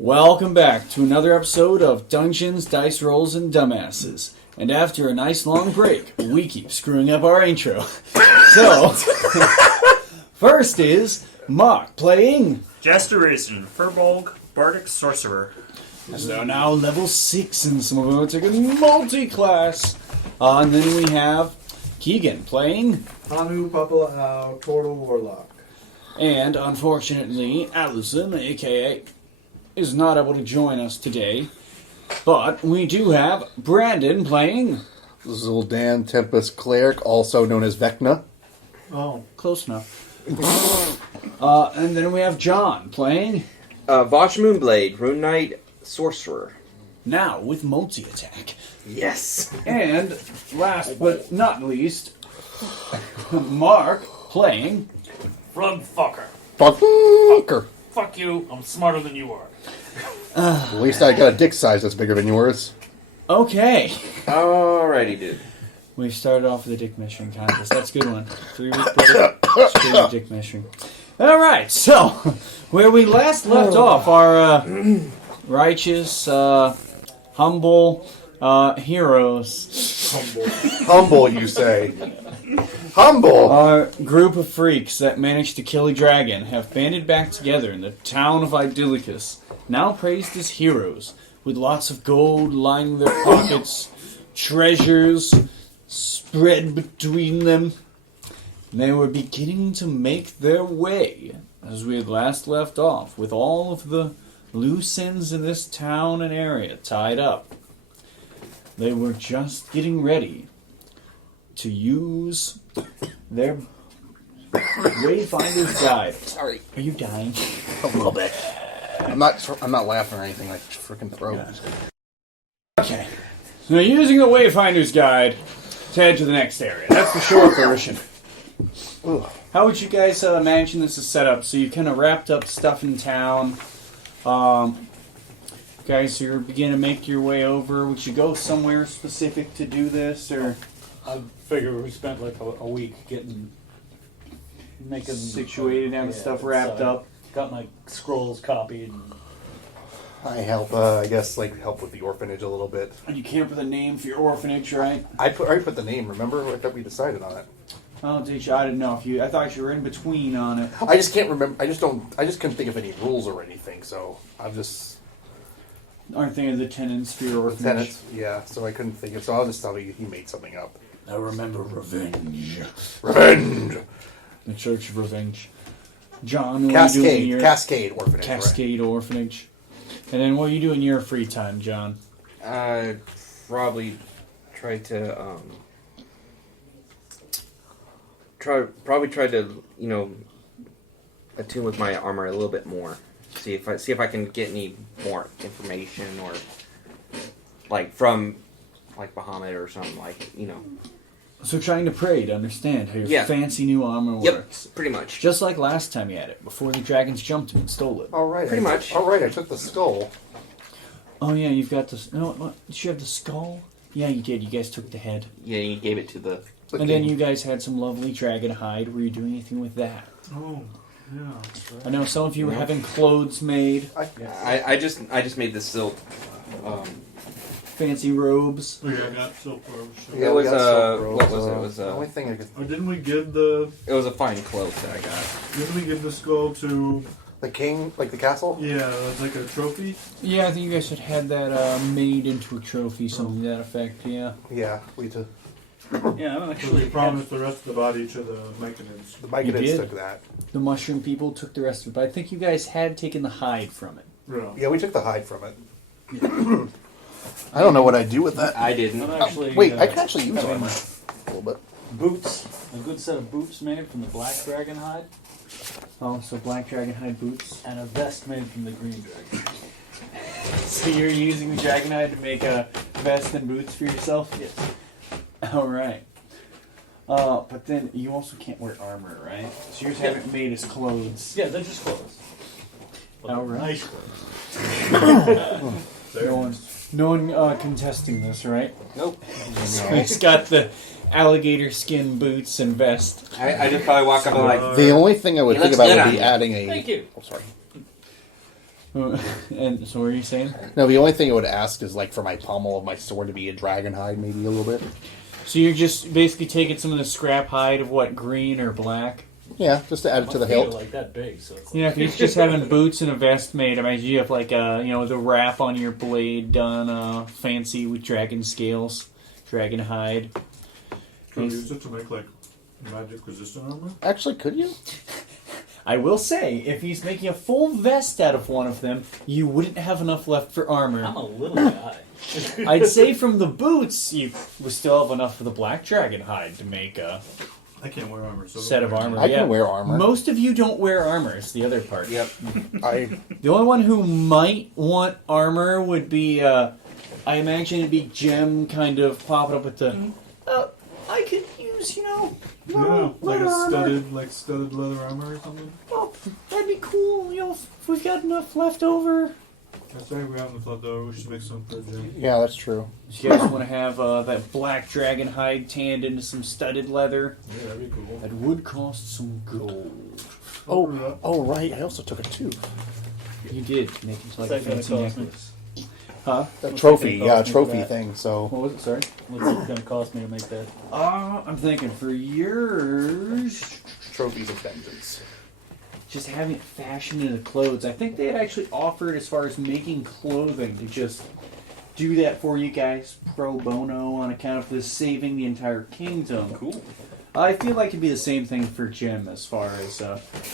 Welcome back to another episode of Dungeons, Dice Rolls, and Dumbasses. And after a nice long break, we keep screwing up our intro. So, first is Mark playing Jasteration, Furbolg, Bardic Sorcerer. So now level 6, and some of them are taking multi-class. And then we have Keegan playing, Hanu Papa Turtle Warlock. and unfortunately, Allison, aka, is not able to join us today. But we do have Brandon playing Zoldan Tempest Cleric, also known as Vecna. Oh, close enough. And then we have John playing Vosh Moonblade, Rune Knight, Sorcerer. now with multi-attack. Yes. And last but not least, Mark playing Frog fucker. Fucker. Fuck you, I'm smarter than you are. At least I got a dick size that's bigger than yours. Okay. Alrighty, dude. We started off with a dick measuring contest. That's a good one. 3 week break. Straight dick measuring. Alright, so where we last left off, our righteous, humble heroes. Humble, you say. Humble! Our group of freaks that managed to kill a dragon have banded back together in the town of Idyllicus, now praised as heroes, with lots of gold lining their pockets, treasures spread between them. They were beginning to make their way, as we had last left off, with all of the loose ends in this town and area tied up. They were just getting ready to use their Wayfinder's Guide. Sorry. Are you dying? A little bit. I'm not laughing or anything, like freaking throat. Yeah. Okay. So they're using the Wayfinder's Guide to head to the next area. That's the short version. Ugh. How would you guys imagine this is set up? So you kind of wrapped up stuff in town. Guys, you're beginning to make your way over. Would you go somewhere specific to do this, or I figure we spent like a week making situated and stuff wrapped up? Got my scrolls copied. I help, I guess, help with the orphanage a little bit. And you came up with a name for your orphanage, right? I already put the name, remember? I thought we decided on it. Oh, did you? I didn't know if you. I thought you were in between on it. I just can't remember. I just couldn't think of any rules or anything, so I'm just... Aren't thinking of the tenants for your orphanage. Tenants, yeah, so I couldn't think of... So I'll just tell you he made something up. I remember revenge. Revenge! The Church of Revenge. John, what are you doing in your... Cascade Orphanage. Cascade Orphanage. And then what are you doing in your free time, John? Probably try to attune with my armor a little bit more. See if I can get any more information or from Bahamut or something So trying to pray to understand how your fancy new armor works. Yep, pretty much. Just like last time you had it, before the dragons jumped him and stole it. All right. Pretty much. All right, I took the skull. Oh yeah, you've got this... No, what? Did you have the skull? Yeah, you did. You guys took the head. Yeah, you gave it to the... And then you guys had some lovely dragon hide. Were you doing anything with that? Oh, yeah, that's right. I know some of you were having clothes made. I just made this silk. Fancy robes. Oh, yeah, I got silk robes. So. It was we got silk robes, what was it? It was the only thing I could... Oh, didn't we give the... It was a fine cloak that I got. Didn't we give the skull to... The king, like the castle? Yeah, like a trophy? Yeah, I think you guys had that made into a trophy, something to that effect, yeah. Yeah, we took... Yeah, I'm So actually we promised the rest of the body to the Myconans. The Myconans did? took that. The mushroom people took the rest of it, but I think you guys had taken the hide from it. Yeah. Yeah, we took the hide from it. I don't know what I'd do with that. I didn't. I'm actually Wait, I can actually use having armor a little bit. boots. A good set of boots made from the black dragon hide, Oh, so black dragon hide boots. and a vest made from the green dragon. So you're using the dragon hide to make a vest and boots for yourself? Yes. Alright. But then you also can't wear armor, right? So yours haven't made as clothes. Yeah, they're just clothes. But All right. nice clothes. No one contesting this, right? Nope. So he's got the alligator skin boots and vest. I just probably walk up and The only thing I would It think looks about good would on be you. adding a... Thank you. Oh, sorry. And so what are you saying? No, the only thing I would ask is like for my pommel of my sword to be a dragon hide, maybe a little bit. So you're just basically taking some of the scrap hide of what, green or black? Yeah, just to add it to the My feet are hilt. like that big, so it's Yeah, if you're just having boots and a vest made, I mean, you have like the wrap on your blade done fancy with dragon scales, dragon hide. Can we use it to make like magic resistant armor? Actually, could you? I will say, if he's making a full vest out of one of them, you wouldn't have enough left for armor. I'm a little guy. I'd say from the boots, you would still have enough for the black dragon hide to make a I can't wear armor. So set of armor. I can wear armor. Most of you don't wear armor, is the other part. Yep. The only one who might want armor would be, I imagine it'd be Gem kind of popping up with the, I could use, Yeah, leather like a armor. studded leather armor or something. Oh, that'd be cool, if we've got enough left over. I say we haven't thought though. We should make some for Jim. Yeah, that's true. You guys want to have that black dragon hide tanned into some studded leather? Yeah, that'd be cool. That would cost some gold. Oh, right. I also took a tooth. You did make it like a What's that gonna fancy cost me? necklace. Huh? A trophy, it yeah, a cost me for trophy that? thing. So What was it? Sorry. What's it going to cost me to make that? I'm thinking for yours, trophies of vengeance. just having it fashioned into clothes. I think they had actually offered, as far as making clothing, to just do that for you guys pro bono on account of this saving the entire kingdom. Cool. I feel like it'd be the same thing for Jim as far as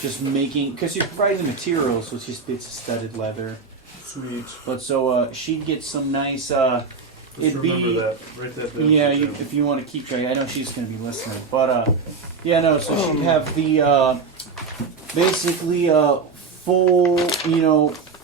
just making, because you're providing the materials, so it's just bits of studded leather. Sweet. But so she'd get some nice. Just It'd remember be that. Write that down. yeah. for You, Jim. if you want to keep track, I know she's going to be listening. But yeah, no. So she'd have the basically full,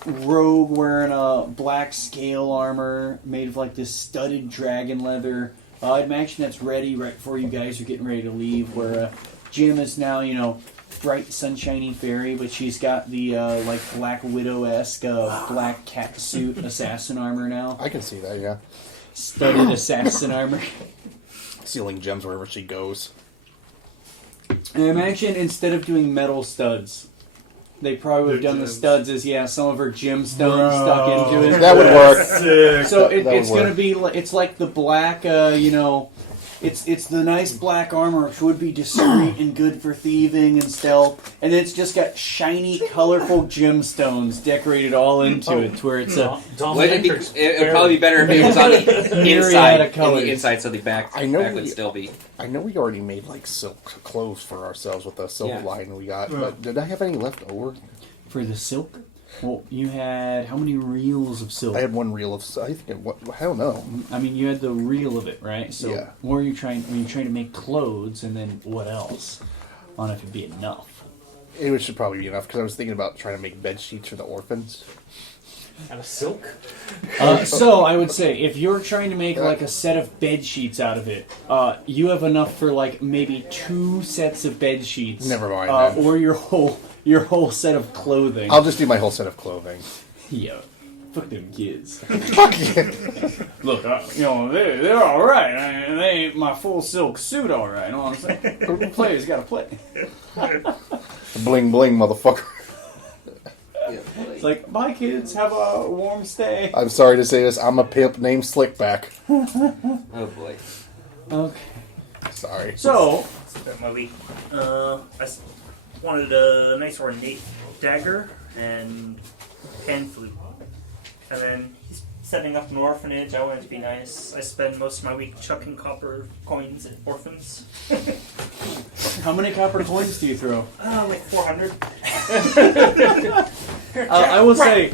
rogue wearing a black scale armor made of like this studded dragon leather. I'd imagine that's ready right before you guys are getting ready to leave. Where Jim is now, bright sunshiny fairy, but she's got the like Black Widow-esque black cat suit assassin armor now. I can see that. Yeah, Studded assassin armor. stealing gems wherever she goes. And I imagine instead of doing metal studs, they probably would have They're done the gems. studs as some of her gemstones stuck into it. That would work. Sick. So That would it's going to work. be it's like the black, it's the nice black armor, which would be discreet and good for thieving and stealth, and it's just got shiny, colorful gemstones decorated all into it, to where it's a Well, it'd probably be better if it was on the Myriad inside. of colors. In the inside, so the back I know would we- still be. I know we already made like silk clothes for ourselves with the silk Yeah. line we got. Yeah. But did I have any left over? for the silk. Well, you had how many reels of silk? I had one reel of. I think I don't know. I mean, you had the reel of it, right? So, Yeah. what are you trying? Were you trying to make clothes, and then what else? I don't know if it'd be enough. It should probably be enough because I was thinking about trying to make bed sheets for the orphans. Out of silk? So I would say if you're trying to make like a set of bed sheets out of it, you have enough for like maybe 2 sets of bed sheets. Never mind then. Or your whole set of clothing. I'll just do my whole set of clothing. Yeah, fuck them kids. Fuck it. Look, they're all right. I mean, they ain't my full silk suit, all right. You know what I'm saying? Players gotta play. Bling bling, motherfucker. It's like, bye kids, have a warm stay. I'm sorry to say this. I'm a pimp named Slickback. Oh boy. Okay. Sorry. So, That movie. Wanted a nice ornate dagger and pan flute. And then he's setting up an orphanage. I wanted it to be nice. I spend most of my week chucking copper coins at orphans. how many copper coins do you throw? Like 400. I will say,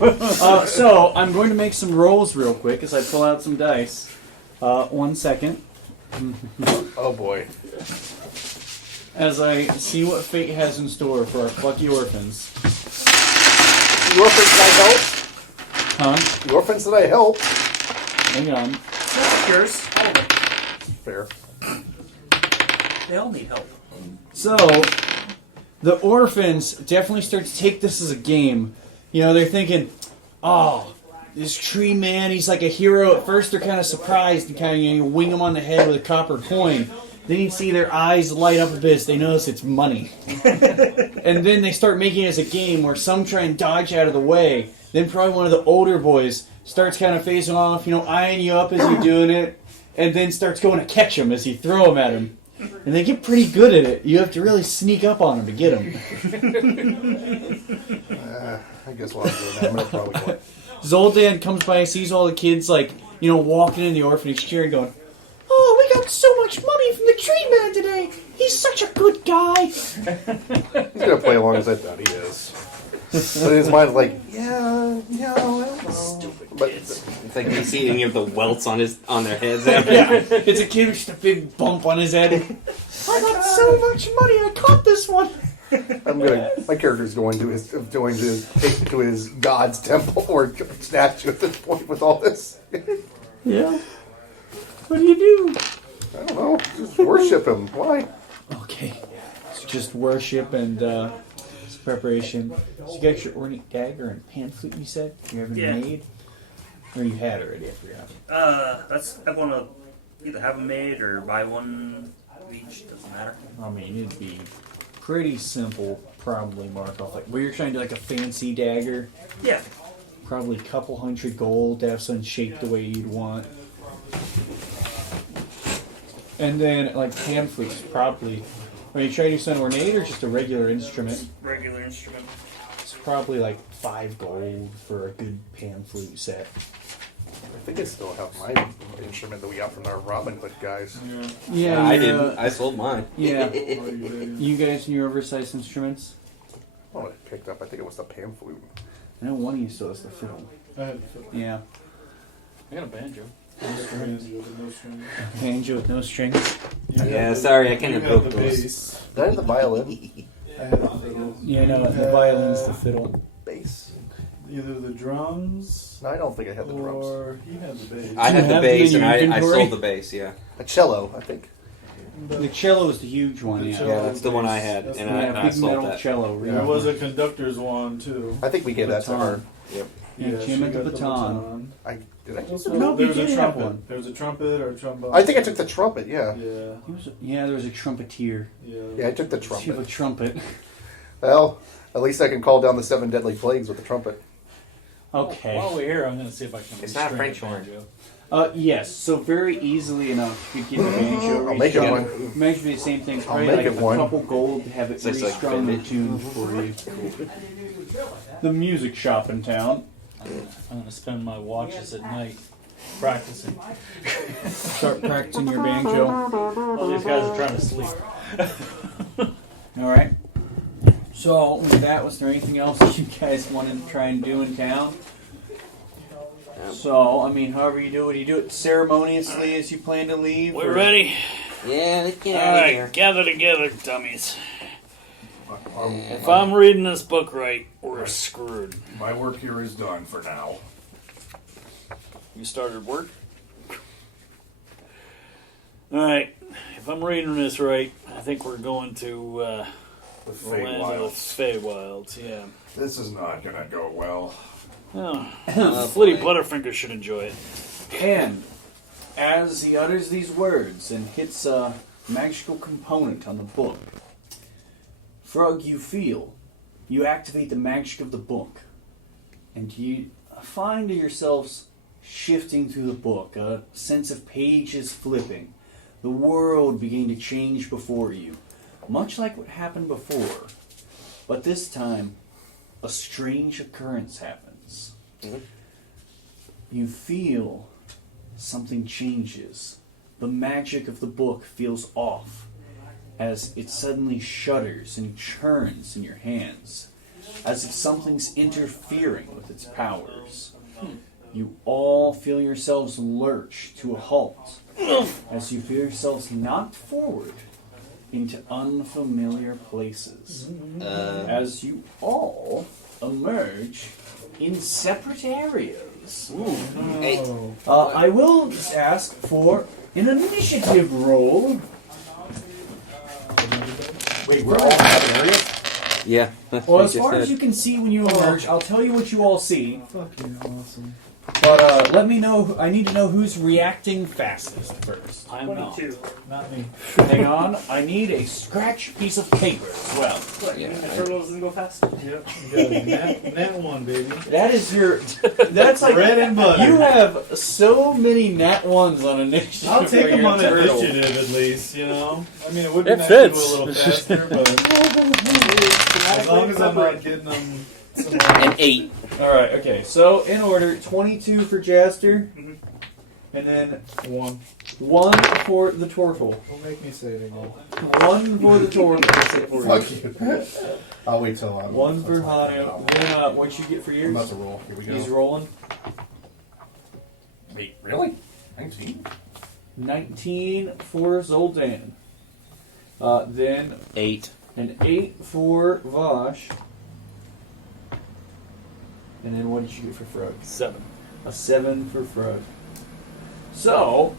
so I'm going to make some rolls real quick as I pull out some dice. 1 second. Oh boy. As I see what fate has in store for our plucky orphans. The orphans that I help. Huh? The orphans that I help. Hang on. That's yours. Fair. They all need help. So, the orphans definitely start to take this as a game. They're thinking, oh, this tree man, he's like a hero. At first, they're kind of surprised and kind of wing him on the head with a copper coin. Then you see their eyes light up a bit as they notice it's money. And then they start making it as a game where some try and dodge out of the way. Then probably one of the older boys starts kind of facing off, eyeing you up as you're doing it. And then starts going to catch him as you throw him at him. And they get pretty good at it. You have to really sneak up on him to get him. I guess while I'm doing that, I'm gonna probably go. Zoltan comes by and sees all the kids, walking in the orphanage cheering, going, "Oh, we got so much money from the tree man today! He's such a good guy!" He's gonna play along as I thought he is. But in his mind's like, yeah, I don't know. Stupid But kids. It's like you see any of the welts on their heads. Yeah, it's a kid with just a big bump on his head. I got so much money, I caught this one! my character's going to his god's temple or statue at this point with all this. Yeah. What do you do? I don't know. Just worship him. Why? Okay. It's just worship and it's preparation. So you got your ornate dagger and pan flute, you said? You haven't made? Or you had already, I forgot. I want to either have them made or buy one of each. Doesn't matter. I mean, it'd be pretty simple, probably, Mark. Where you're trying to do a fancy dagger. Yeah. Probably a couple $100 gold to have something shaped the way you'd want. And then, pan flutes, probably. Are you trying to do something ornate or just a regular instrument? Regular instrument. It's probably $5 gold for a good pan flute set. I think I still have my instrument that we got from our Robin Hood guys. Yeah, I didn't. I sold mine. Yeah. You guys and your oversized instruments? Oh, I picked up. I think it was the pan flute. I know one of you still has the fiddle. I had the fiddle. Yeah. I got a banjo. No strings. Banjo with no strings. Yeah, sorry, I can't You invoke had the those. bass. Did I have the violin? I had the fiddle. Yeah, no, the violin's the fiddle. Bass? Either the drums No, I don't think I had the drums. or he had the bass. I You had the have bass them in and your I inventory? sold the bass, yeah. A cello, I think. The cello is the huge one, The yeah. cello. Yeah, that's the one I had, That's and the I, one. and I Big sold metal that. cello. There was a conductor's one too. I think we gave that to her. Yep. Yeah, Jim she had the got baton. Did I? No, there you was a did have trumpet. one. There was a trumpet or a trombone. I think I took the trumpet, yeah. Yeah. There was a trumpeteer. Yeah, I took the You have a trumpet. trumpet. Well, at least I can call down the 7 deadly plagues with the trumpet. Okay. While we're here, I'm going to see if I can. It's not a string French horn. banjo. Yes, so very easily enough, you could get the banjo. I'll make it restrung. one. Imagine the same thing. Probably make it a one. couple gold to have it So it's like restrung and Fendit. tuned for you. The music shop in town. I'm going to spend my watches at night practicing. Start practicing your banjo. All these guys are trying to sleep. All right. So with that, was there anything else that you guys wanted to try and do in town? So, I mean, however you do it ceremoniously as you plan to leave? We're or- ready. Yeah, let's get All out of right, here. gather together, dummies. If I'm reading this book right, we're screwed. My work here is done for now. You started work? Alright, if I'm reading this right, I think we're going to The the land of the Feywilds, yeah. This is not gonna go well. Oh, Flitty Butterfinger should enjoy it. And as he utters these words and hits a magical component on the book, Frog, you activate the magic of the book, and you find yourselves shifting through the book, a sense of pages flipping, the world beginning to change before you, much like what happened before, but this time a strange occurrence happens. Mhm. You feel something changes. The magic of the book feels off as it suddenly shudders and churns in your hands, as if something's interfering with its powers. You all feel yourselves lurch to a halt as you feel yourselves knocked forward into unfamiliar places. As you all emerge in separate areas. Hey, I will just ask for an initiative roll. Wait, we're all in that area? yeah. Well, as far as you can see when you emerge, I'll tell you what you all see. Fucking awesome. But let me know. I need to know who's reacting fastest first. I'm not. 22. Not me. Hang on. I need a scratch piece of paper as well. What, you mean the turtle doesn't go fast? Yep. You got a nat 1, baby. That is your. That's like Bread and butter. You have so many nat ones on initiative. I'll take for them your on turtle. initiative at least, you know? I mean, it would be It nice to go a fits. little faster, but as long as I'm not getting them somewhere. An 8. All right. Okay. So in order, 22 for Jaster, Mhm. and then 1. 1 for the turtle. Don't make me say it again. 1 for the turtle. Fuck you. I'll wait till I'm. 1 for Hanu. Then what you get for I'm yours? about to roll. Here we go. He's rolling. Wait, really? 19? 19 for Zoltan. Then 8. an 8 for Vosh. And then what did you get for Frog? 7. A 7 for Frog. So,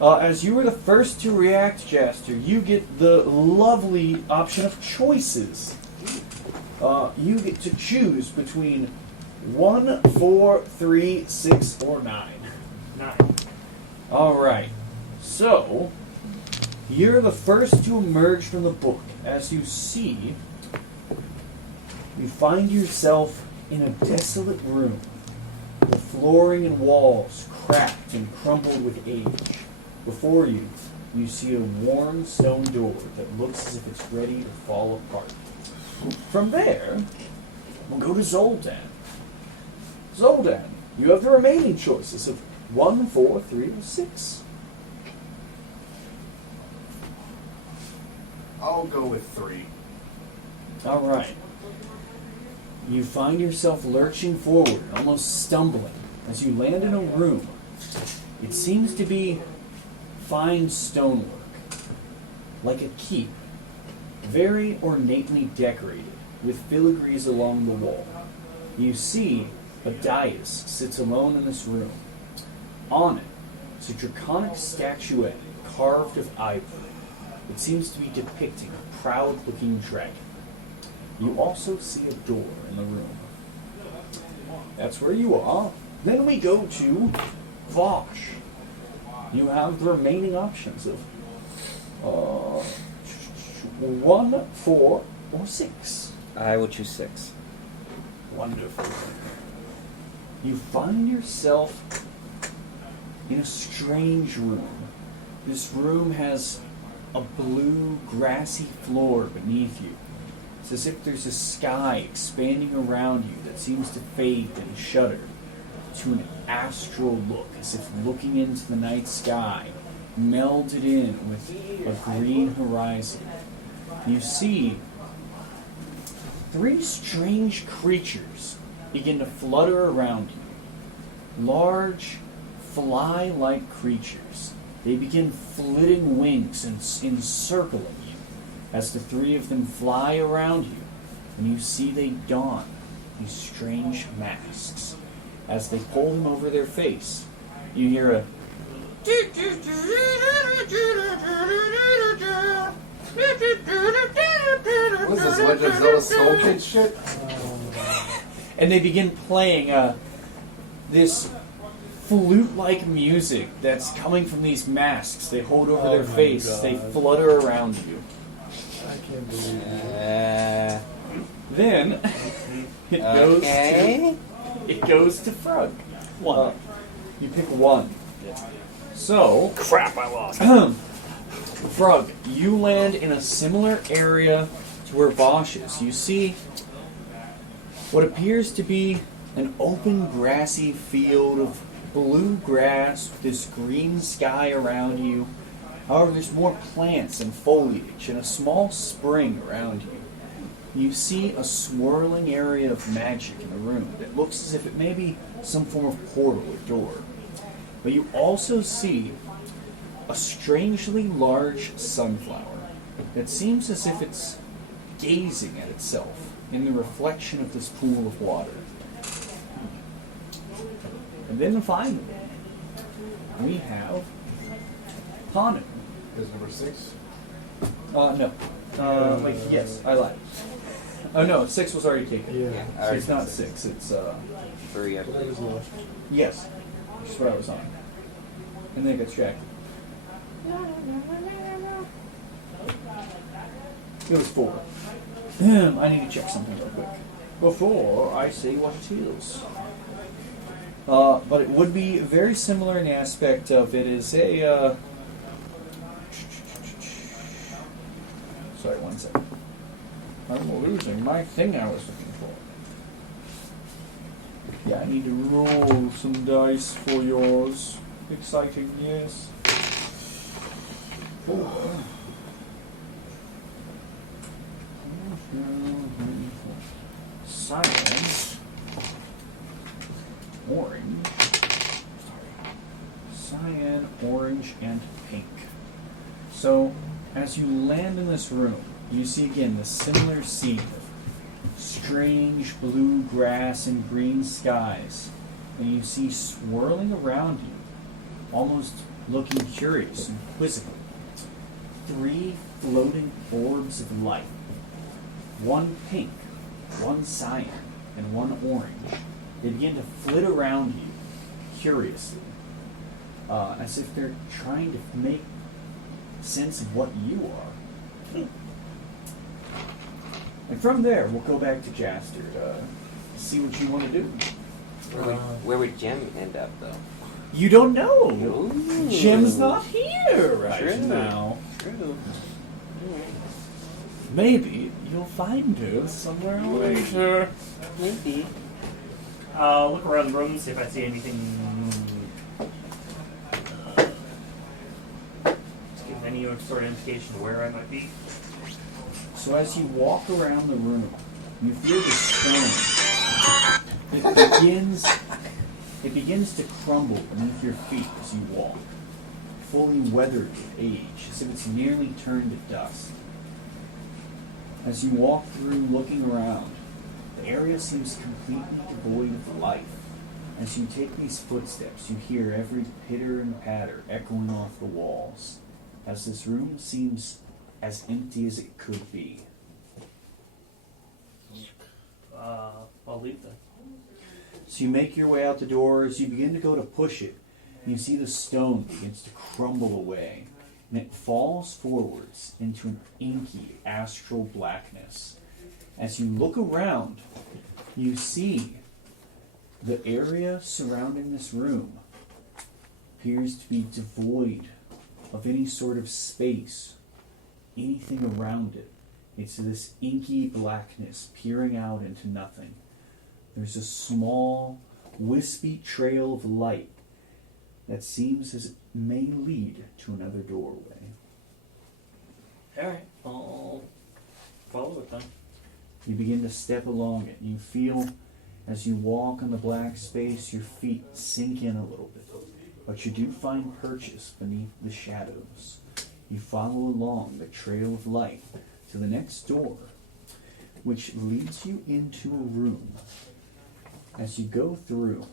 as you were the first to react, Jaster, you get the lovely option of choices. You get to choose between 1, 4, 3, 6, or 9. 9. Alright. So, you're the first to emerge from the book. As you see, you find yourself in a desolate room. The flooring and walls cracked and crumbled with age. Before you, you see a worn stone door that looks as if it's ready to fall apart. From there, we'll go to Zoldan. Zoldan, you have the remaining choices of 1, 4, 3, or 6. I'll go with 3. All right. You find yourself lurching forward, almost stumbling, as you land in a room. It seems to be fine stonework, like a keep, very ornately decorated, with filigrees along the wall. You see a dais sits alone in this room. On it is a draconic statuette carved of ivory. It seems to be depicting a proud-looking dragon. You also see a door in the room. That's where you are. Then we go to Vosh. You have the remaining options of 1, 4, or 6. I will choose 6. Wonderful. You find yourself in a strange room. This room has a blue, grassy floor beneath you. It's as if there's a sky expanding around you that seems to fade and shudder to an astral look, as if looking into the night sky, melded in with a green horizon. You see 3 strange creatures begin to flutter around you. Large, fly-like creatures. They begin flitting wings and encircling you as the 3 of them fly around you, and you see they don these strange masks. As they pull them over their face, you hear a What is this, Legend of Zelda Soul Kid shit? and they begin playing this flute-like music that's coming from these masks they hold over Oh their my face. God. They flutter around you. I can't believe it. Then it goes to Frog. 1. You pick 1. So Crap, I lost. Frog, you land in a similar area to where Vosh is. You see what appears to be an open grassy field of blue grass with this green sky around you. However, there's more plants and foliage and a small spring around you. You see a swirling area of magic in the room that looks as if it may be some form of portal or door. But you also see a strangely large sunflower that seems as if it's gazing at itself in the reflection of this pool of water. And then finally, we have Hanu. Is number 6? No. Wait, yes, I lied. Oh no, 6 was already taken. Yeah. So it's not 6. It's 3, I believe. yes, which is what I was on, and then it got distracted. It was 4. I need to check something real quick before I say what it is. But it would be very similar in the aspect of it is a. Sorry, one second. I'm losing my thing I was looking for. Yeah, I need to roll some dice for yours. Exciting, yes. 4. Cyan, orange, cyan, orange, and pink. So, as you land in this room, you see again the similar scene of strange blue grass and green skies, and you see swirling around you, almost looking curious and quizzical, 3 floating orbs of light. 1 pink, 1 cyan, and 1 orange. They begin to flit around you, curiously, as if they're trying to make sense of what you are. And from there, we'll go back to Jaster to see what you want to do. Where would Jim end up, though? You don't know. Ooh. Jim's not here right True. now. True. Maybe you'll find her somewhere later. Maybe. Look around the room, see if I see anything. To give any sort of indication of where I might be. So as you walk around the room, you feel the stone. It begins to crumble beneath your feet as you walk, fully weathered with age, as if it's nearly turned to dust. As you walk through looking around, the area seems completely devoid of life. As you take these footsteps, you hear every pitter and patter echoing off the walls, as this room seems as empty as it could be. I'll leave then. So you make your way out the door. As you begin to go to push it, you see the stone begins to crumble away, and it falls forwards into an inky astral blackness. As you look around, you see the area surrounding this room appears to be devoid of any sort of space, anything around it. It's this inky blackness peering out into nothing. There's a small, wispy trail of light that seems as it may lead to another doorway. Alright, I'll follow it then. You begin to step along it, and you feel, as you walk on the black space, your feet sink in a little bit. But you do find purchase beneath the shadows. You follow along the trail of light to the next door, which leads you into a room. As you go through,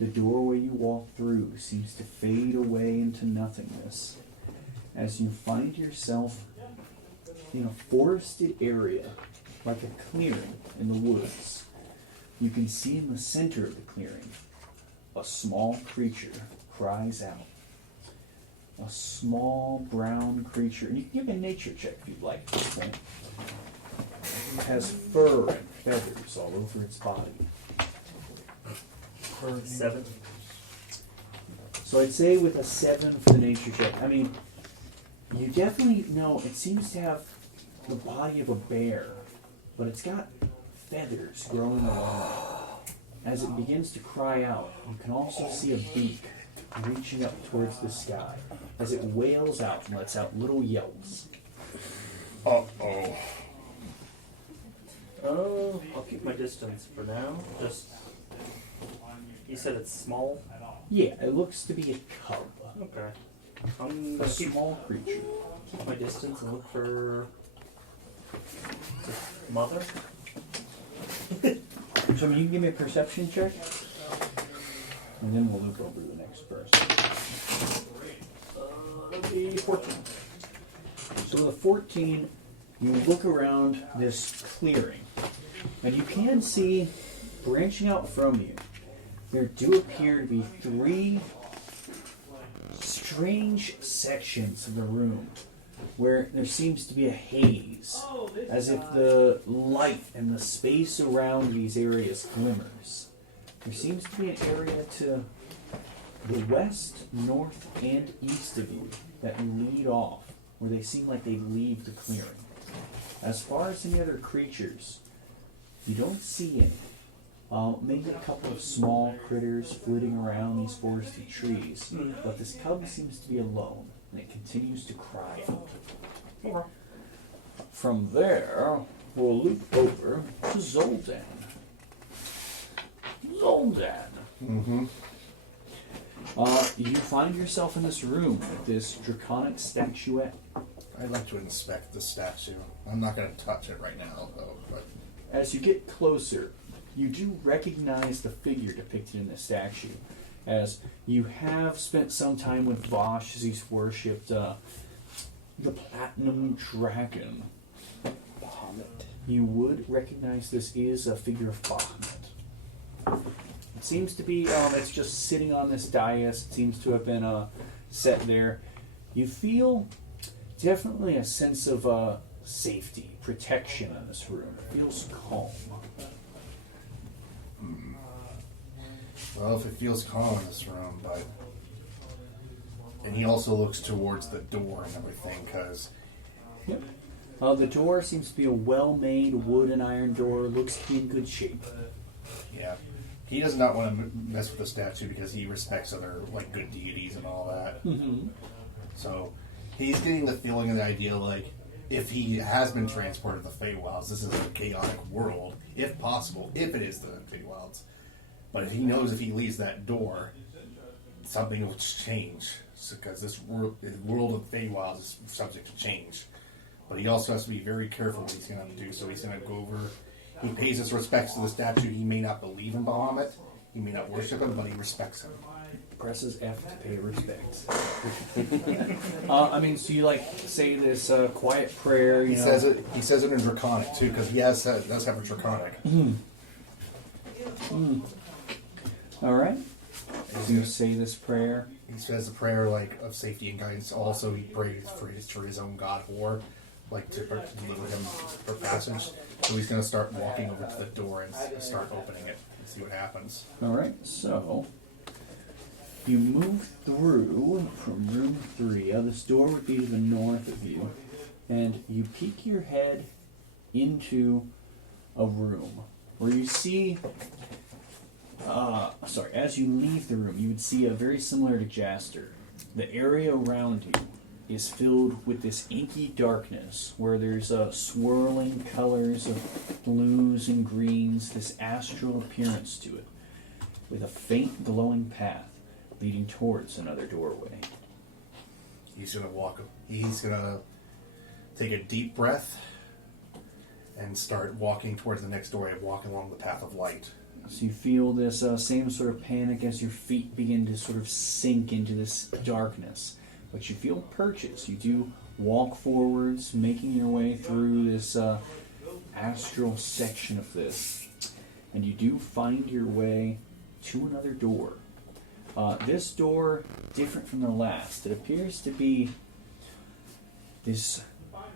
the doorway you walk through seems to fade away into nothingness, as you find yourself in a forested area, like a clearing in the woods. You can see in the center of the clearing, a small creature cries out. A small brown creature, and you can give a nature check if you'd like at this point. It has fur and feathers all over its body. 7. So I'd say with a 7 for the nature check, I mean, you definitely know it seems to have the body of a bear, but it's got feathers growing along it. As it begins to cry out, you can also see a beak reaching up towards the sky as it wails out and lets out little yelps. Uh-oh. Oh, I'll keep my distance for now. Just, you said it's small? Yeah, it looks to be a cub. Okay. I'm A gonna keep small creature. my distance and look for the mother. So you can give me a perception check, and then we'll loop over to the next person. That'll be 14. So with a 14, you look around this clearing, and you can see, branching out from you, there do appear to be 3 strange sections of the room where there seems to be a haze, as if the light and the space around these areas glimmers. There seems to be an area to the west, north, and east of you that lead off, where they seem like they leave the clearing. As far as any other creatures, you don't see any. Maybe a couple of small critters flitting around these forested trees, but this cub seems to be alone, and it continues to cry out. From there, we'll loop over to Zoldan. Zoldan! Mm-hmm. You find yourself in this room with this draconic statuette. I'd like to inspect the statue. I'm not going to touch it right now, though. But As you get closer, you do recognize the figure depicted in the statue, as you have spent some time with Vosh as he's worshipped the Platinum Dragon. Bahamut. You would recognize this is a figure of Bahamut. It seems to be, it's just sitting on this dais. It seems to have been set there. You feel definitely a sense of safety, protection in this room. It feels calm. well, if it feels calm in this room, but and he also looks towards the door and everything, because Yep. The door seems to be a well-made wood and iron door. Looks to be in good shape. yeah, he does not want to mess with the statue because he respects other like good deities and all that. Mm-hmm. So he's getting the feeling and the idea like if he has been transported to the Feywilds, this is a chaotic world, if possible, if it is the Feywilds. But if he knows if he leaves that door, something will change, because this world of Feywilds is subject to change. But he also has to be very careful what he's going to do. So he's going to go over. He pays his respects to the statue. He may not believe in Bahamut. He may not worship him, but he respects him. Presses F to pay respects. So you like say this quiet prayer. He says it. He says it in Draconic too, because he does have a Draconic. All right. As you say this prayer, He says a prayer like of safety and guidance. Also, he prays for his own god Hor, like to deliver him for passage. So he's going to start walking over to the door and start opening it and see what happens. all right. So you move through from room 3. This door would be to the north of you, and you peek your head into a room where you see. As you leave the room, you would see a very similar to Jaster. The area around you is filled with this inky darkness where there's swirling colors of blues and greens, this astral appearance to it, with a faint glowing path leading towards another doorway. He's going to walk. He's going to take a deep breath and start walking towards the next doorway, walking along the path of light. So you feel this same sort of panic as your feet begin to sort of sink into this darkness. But you feel purchased. You do walk forwards, making your way through this astral section of this. And you do find your way to another door. This door, different from the last. It appears to be this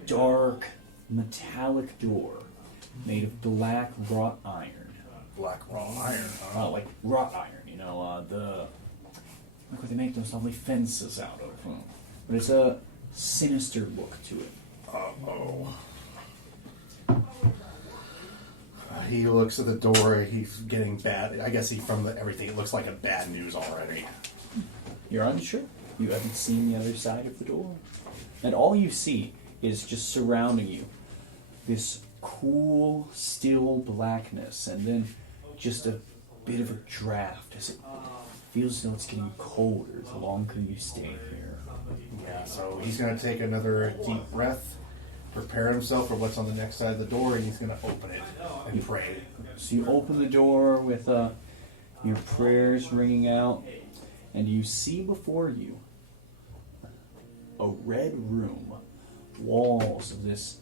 dark, metallic door made of black wrought iron. Black raw iron. Like wrought iron, look what they make those lovely fences out of. But it's a sinister look to it. Uh-oh. He looks at the door. He's getting bad. I guess everything, it looks like a bad news already. You're unsure. You haven't seen the other side of the door. And all you see is just surrounding you this cool, still blackness, and then just a bit of a draft as it feels as though it's getting colder the longer you stay here. Yeah, so he's going to take another deep breath, prepare himself for what's on the next side of the door, and he's going to open it and pray. So you open the door with your prayers ringing out, and you see before you a red room, walls of this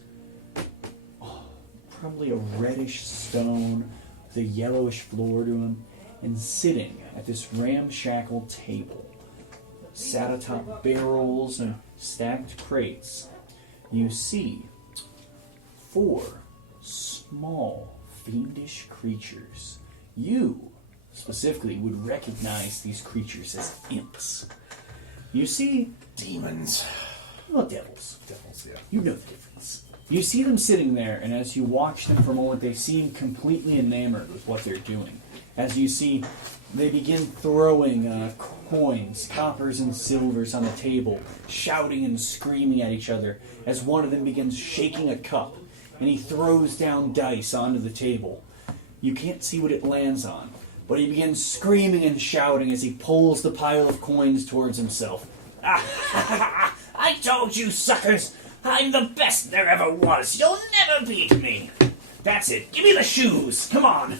probably a reddish stone with a yellowish floor to him, and sitting at this ramshackle table, sat atop barrels and stacked crates, you see 4 small, fiendish creatures. You, specifically, would recognize these creatures as imps. You see Demons. well, devils. Devils, yeah. You know the difference. You see them sitting there, and as you watch them for a moment, they seem completely enamored with what they're doing. As you see, they begin throwing coins, coppers and silvers on the table, shouting and screaming at each other, as one of them begins shaking a cup, and he throws down dice onto the table. You can't see what it lands on, but he begins screaming and shouting as he pulls the pile of coins towards himself. I told you, suckers! I'm the best there ever was! You'll never beat me! That's it. Give me the shoes! Come on!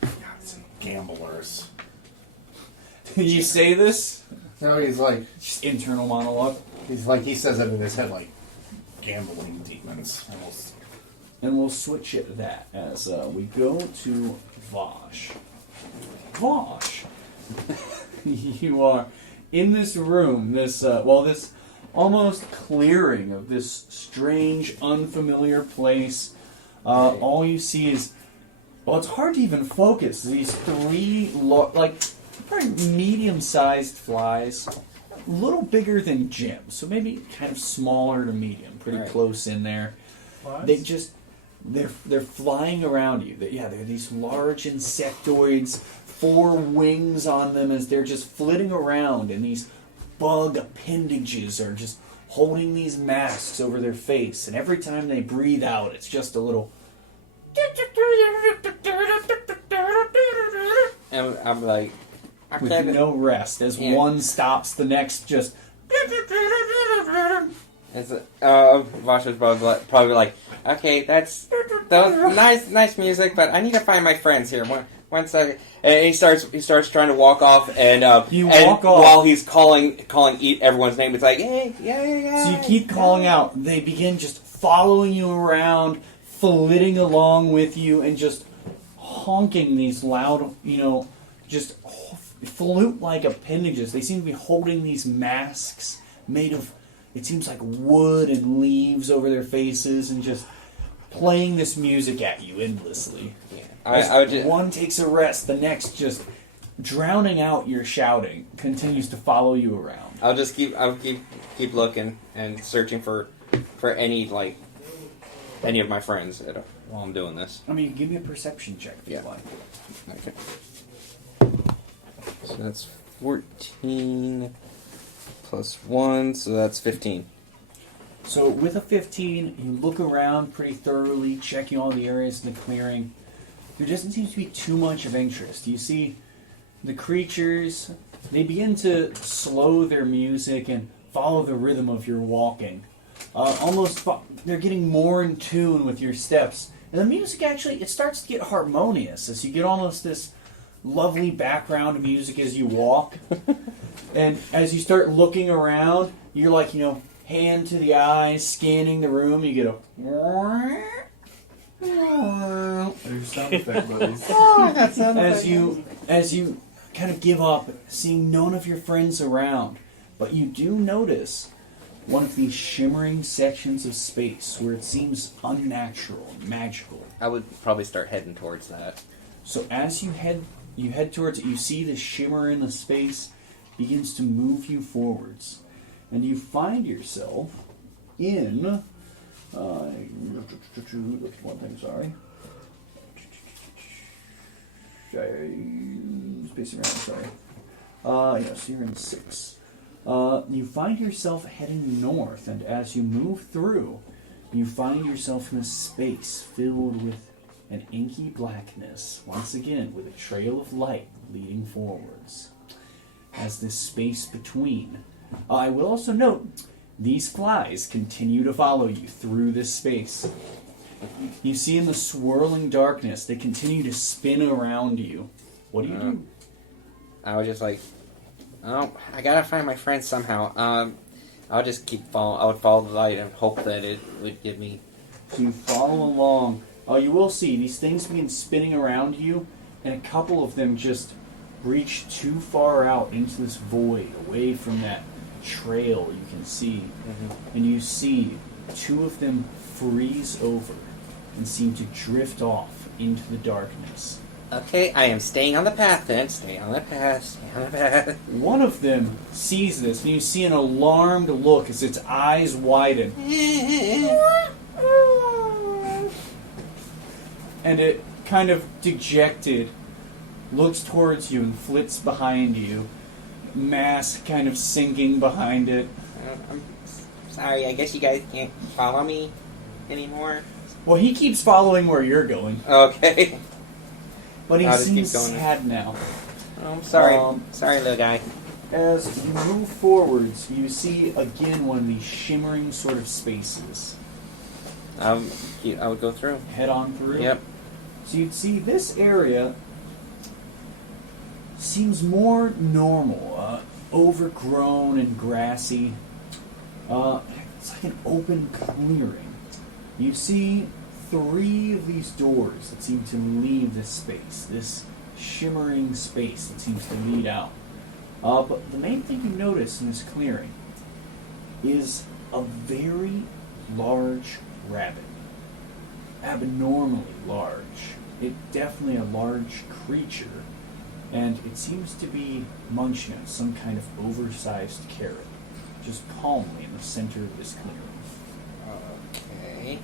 God, some gamblers. Did you say this? No, he's like, Just internal monologue. he says it in his head, like, gambling demons. Almost. And we'll switch it to that as we go to Vosh. Vosh! You are in this room, this almost clearing of this strange, unfamiliar place. All you see is, well, it's hard to even focus. These 3, probably medium-sized flies, a little bigger than Jim, so maybe kind of smaller to medium, pretty close in there. They just, they're flying around you. They're these large insectoids, 4 wings on them as they're just flitting around, and these bug appendages are just holding these masks over their face, and every time they breathe out, it's just a little. And I'm like, With no rest, as one stops, the next just. Vosh was probably like, okay, that was nice music, but I need to find my friends here. One second, and he starts trying to walk off, and walk off while he's calling everyone's name. It's like, hey, yeah. So you keep calling out. They begin just following you around, flitting along with you, and just honking these loud, just flute-like appendages. They seem to be holding these masks made of, it seems like wood and leaves over their faces, and just playing this music at you endlessly. One takes a rest, the next just drowning out your shouting continues to follow you around. I'll keep looking and searching for any of my friends while I'm doing this. I mean, give me a perception check if you like. Okay. So that's 14 plus 1, so that's 15. So with a 15, you look around pretty thoroughly, checking all the areas in the clearing. There doesn't seem to be too much of interest. You see the creatures, they begin to slow their music and follow the rhythm of your walking. They're getting more in tune with your steps. And the music actually, it starts to get harmonious as you get almost this lovely background music as you walk. And as you start looking around, you're like, hand to the eyes, scanning the room, you get a... There's sound effect buddies. As you kind of give up, seeing none of your friends around, but you do notice one of these shimmering sections of space where it seems unnatural and magical. I would probably start heading towards that. So as you head towards it, you see the shimmer in the space begins to move you forwards, and you find yourself in. One thing, sorry. Spacing around, sorry. So you're in 6. You find yourself heading north, and as you move through, you find yourself in a space filled with an inky blackness, once again with a trail of light leading forwards. As this space between. I will also note, these flies continue to follow you through this space. You see in the swirling darkness, they continue to spin around you. What do you do? I was just like, I gotta find my friends somehow. I'll just keep following. I would follow the light and hope that it would give me So you follow along. You will see these things begin spinning around you, and a couple of them just reach too far out into this void, away from that trail you can see. And you see two of them freeze over and seem to drift off into the darkness. Okay, I am staying on the path then. Stay on the path. Stay on the path. One of them sees this, and you see an alarmed look as its eyes widen. And it, kind of dejected, looks towards you and flits behind you. Mask kind of sinking behind it. I'm sorry, I guess you guys can't follow me anymore. Well, he keeps following where you're going. Okay. But he I'll just seems keep going. sad now. Oh, I'm sorry. Sorry, little guy. As you move forwards, you see again one of these shimmering sort of spaces. I would go through. Head on through. Yep. So you'd see this area seems more normal, overgrown and grassy. It's like an open clearing. You see 3 of these doors that seem to leave this space, this shimmering space that seems to lead out. But the main thing you notice in this clearing is a very large rabbit. Abnormally large. It's definitely a large creature, and it seems to be munching on some kind of oversized carrot, just calmly in the center of this clearing. Okay.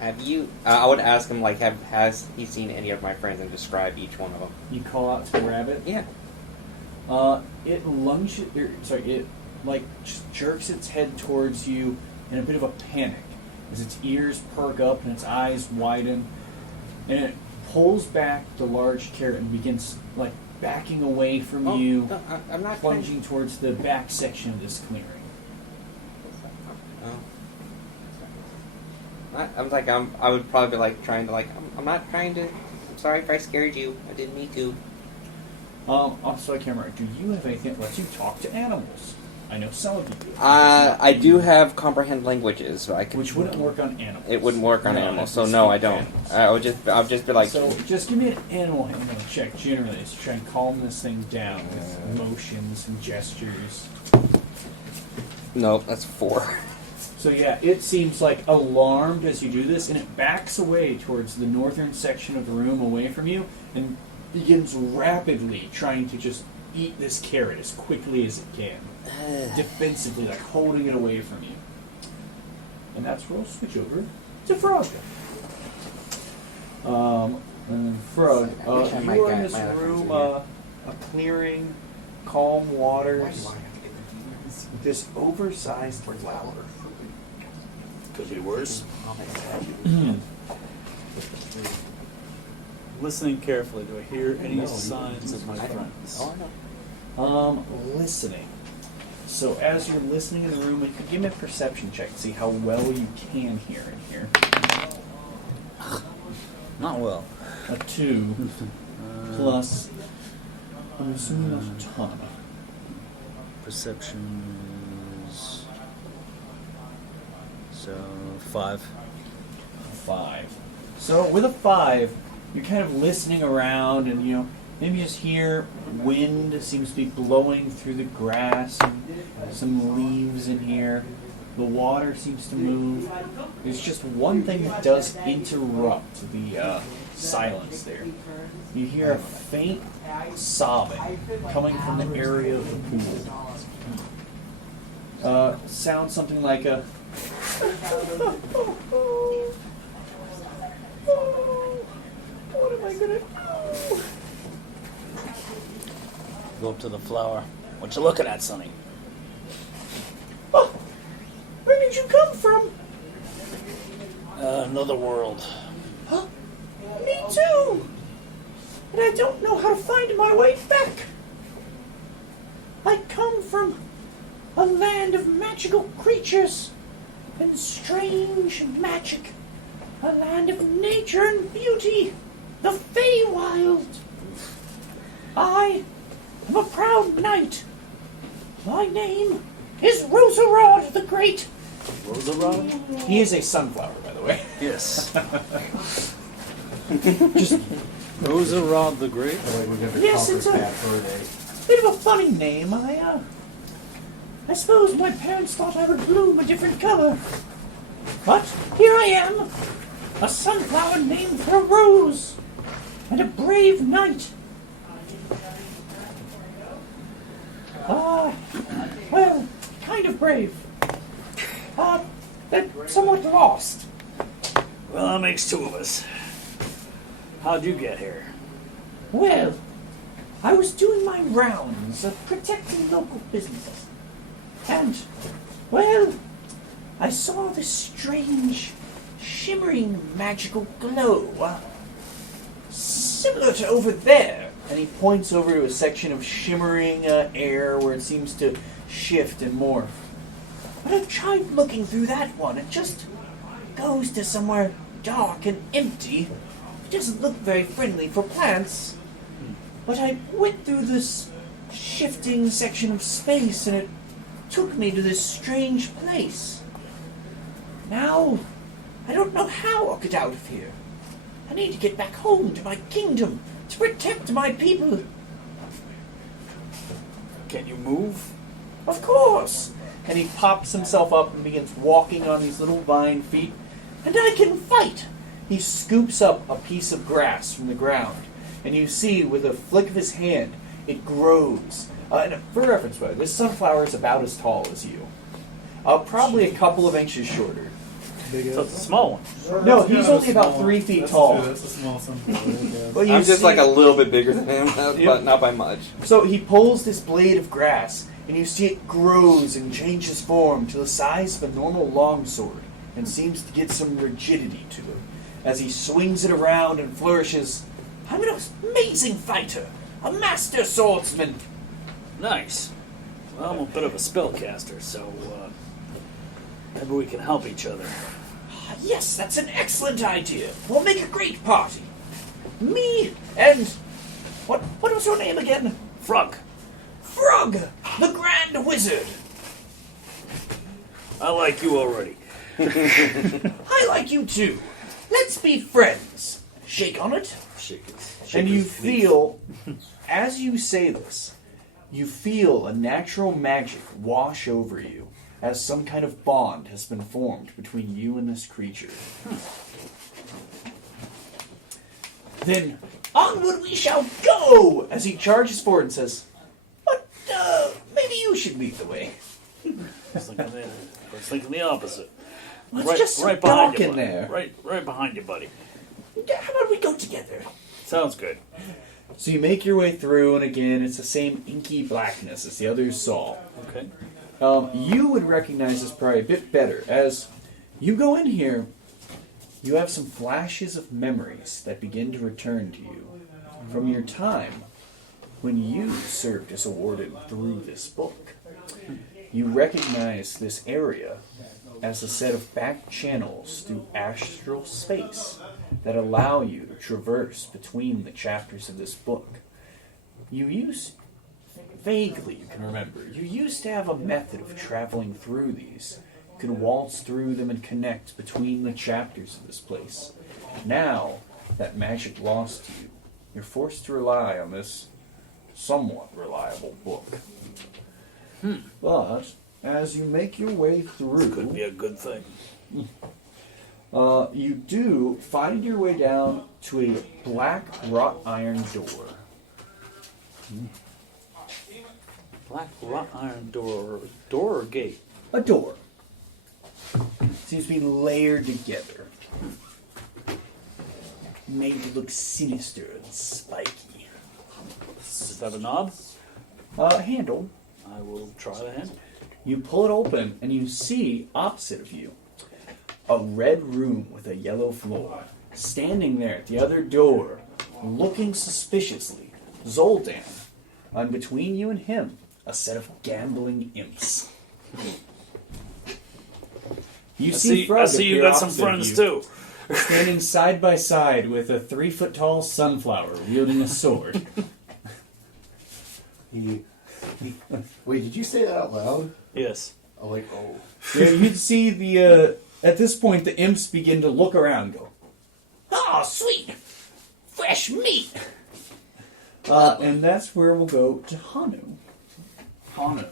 Have you... I would ask him, like, has he seen any of my friends and describe each one of them? You call out to the rabbit? Yeah. It lunges... it, like, just jerks its head towards you in a bit of a panic, as its ears perk up and its eyes widen, and it pulls back the large carrot and begins, like, backing away from you, No, I'm not plunging towards the back section of this clearing. I would probably be like trying to I'm not trying to. I'm sorry if I scared you. I didn't mean to. Also, I can't remember. Do you have anything that lets you talk to animals? I know some of you do. I do have comprehend languages, so I can. Which wouldn't work on animals. It wouldn't work on No, animals, it's so no, speak I don't. animals. I'll just be like. So just give me an animal handling check generally to try and calm this thing down with motions and gestures. Nope, that's 4. So yeah, it seems like alarmed as you do this, and it backs away towards the northern section of the room away from you, and begins rapidly trying to just eat this carrot as quickly as it can. Defensively, like holding it away from you. And that's where we'll switch over to Frog. And Frog, you are in this room, a clearing, calm waters, this oversized flower. Could be worse. Listening carefully, do I hear any signs of my friends? Listening. So as you're listening in the room, you could give me a perception check to see how well you can hear in here. Not well. A 2 plus, I'm assuming not a ton. Perception is... So, 5. 5. So with a 5, you're kind of listening around, and maybe just hear wind seems to be blowing through the grass, and some leaves in here. The water seems to move. There's just one thing that does interrupt the silence there. You hear a faint sobbing coming from the area of the pool. Sounds something like a... What am I gonna do? Go up to the flower. What you looking at, Sonny? Oh, where did you come from? Another world. Huh? Me too. And I don't know how to find my way back. I come from a land of magical creatures and strange magic. A land of nature and beauty. The Feywild. I am a proud knight. My name is Roserod the Great, Rosa Rod? He is a sunflower, by the way. Yes. Rosa Rod the Great? Yes, it's a bit of a funny name. I suppose my parents thought I would bloom a different color. But here I am, a sunflower named for a rose, and a brave knight. Well, kind of brave. But somewhat lost. Well, that makes two of us. How'd you get here? Well, I was doing my rounds of protecting local businesses. And, well, I saw this strange, shimmering, magical glow. Similar to over there. And he points over to a section of shimmering air where it seems to shift and morph. But I've tried looking through that one. It just goes to somewhere dark and empty. It doesn't look very friendly for plants. But I went through this shifting section of space and it took me to this strange place. Now, I don't know how I'll get out of here. I need to get back home to my kingdom to protect my people. Can you move? Of course! And he pops himself up and begins walking on these little vine feet. And I can fight! He scoops up a piece of grass from the ground. And you see, with a flick of his hand, it grows. And for reference, this sunflower is about as tall as you. Probably a couple of inches shorter. So it's a small one. No, he's only about 3 feet tall. That's a small sunflower. But you I'm just see- like a little bit bigger than him, but not by much. So he pulls this blade of grass, and you see it grows and changes form to the size of a normal longsword, and seems to get some rigidity to it. As he swings it around and flourishes, I'm an amazing fighter, a master swordsman. Nice. Well, I'm a bit of a spellcaster, so maybe we can help each other. Yes, that's an excellent idea. We'll make a great party. Me and... What was your name again? Frog, Frog, the Grand Wizard. I like you already. I like you too. Let's be friends. Shake on it. Shake it. And you feel, as you say this, you feel a natural magic wash over you as some kind of bond has been formed between you and this creature. Then, onward we shall go! As he charges forward and says, but, maybe you should lead the way. I was thinking the opposite. Let's just behind talk you, in buddy. there. Right behind you, buddy. How about we go together? Sounds good. So you make your way through, and again, it's the same inky blackness as the others saw. Okay. You would recognize this probably a bit better. As you go in here, you have some flashes of memories that begin to return to you from your time when you served as a warden through this book. You recognize this area as a set of back channels through astral space that allow you to traverse between the chapters of this book. Vaguely you can remember, you used to have a method of traveling through these. You could waltz through them and connect between the chapters of this place. Now, that magic lost to you, you're forced to rely on this somewhat reliable book. But, as you make your way through... This could be a good thing. you do find your way down to a black wrought iron door. Black wrought iron door or gate? A door. Seems to be layered together. Made to look sinister and spiky. Does that have a knob? Handle. I will try the handle. You pull it open and you see opposite of you a red room with a yellow floor. Standing there at the other door, looking suspiciously, Zoldan. And between you and him, a set of gambling imps. You see Frog I see you appear got some opposite friends you, too. standing side by side with a 3-foot-tall sunflower wielding a sword. Wait, did you say that out loud? Yes. Oh, like, oh. Yeah, you'd see the, at this point, the imps begin to look around and go, "Oh, sweet! Fresh meat!" And that's where we'll go to Hanu. Hanu.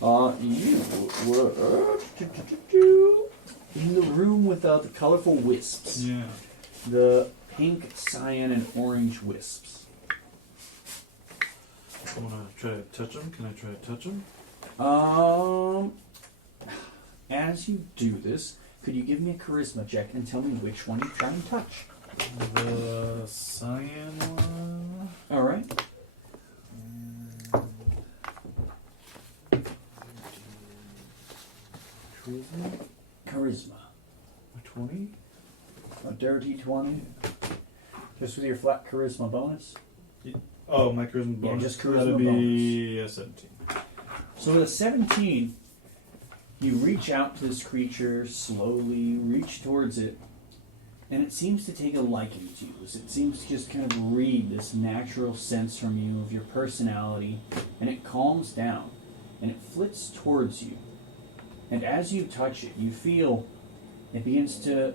You were in the room with the colorful wisps. Yeah. The pink, cyan, and orange wisps. I want to try to touch them. Can I try to touch them? As you do this, could you give me a charisma check and tell me which one you try and touch? The cyan one. All right. Charisma. A 20? A dirty 20. Just with your flat charisma bonus. Oh, my charisma bonus. just charisma That'd be a 17. So with a 17, you reach out to this creature, slowly reach towards it, and it seems to take a liking to you. It seems to just kind of read this natural sense from you of your personality, and it calms down, and it flits towards you. And as you touch it, you feel it begins to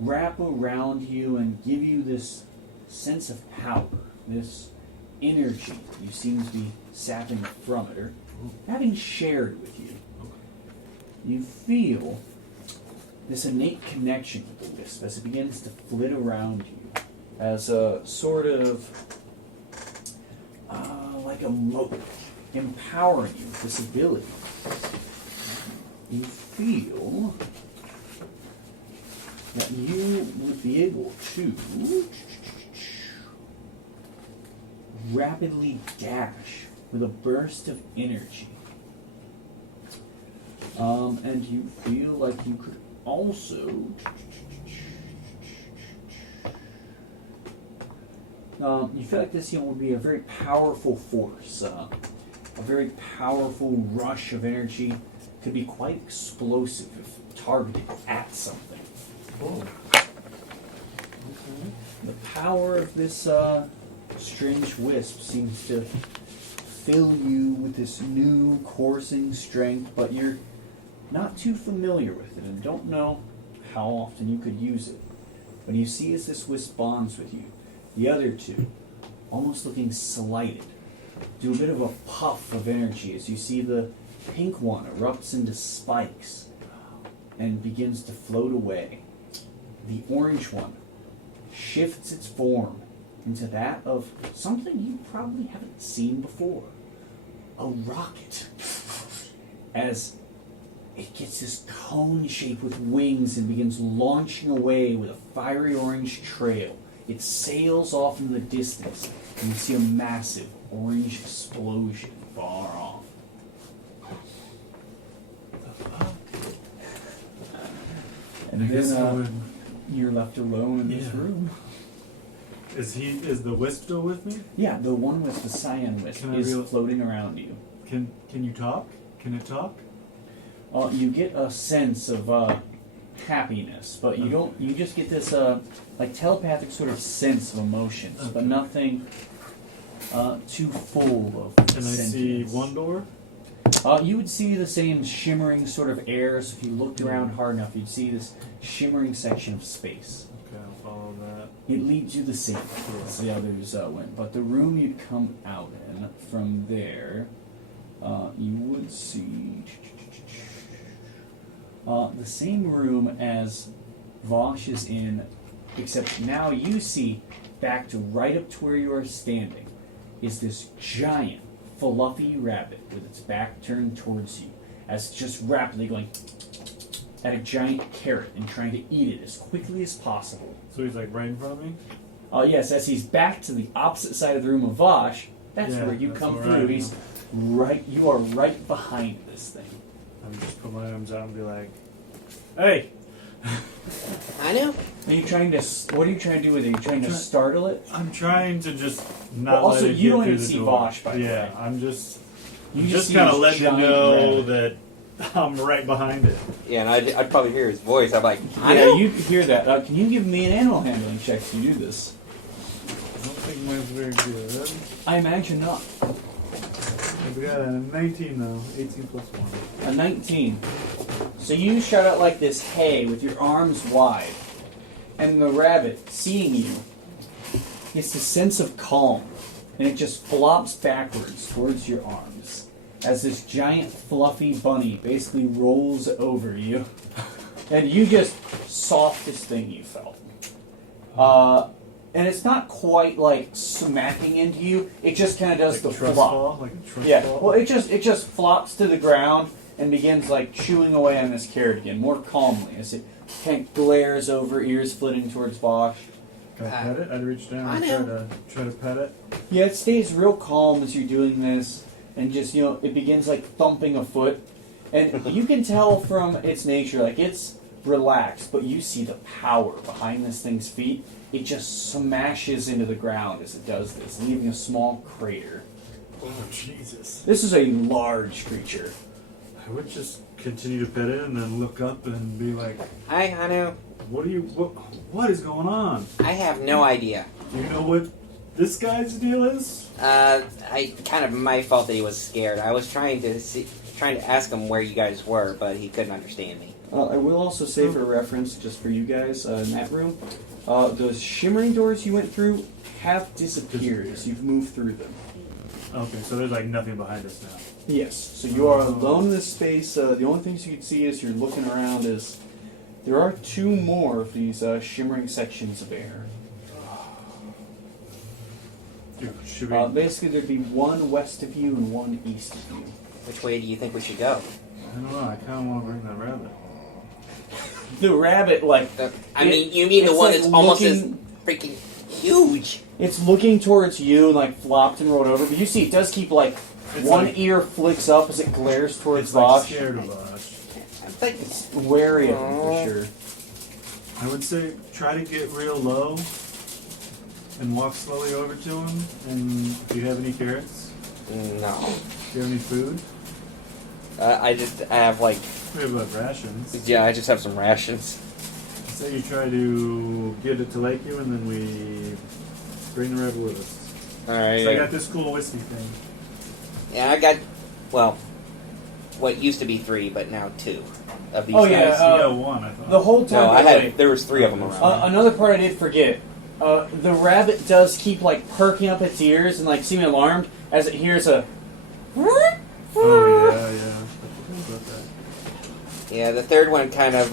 wrap around you and give you this sense of power, this energy that you seem to be sapping from it, or having shared with you. You feel this innate connection with the wisp as it begins to flit around you as a sort of like a moat, empowering you with this ability. You feel that you would be able to rapidly dash with a burst of energy. And you feel like you could also you feel like this would be a very powerful force, a very powerful rush of energy. Could be quite explosive if targeted at something. Oh. The power of this strange wisp seems to fill you with this new coursing strength, but you're not too familiar with it and don't know how often you could use it. When you see as this wisp bonds with you, the other two, almost looking slighted, do a bit of a puff of energy as you see the pink one erupts into spikes and begins to float away. The orange one shifts its form into that of something you probably haven't seen before. A rocket. As it gets this cone shape with wings and begins launching away with a fiery orange trail. It sails off in the distance, and you see a massive orange explosion far off. And then you're left alone in this room. Is the wisp still with me? Yeah, the one with the cyan wisp is floating around you. Can you talk? Can it talk? You get a sense of happiness, but you don't. You just get this like telepathic sort of sense of emotions, but nothing too full of Can I see one door? You would see the same shimmering sort of air, so if you looked around hard enough, you'd see this shimmering section of space. Okay, I'll follow that. It leads you the same as the others went, but the room you'd come out in, from there, you would see the same room as Vosh is in, except now you see, back to right up to where you are standing, is this giant, fluffy rabbit with its back turned towards you, as it's just rapidly going at a giant carrot and trying to eat it as quickly as possible. So he's like right in front of me? Yes, as he's back to the opposite side of the room of Vosh, that's where you come through. He's right, you are right behind this thing. I would just put my arms out and be like, hey! I know. Are you trying to, what are you trying to do with it? Are you trying to startle it? I'm trying to just not Well, also, let it you get don't through even the see door. Vosh, by the way. Yeah, I'm just see kind of this letting you giant know rabbit. that I'm right behind it. Yeah, and I'd probably hear his voice. I'm like, I Yeah, know. you hear that. Can you give me an animal handling check if you do this? I don't think mine's very good. I imagine not. We got a 19 though. 18 plus 1. A 19. So you shout out like this, hey, with your arms wide. And the rabbit, seeing you, gets a sense of calm. And it just flops backwards towards your arms. As this giant fluffy bunny basically rolls over you. And you just, softest thing you felt. And it's not quite like smacking into you. It just kind of does Like the trust flop. fall? Like a trust Yeah. fall? Well, it just flops to the ground and begins like chewing away on this carrot again, more calmly as it kind of glares over, ears flitting towards Bosch. Can I pet it? I'd reach down I and try to pet it. Yeah, it stays real calm as you're doing this, and just it begins like thumping a foot, and you can tell from its nature, like it's relaxed, but you see the power behind this thing's feet. It just smashes into the ground as it does this, leaving a small crater. Oh, Jesus. This is a large creature. I would just continue to pet it and then look up and be like, Hi, Hanu. what is going on? I have no idea. Do you know what this guy's deal is? I kind of my fault that he was scared. I was trying to ask him where you guys were, but he couldn't understand me. I will also say for reference, just for you guys in that room, those shimmering doors you went through have disappeared as you've moved through them. Okay, so there's like nothing behind us now. Yes, so you are alone in this space. The only things you can see as you're looking around is there are two more of these shimmering sections of air. Dude, should we? Basically, there'd be one west of you and one east of you. Which way do you think we should go? I don't know. I kind of want to bring that rabbit. The rabbit, like, I mean, you mean the it's one like that's almost as looking- freaking huge? it's looking towards you, like flopped and rolled over. But you see, it does keep like It's one like- ear flicks up as it glares towards It's like Bosch. scared of us. I think It's wary of him for sure. I would say try to get real low and walk slowly over to him. And do you have any carrots? no. Do you have any food? I have like We have rations. I just have some rations. Say you try to get it to Lake you, and then we bring the rabbit with us. All right. So I got this cool whiskey thing. Yeah, I got what used to be 3, but now 2 of these Oh, yeah, guys. You got one, I thought. The whole time. No, I by the had. There was 3 of them around. Another part I did forget. The rabbit does keep like perking up its ears and like seeming alarmed as it hears a. Oh yeah. I forgot about that. Yeah, the third one kind of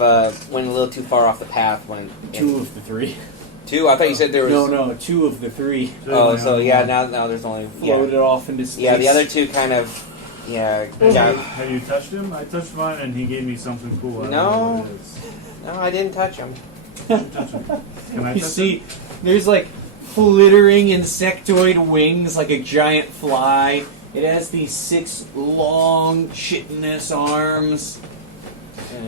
went a little too far off the path. Two of the three. 2? I thought you said there was. No, two of the three Oh, so yeah, now there's only. floated off into space. Yeah, the other 2 kind of. Yeah. Have you touched him? I touched mine, and he gave me something cool. I don't No. know what it is. No, I didn't touch them. Touch him. Can I You touch see, him? there's like flittering insectoid wings like a giant fly. It has these 6 long chitinous arms.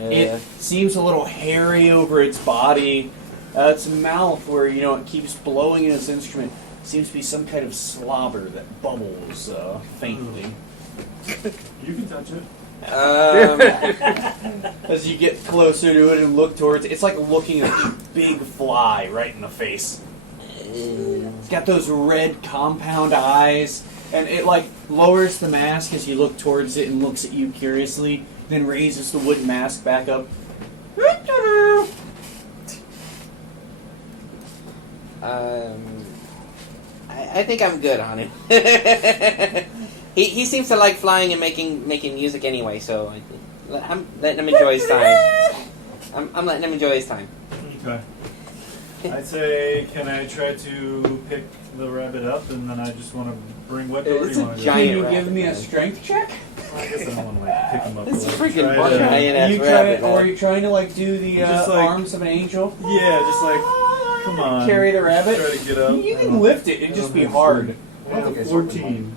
It seems a little hairy over its body. Its mouth, where it keeps blowing in its instrument, seems to be some kind of slobber that bubbles faintly. You can touch it. As you get closer to it and look towards it, it's like looking at a big fly right in the face. It's got those red compound eyes, and it like lowers the mask as you look towards it and looks at you curiously, then raises the wooden mask back up. I think I'm good on it. he seems to like flying and making music anyway, so I'm letting him enjoy his time. I'm letting him enjoy his time. Okay. I'd say, can I try to pick the rabbit up, and then I just want to bring what door do It's you a want to giant Can you rabbit, give me a man. strength check? I guess I don't want to like pick him up. It's a but, like, freaking try to- giant ass You rabbit. or are you trying to like do the Just like- arms of an angel? Yeah, just like come on. Carry the rabbit. Try to get up. You can lift it. It'd just be hard. I don't think I saw 14.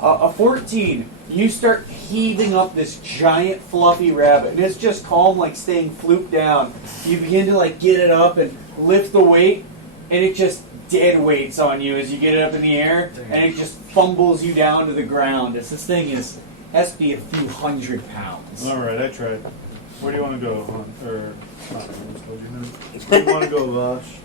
A 14. You start heaving up this giant fluffy rabbit. And it's just calm, like staying flooped down. You begin to like get it up and lift the weight, and it just dead weights on you as you get it up in the air, and it just fumbles you down to the ground. As this thing has to be a few 100 pounds. All right, I tried. Where do you want to go? Where do you want to go, Vosh?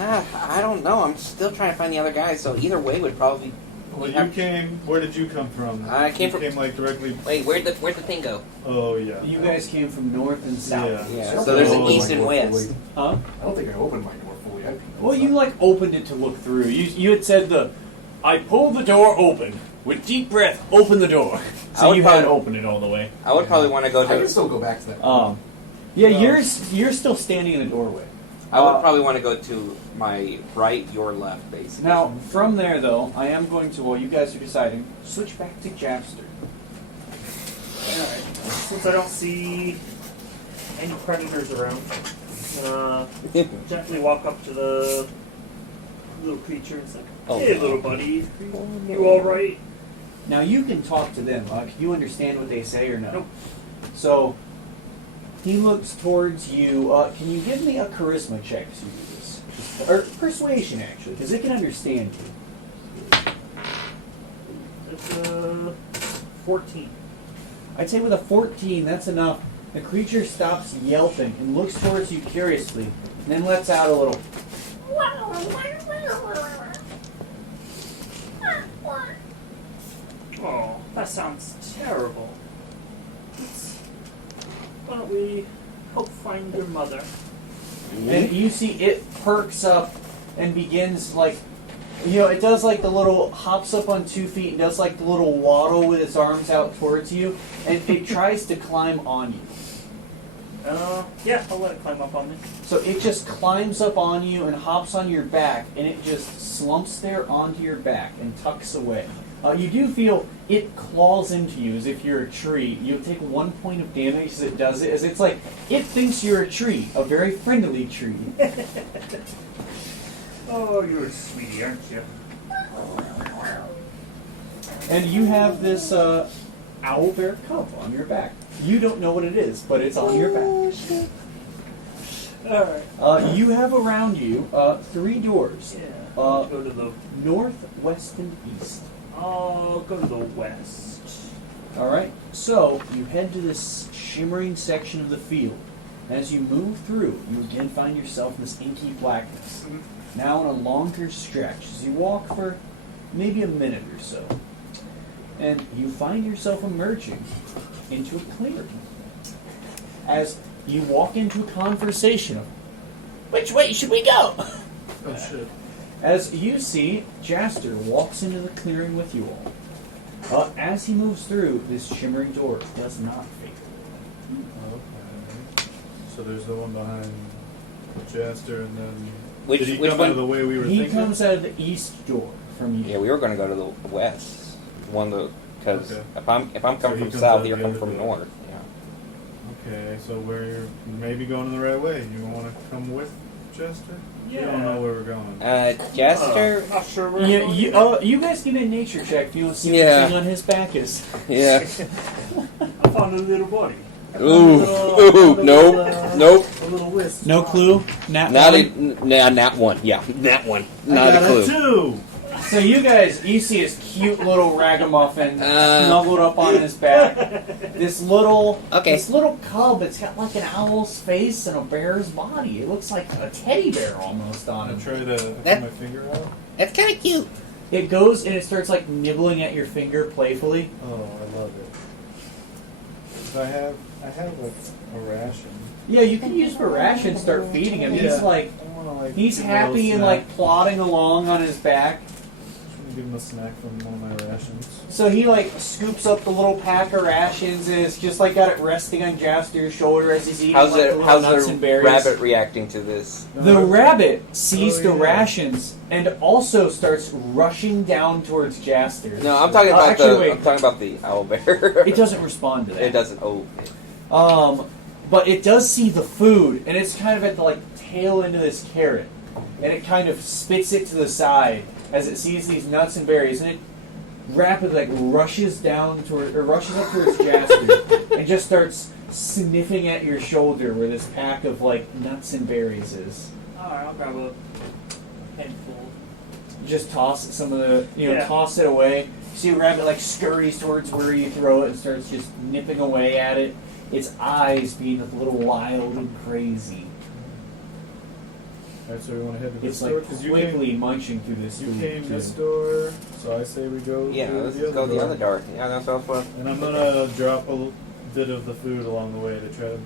I don't know. I'm still trying to find the other guys, so either way would probably be Well, you came. Where did you come from? I came you from- Came like directly. Wait, where'd the thing go? Oh yeah. You guys came from north and south. Yeah. So there's an Oh, east my and door west. fully. Huh? I don't think I opened my door fully. Well, you like opened it to look through. You had said I pulled the door open with deep breath. Open the door. I So would you had probably- opened it all the way. I would probably want to go I can to. still go back to that. Yeah, you're still standing in the doorway. I would probably want to go to my right, your left, basically. Now, from there, though, I am going to, while you guys are deciding, switch back to Japster. Alright. Since I don't see any predators around, I'm gonna gently walk up to the little creature and say, "Hey, little buddy, you alright?" Now, you can talk to them. Can you understand what they say or no? Nope. So, he looks towards you. Can you give me a charisma check to do this? Or persuasion, actually, because it can understand you. It's 14. I'd say with a 14, that's enough. The creature stops yelping and looks towards you curiously, and then lets out a little. Oh, that sounds terrible. Why don't we help find your mother? And you see it perks up and begins it does like the little, hops up on 2 feet and does like the little waddle with its arms out towards you, and it tries to climb on you. Yeah, I'll let it climb up on me. So it just climbs up on you and hops on your back, and it just slumps there onto your back and tucks away. You do feel it claws into you as if you're a tree. You'll take 1 point of damage as it does it, as it's like, it thinks you're a tree, a very friendly tree. Oh, you're a sweetie, aren't you? And you have this owlbear cub on your back. You don't know what it is, but it's on your back. Alright. You have around you 3 doors. Yeah. I'll go to the. North, west, and east. I'll go to the west. Alright, so you head to this shimmering section of the field. As you move through, you again find yourself in this inky blackness. Now in a longer stretch, as you walk for maybe a minute or so. And you find yourself emerging into a clearing. As you walk into a conversation of, which way should we go? Oh shit. As you see, Jaster walks into the clearing with you all. As he moves through, this shimmering door does not fade. Okay. So there's the one behind Jaster, and then Which did he which come out one? of the way we were He thinking? comes out of the east door from you. Yeah, we were going to go to the west. One because Okay. if I'm So coming he from comes south, out you're the coming other from way. north. Yeah. Okay, so we're maybe going the right way. You want to come with Jester? Yeah. We don't know where we're going. Jester. Not sure where You guys give me a nature check if you want to see what Yeah. the thing on his back is. Yeah. I found a little body. Ooh, nope, nope. A little wisp. No clue? Not one. Yeah, that one. Not a clue. Two. So you guys, you see his cute little ragamuffin snuggled up on his back. This little cub, it's got like an owl's face and a bear's body. It looks like a teddy bear almost on I him. try to put That- my finger out. That's kind of cute. It goes and it starts like nibbling at your finger playfully. Oh, I love it. So I have like a ration. Yeah, you can use for ration and start feeding him. He's Yeah. like, I wanna, like, he's give him a little happy and snack. like plodding along on his back. Just wanna give him a snack from one of my rations. So he like scoops up the little pack of rations and it's just like got it resting on Jaster's shoulder as he's eating How's like, the the little how's nuts the and berries. rabbit reacting to this? The rabbit sees Oh, the yeah. rations and also starts rushing down towards Jaster. No, I'm talking about actually, wait. I'm talking about the owlbear. It doesn't respond to that. It doesn't. Oh. But it does see the food, and it's kind of at the like tail end of this carrot, and it kind of spits it to the side as it sees these nuts and berries, and it rapidly like rushes up towards Jaster and just starts sniffing at your shoulder where this pack of like nuts and berries is. Alright, I'll grab a handful. You just toss some of the, Yeah. toss it away. You see a rabbit like scurries towards where you throw it and starts just nipping away at it. Its eyes being a little wild and crazy. Alright, so we want to head to this It's door? like Because you quickly munching through this you food. came too. this door, so I say we go Yeah, through let's the go other the door. other door. Yeah, that's all. And I'm gonna drop a bit of the food along the way to try to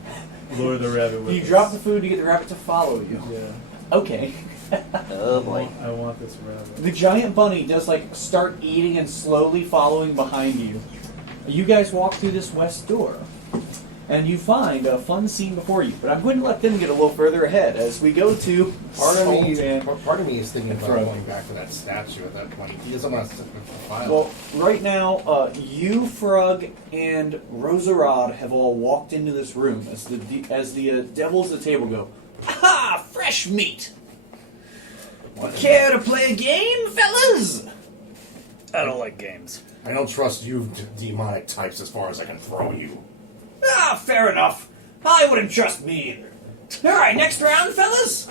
lure the rabbit with You us. drop the food to get the rabbit to follow you. Yeah. Okay. Oh boy. I want this rabbit. The giant bunny does like start eating and slowly following behind you. You guys walk through this west door, and you find a fun scene before you. But I'm going to let them get a little further ahead as we go to Part of me, Sultan. part of me is thinking about Frog. going back to that statue at that point. He doesn't want to sit with the file. Well, right now, you, Frog, and Roserod have all walked into this room as the devils at the table go, "Aha! Fresh meat! Care to play a game, fellas?" I don't like games. I don't trust you demonic types as far as I can throw you. Ah, fair enough. I wouldn't trust me either. All right, next round, fellas.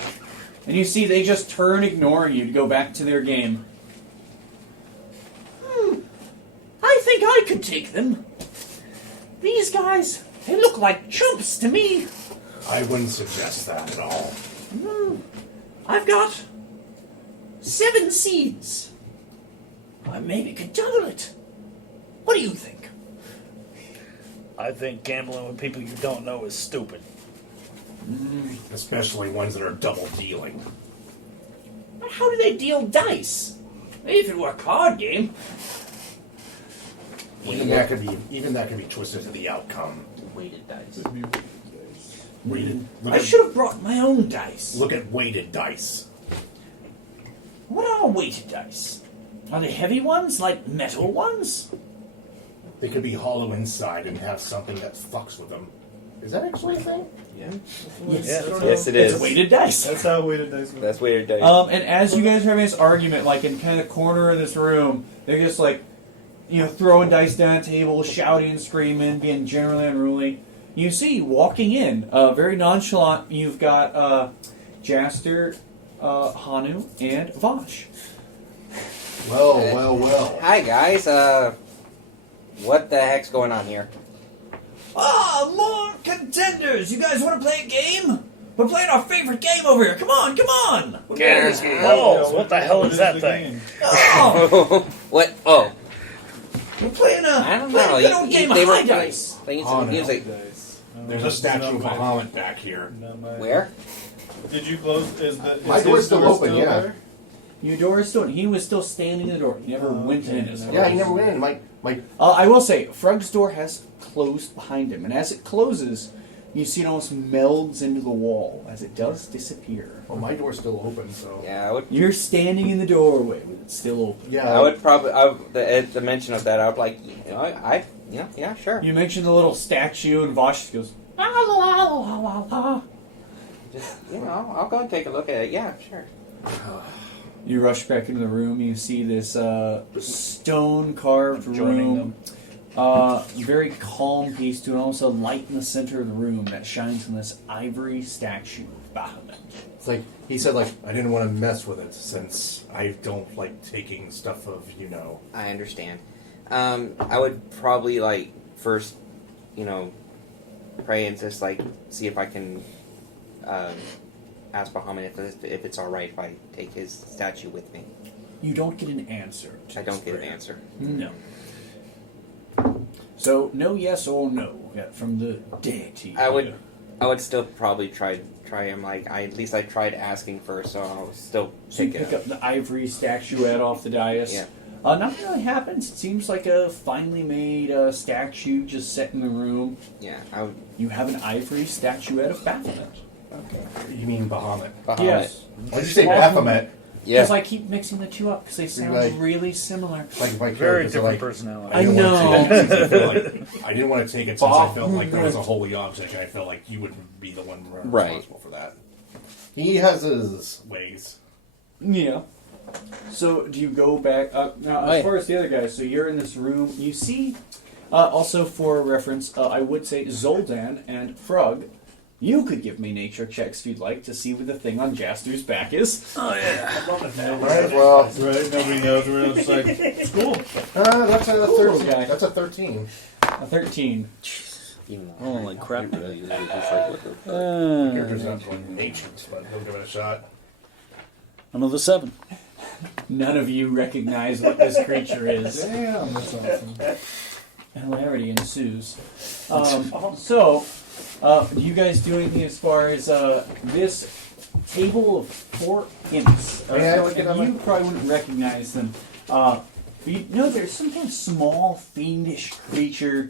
And you see they just turn, ignoring you, to go back to their game. I think I could take them. These guys, they look like chumps to me. I wouldn't suggest that at all. I've got 7 seeds. I maybe could double it. What do you think? I think gambling with people you don't know is stupid. Especially ones that are double dealing. But how do they deal dice? If it were a card game. Even that can be twisted to the outcome. Weighted dice. Weighted. Look I at, should have brought my own dice. look at weighted dice. What are weighted dice? Are they heavy ones, like metal ones? They could be hollow inside and have something that fucks with them. Is that actually a thing? Yeah. Yes, it It's is. weighted dice. That's how weighted dice work. That's weighted dice. And as you guys are having this argument, like in kind of the corner of this room, they're just like, throwing dice down at the table, shouting and screaming, being generally unruly. You see, walking in, very nonchalant, you've got Jaster, Hanu, and Vosh. Well. Hi guys. What the heck's going on here? Ah, more contenders! You guys want to play a game? We're playing our favorite game over here. Come on, come on! Gators balls. What the hell is that thing? Oh, What? Oh, we're playing I don't a know. good old game of They were high dice. playing Oh, some no. music. Dice. There's a statue of Bahamut back here. Where? Did you close? Is My his door's still door open, yeah. there? Your door is still. He was still standing in the door. He never went in his door. Yeah, he never went in. My I will say, Frug's door has closed behind him, and as it closes, you see it almost melds into the wall as it does disappear. well, my door's still open, so Yeah, I would. You're standing in the doorway with it still open. yeah. I would probably. At the mention of that, I would like. Yeah, sure. You mentioned the little statue, and Vosh just goes, "La, la, la, la, la." Just I'll go and take a look at it. Yeah, sure. You rush back into the room. You see this stone-carved Joining room. Very calm piece to it. Also, light in the center of the room that shines from this ivory statue of Bahamut. It's like he said, like I didn't want to mess with it since I don't like taking stuff of I understand. I would probably first, pray and just see if I can ask Bahamut if it's all right if I take his statue with me. You don't get an answer. to I don't this get an prayer. answer. No. So, no yes or no from the deity. I would. here. I would still probably try him. At least I tried asking first, so I'll still So you pick pick it up the ivory statuette off the dais. Yeah. Nothing really happens. It seems like a finely made statue just set in the room. Yeah, I would. You have an ivory statuette of Baphomet. You mean Bahamut? Bahamut. Yes. Why did you say Baphomet? Yeah. Because I keep mixing the two up because they sound Right. really similar. Like my Very characters are different like. personality. I didn't want to know. take it since I felt like I didn't want to take it since I felt like there was a holy object, and I felt like you would be the one Right. responsible for that. He has his ways. Yeah. So do you go back? Now, as far as the other guys, so you're in this room. You see, also for reference, I would say Zoldan and Frug. You could give me nature checks if you'd like to see what the thing on Jaster's back is. Oh yeah. Right. Well, Right? Nobody knows. We're just like, it's cool. that's a Cool 13. guy. That's a 13. A 13. Oh, like crap. Character's not going ancient, but he'll give it a shot. Another 7. None of you recognize what this creature is. Damn, that's awesome. Hilarity ensues. Do you guys do anything as far as this table of 4 imps? You probably wouldn't recognize them. You know, there's some kind of small, fiendish creature.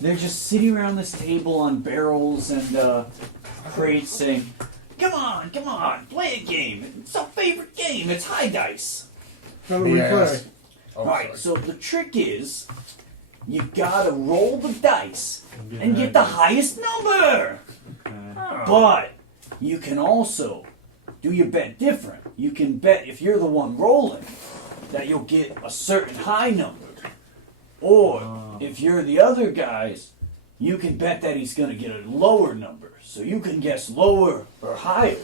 They're just sitting around this table on barrels and crates saying, come on, play a game. It's our favorite game. It's high dice. How do we play? Alright, so the trick is, you gotta roll the dice and get the highest number. But you can also do your bet different. You can bet if you're the one rolling that you'll get a certain high number. Or if you're the other guys, you can bet that he's gonna get a lower number. So you can guess lower or higher.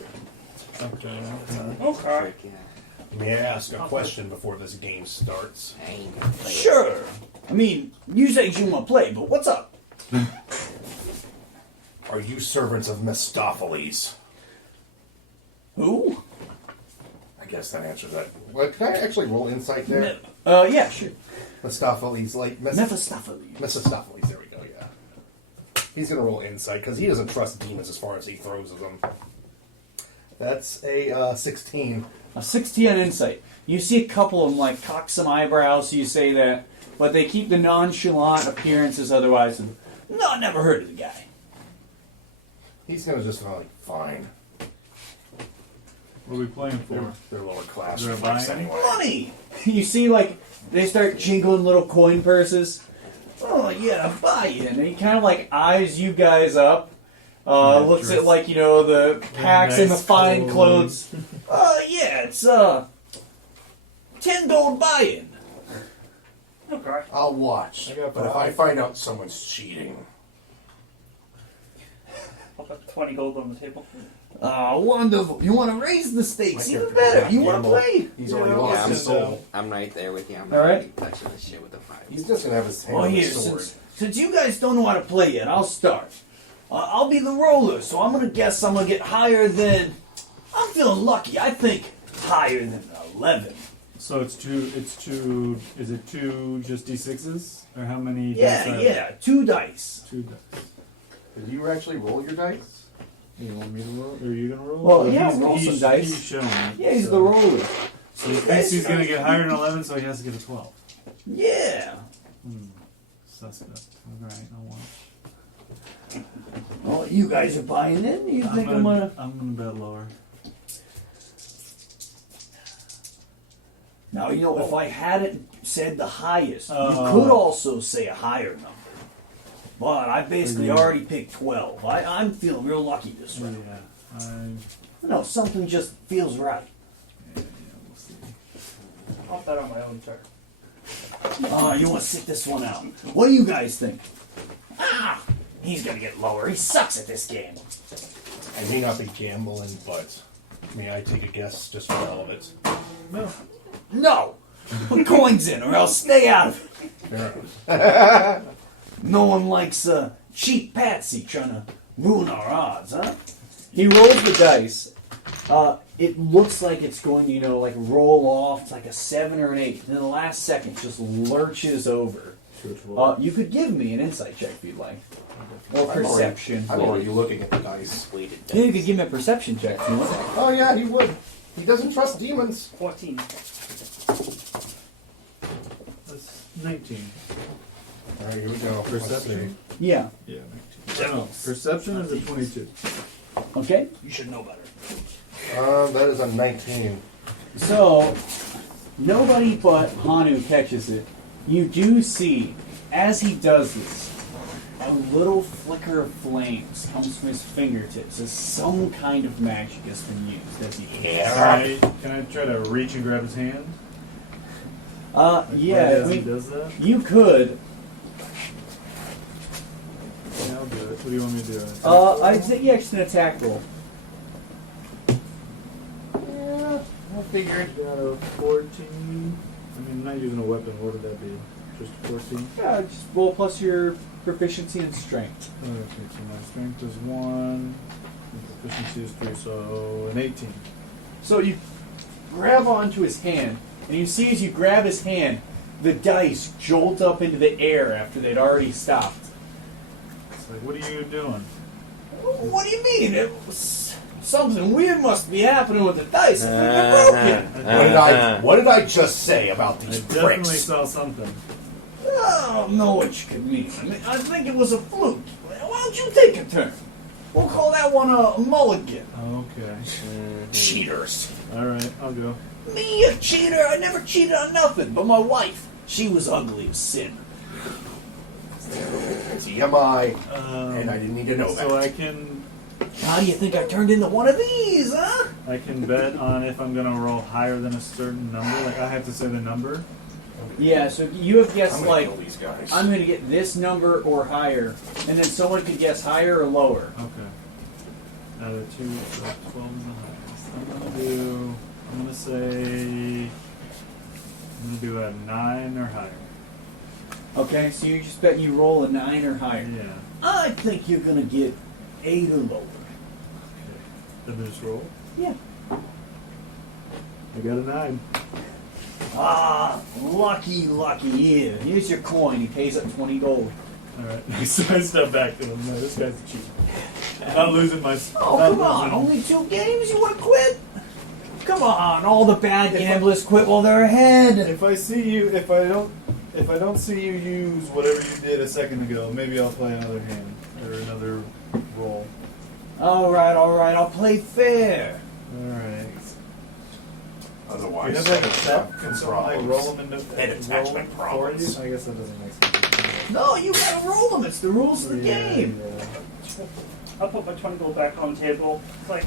Okay. May I ask a question before this game starts? I ain't gonna play it. Sure. I mean, you said you want to play, but what's up? Are you servants of Mephistopheles? Who? I guess that answers that. Well, can I actually roll insight there? Yeah, sure. Mephistopheles, like Mephistopheles. Mephistopheles. There we go. Yeah. He's gonna roll insight because he doesn't trust demons as far as he throws them. That's a 16. A 16 on insight. You see a couple of them like cock some eyebrows, so you say that, but they keep the nonchalant appearances otherwise. And, no, I never heard of the guy. He's gonna just like fine. What are we playing for? They're lower class Is there a reflex buy-in? anyway. Money! You see, like, they start jingling little coin purses. Oh, yeah, buy in. And he kind of like eyes you guys up. Looks at, like, you know, the packs and the Nice fine clothes. clothes. Yeah, it's 10 gold buy-in. Okay. I'll watch. I got But if I find out someone's cheating, I'll put 20 gold on the table. Wonderful. You want to raise the stakes My even character better. You want to gamble. play? he's already Yeah, lost yeah, his soul. I'm right there with you. I'm All not right. touching this shit with a 5. He's just gonna have his hand Well, on the here, sword. since you guys don't know how to play yet, I'll start. I'll be the roller, so I'm going to guess I'm going to get higher than... I'm feeling lucky. I think higher than 11. So it's two, is it 2 just D6s? Or how many Yeah, dice are yeah, 2 dice. 2 dice. Did you actually roll your dice? You want me to roll? Or are you going to roll? Well, yeah, roll some dice. He's showing it, Yeah, he's so- the roller. So he thinks he's going to get higher than 11, so he has to get a 12. Yeah. Suspect. Alright, I'll watch. Well, you guys are buying in? You think I'm going to... I'm gonna bet lower. Now, you know, if I hadn't said the highest, you Oh. could also say a higher number. But I basically Yeah. already picked 12. I'm feeling real lucky this Yeah, round. I No, something just feels right. we'll see. I'll bet on my own turn. You want to sit this one out. What do you guys think? He's going to get lower. He sucks at this game. I may not be gambling, but may I take a guess just for all of it? No. No! Put coins in or else stay out of it. Fair enough. No one likes a cheap patsy trying to ruin our odds, huh? He rolls the dice. It looks like it's going to, like roll off. It's like a 7 or an 8. Then the last second just lurches over. You could give me an insight check if you'd like. Or perception. I'm already looking at the dice. Weighted Yeah, you dice. could give me a perception check if you want. Oh yeah, he would. He doesn't trust demons. 14. That's 19. Alright, here we go. Perception? Yeah. Yeah, 19. No, perception is a 22. Okay? You should know better. That is a 19. So, nobody but Hanu catches it. You do see, as he does this, a little flicker of flames comes from his fingertips as some kind of magic has been used as he Can I try to reach and grab his hand? yeah, Right I as he mean, does that? you could. Yeah, I'll do it. What do you want me to do? I'd say you actually an attack roll. Yeah, I figured. Got a 14. I mean, I'm not using a weapon. What would that be? Just 14? Yeah, just roll plus your proficiency and strength. Oh, okay, so my strength is 1. And proficiency is 3, so an 18. So you grab onto his hand, and you see as you grab his hand, the dice jolt up into the air after they'd already stopped. It's like, what are you doing? What do you mean? It was something weird must be happening with the dice. They're broken. What did I just say about I these definitely pricks? saw something. I don't know what you could mean. I think it was a fluke. Why don't you take a turn? We'll call that one a mulligan. Okay. Cheaters. Alright, I'll go. Me, a cheater? I never cheated on nothing. But my wife, she was ugly as sin. TMI. And I didn't need to know So that. I can How do you think I turned into one of these, huh? bet on if I'm gonna roll higher than a certain number. Like I have to say the number. Yeah, so you have guessed, I'm gonna kill these guys. I'm going to get this number or higher, and then someone could guess higher or lower. Okay. Out of 2, so 12 is the highest. I'm gonna do a 9 or higher. Okay, so you just bet you roll a 9 or higher. Yeah. I think you're going to get 8 or lower. Then just roll. Yeah. I got a 9. Ah, lucky you. Here's your coin. He pays up 20 gold. Alright. So I step back to him. No, this guy's a cheater. Not losing my. Oh, come on. Only 2 games? You want to quit? Come on. All the bad gamblers quit while they're ahead. If I don't see you use whatever you did a second ago, maybe I'll play another hand or another roll. All right. I'll play fair. Alright. Otherwise, You have like a set? Can someone like problems. roll them into Head attachment for you? problems. I guess that doesn't make sense. No, you got to roll them. It's the rules of the game. Yeah. I'll put my 20 gold back on the table. It's like,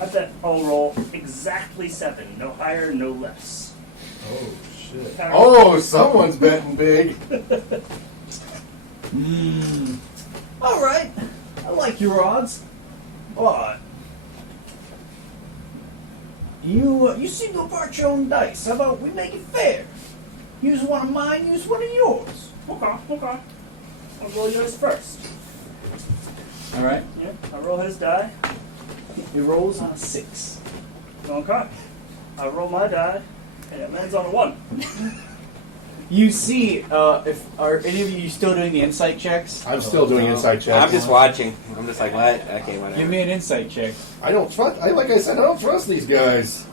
I bet I'll roll exactly 7. No higher, no less. Oh shit. Oh, someone's betting big. All right. I like your odds. But you seem to have brought your own dice. How about we make it fair? Use one of mine, use one of yours. Okay. I'll roll yours first. All right. Yeah, I roll his die. He rolls on a 6. Okay. I roll my die, and it lands on a 1. You see, if are any of you still doing the insight checks? I'm still doing inside checks. I'm just watching. I'm just like, what? Okay, whatever. Give me an insight check. I don't trust. Like I said, I don't trust these guys.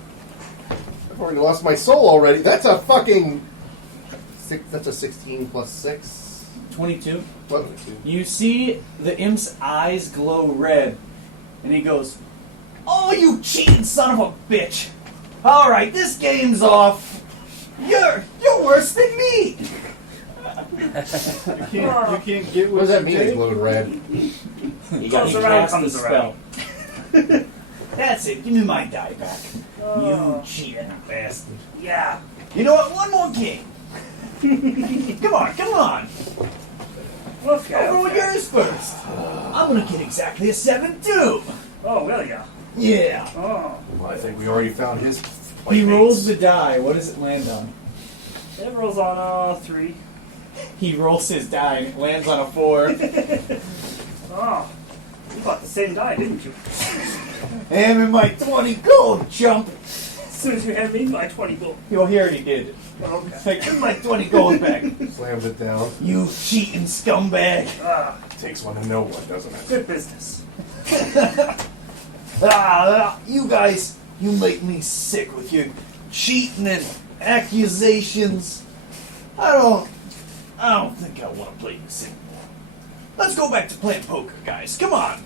I've already lost my soul already. That's a fucking. That's a 16 plus 6. 22. What? You see the imp's eyes glow red, and he goes, "Oh, you cheating son of a bitch! All right, this game's off. You're worse than me." You can't get What does that mean? It's Jake? glowed red. You got Comes He around, cast the comes spell. That's it. Give me my die back. Oh. You cheating bastard. Yeah. You know what? One more game. Come on. Okay. I'll roll yours first. I'm gonna get exactly a 7 too. Oh, will ya? Yeah. Oh. Well, I think we already found his. He playmates. rolls the die. What does it land on? It rolls on 3. He rolls his die and it lands on a 4. Oh. You bought the same die, didn't you? Hand me my 20 gold, chump. As soon as you hand me my 20 gold. You'll hear he did it. Okay. Like, give me my 20 gold back. Slams it down. You cheating scumbag. Takes one to know one, doesn't it? Good business. You guys, you make me sick with your cheating and accusations. I don't think I want to play this anymore. Let's go back to playing poker, guys. Come on.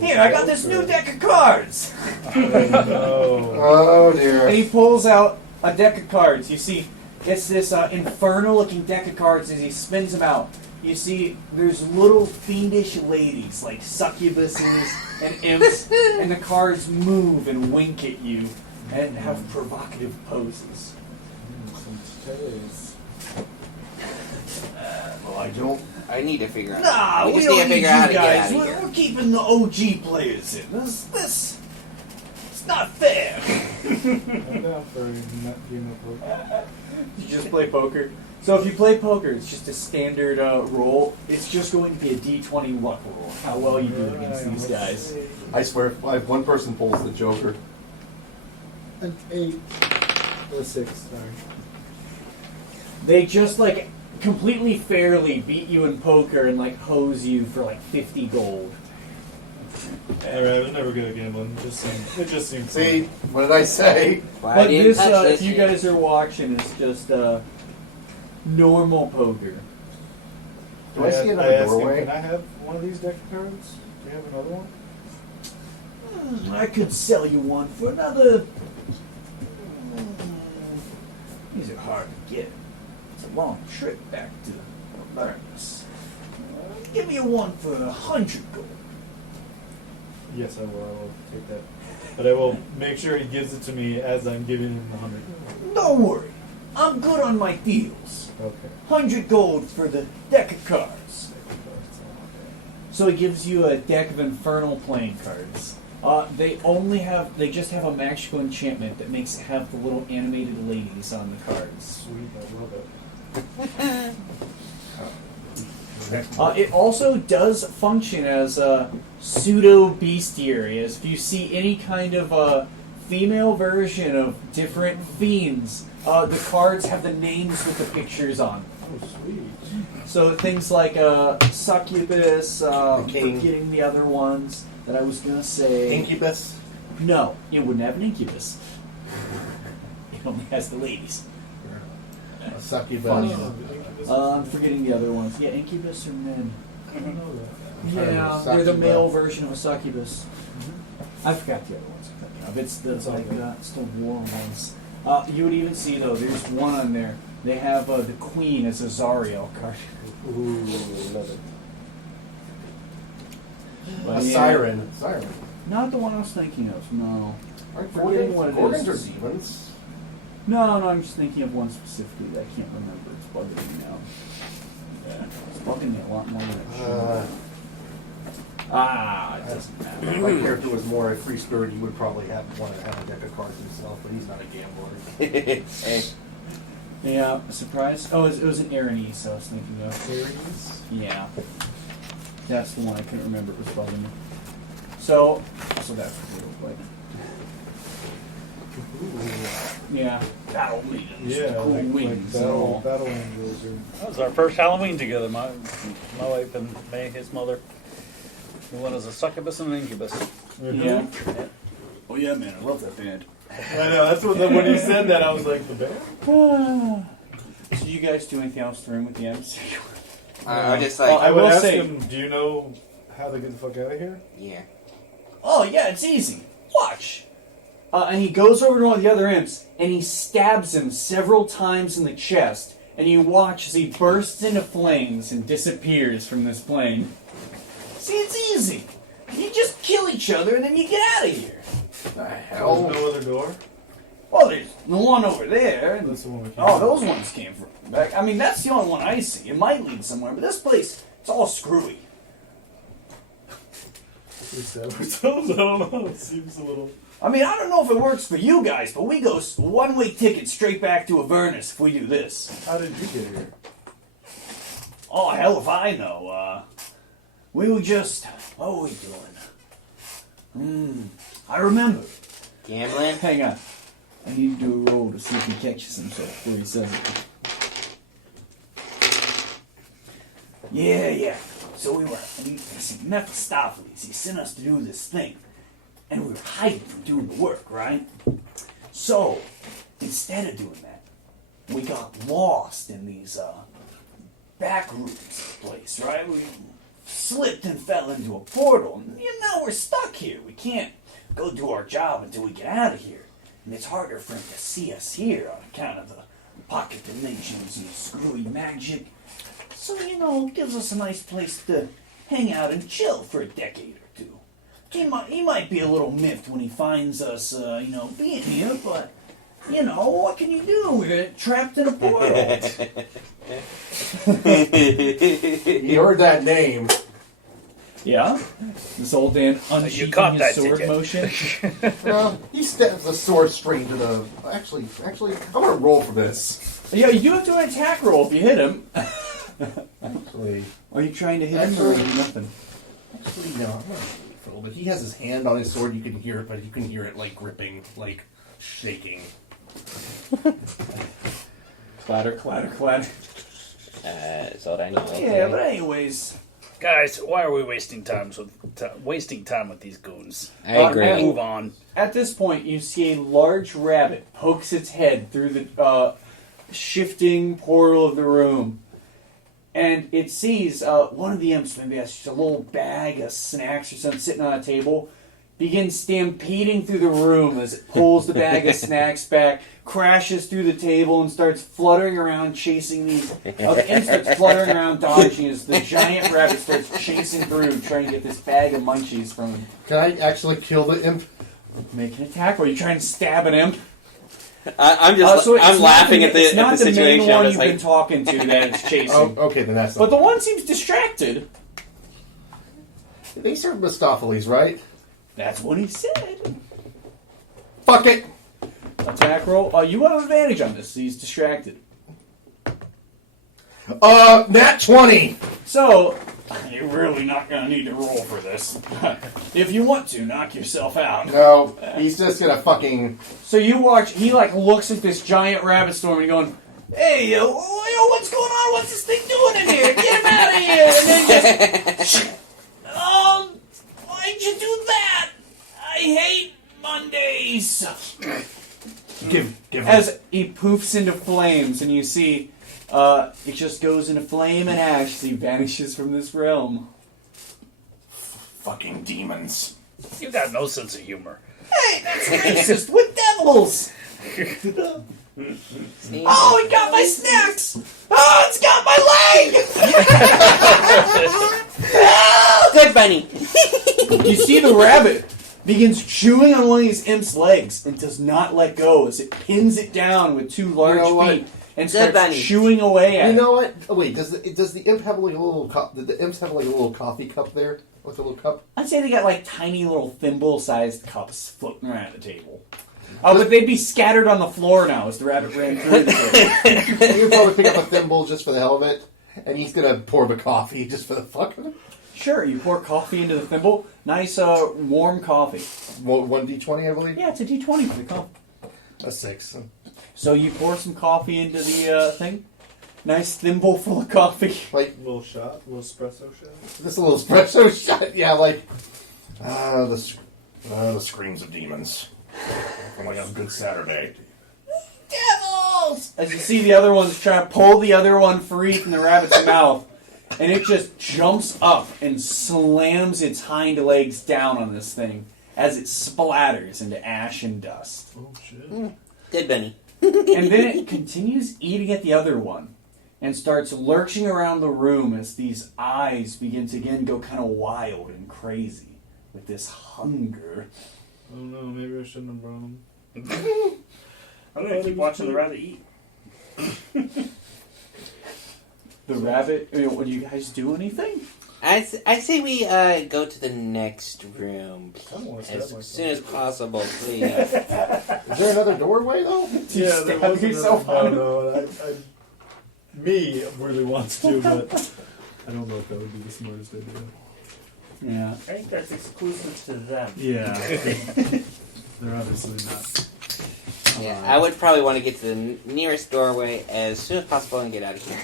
Here, I got this new deck of cards. Oh. Oh dear. And he pulls out a deck of cards. You see, it's this infernal-looking deck of cards as he spins them out. You see, there's little fiendish ladies, like succubuses and imps, and the cards move and wink at you and have provocative poses. Well, I don't. I need to figure out. Nah, we we just don't need to need figure you out how to get guys. out of We're, here. we're keeping the OG players in. This it's not fair. I'm down for a game of poker. You just play poker. So if you play poker, it's just a standard roll. It's just going to be a D20 luck roll. How well you do against these guys. I swear, if one person pulls the Joker, An 8. Or 6, sorry. They just like completely fairly beat you in poker and like hose you for like 50 gold. Alright, I was never good at gambling. It just seemed See, what did I say? Why But didn't this, touch if this you shit? guys are watching, it's just normal poker. Do I see I another asked him, doorway? can I have one of these deck of cards? Do you have another one? I could sell you one for another. These are hard to get. It's a long trip back to Avernus. Give me a one for 100 gold. Yes, I will take that. But I will make sure he gives it to me as I'm giving him the 100. Don't worry, I'm good on my deals. Okay. 100 gold for the deck of cards. So it gives you a deck of infernal playing cards. They just have a magical enchantment that makes it have the little animated ladies on the cards. Sweet, I love it. It also does function as a pseudo bestiary. As if you see any kind of female version of different fiends, the cards have the names with the pictures on. Oh, sweet. So things like succubus, king. forgetting the other ones that I was gonna say. Incubus. No, it wouldn't have an incubus. It only has the ladies. A succubus. Funny. I'm forgetting the other ones. Yeah, incubus are men. I don't know that. Yeah, Succubus. they're the male version of a succubus. I forgot the other ones. I'm thinking of. It's the That's all like good. it's the war ones. You would even see though. There's one on there. They have the queen as a Zariel card. Ooh, love it. But A yeah, siren. Not the one I was thinking of. No. Aren't Forgetting what it Gorgons is. are demons. No, I'm just thinking of one specifically that I can't remember. It's bugging me now. Yeah, it's bugging me a lot more than it should. It doesn't matter. If my character was more a free spirit, he would probably want to have a deck of cards himself, but he's not a gambler. Hey, Yeah, surprise. Oh, it was an Aranese I was thinking of. Aries? Yeah. That's the one I couldn't remember. It was bugging me. So that's real quick. Yeah. Battle maidens. Yeah, Cool wings and all. battle angels. That was our first Halloween together. My wife and May, his mother. We went as a succubus and an incubus. Yeah. Oh yeah, man, I love that band. I know, that's what, when he said that, I was like, the band? So you guys do anything else to ring with the MC? I just Oh, like, I would will ask say- him, do you know how to get the fuck out of here? yeah. Oh yeah, it's easy. Watch. And he goes over to one of the other imps, and he stabs him several times in the chest, and you watch as he bursts into flames and disappears from this plane. See, it's easy. You just kill each other, and then you get out of here. The There's hell? no other door? Well, there's the one over there. And That's the one we came oh, from. those ones came from back. I mean, that's the only one I see. It might lead somewhere, but this place, it's all screwy. We said ourselves, I don't know, it seems a little... I mean, I don't know if it works for you guys, but we go one-way ticket straight back to Avernus if we do this. How did you get here? Oh, hell if I know. We were just... What were we doing? I remember. Gambling? Hang on. I need to do a roll to see if he catches himself before he says it. Yeah. So we Mephistopheles, he sent us to do this thing. And we were hiding from doing the work, right? So, instead of doing that, we got lost in these back rooms of the place, right? We slipped and fell into a portal, and now we're stuck here. We can't go do our job until we get out of here. And it's harder for him to see us here on account of the pocket dimensions and screwy magic. So, it gives us a nice place to hang out and chill for a decade or two. He might be a little miffed when he finds us, being here, but, what can you do? We're trapped in a portal. He heard that name. Yeah? This old Dan unsheathing caught his that, sword did ya? motion. He stabs the sword straight to the... Actually, I'm gonna roll for this. Yeah, you do have to do an attack roll if you hit him. Actually, Are you trying to hit him or nothing? no, I'm not really Phil, but he has his hand on his sword. You can hear it, but you can hear it like gripping, like shaking. Clatter, clatter, clatter. That's all I know. Yeah, but anyways. Guys, why are we wasting time with these goons? I agree. Move on. At this point, you see a large rabbit pokes its head through the shifting portal of the room. And it sees one of the imps, maybe has just a little bag of snacks or something sitting on a table, begins stampeding through the room as it pulls the bag of snacks back, crashes through the table, and starts fluttering around, chasing these. The imp starts fluttering around, dodging as the giant rabbit starts chasing through, trying to get this bag of munchies from him. Can I actually kill the imp? Make an attack, or you try and stab an imp? I'm just I'm laughing at the It's not the situation. main one I you've was been talking to that it's chasing. Oh, okay, then that's But not. the one seems distracted. These are Mistopheles, right? That's what he said. Fuck it! Attack roll. You have advantage on this. He's distracted. Nat 20! So, you're really not going to need to roll for this. If you want to, knock yourself out. No, he's just gonna fucking... So you watch, he looks at this giant rabbit storm and going, hey, yo, what's going on? What's this thing doing in here? Get him out of here! And then just, oh, why'd you do that? I hate Mondays. Give As he poofs into flames, and you see, it just goes into flame and ash as he vanishes from this realm. fucking demons. You got no sense of humor. Hey, that's racist with devils! Oh, it got my snacks! Oh, it's got my leg! Good bunny. You see the rabbit begins chewing on one of these imp's legs and does not let go as it pins it down with two large feet and starts bunny. chewing away at You it. know what? Oh, wait, does the imp have like a little cup? Did the imps have like a little coffee cup there? With a little cup? I'd say they got like tiny little thimble-sized cups floating around the table. Oh, but they'd be scattered on the floor now as the rabbit ran through the table. You could probably pick up a thimble just for the hell of it, and he's gonna pour the coffee just for the fuck of it. Sure, you pour coffee into the thimble. Nice, warm coffee. 1d20, I believe? Yeah, it's a D20 for the coffee. A 6. So you pour some coffee into the thing. Nice thimble full of coffee. Like, Little shot, little espresso shot. this little espresso shot, yeah, like... the screams of demons. From like a good Saturday. Devils! As you see the other one's trying to pull the other one free from the rabbit's mouth. And it just jumps up and slams its hind legs down on this thing as it splatters into ash and dust. Oh shit. Good bunny. And then it continues eating at the other one and starts lurching around the room as these eyes begin to again go kind of wild and crazy with this hunger. Oh no, maybe I shouldn't have brought him. I'm gonna keep watching the rabbit eat. The rabbit, what do you guys do anything? I say we go to the next room I don't want to as stab myself. soon as possible, please. Is there another doorway, though? Yeah, there stab was yourself another- on no, me really wants to, but I don't know if that would be the smartest idea. Yeah. I think that's exclusive to them. Yeah. They're obviously not. Yeah, I would probably want to get to the nearest doorway as soon as possible and get out of here.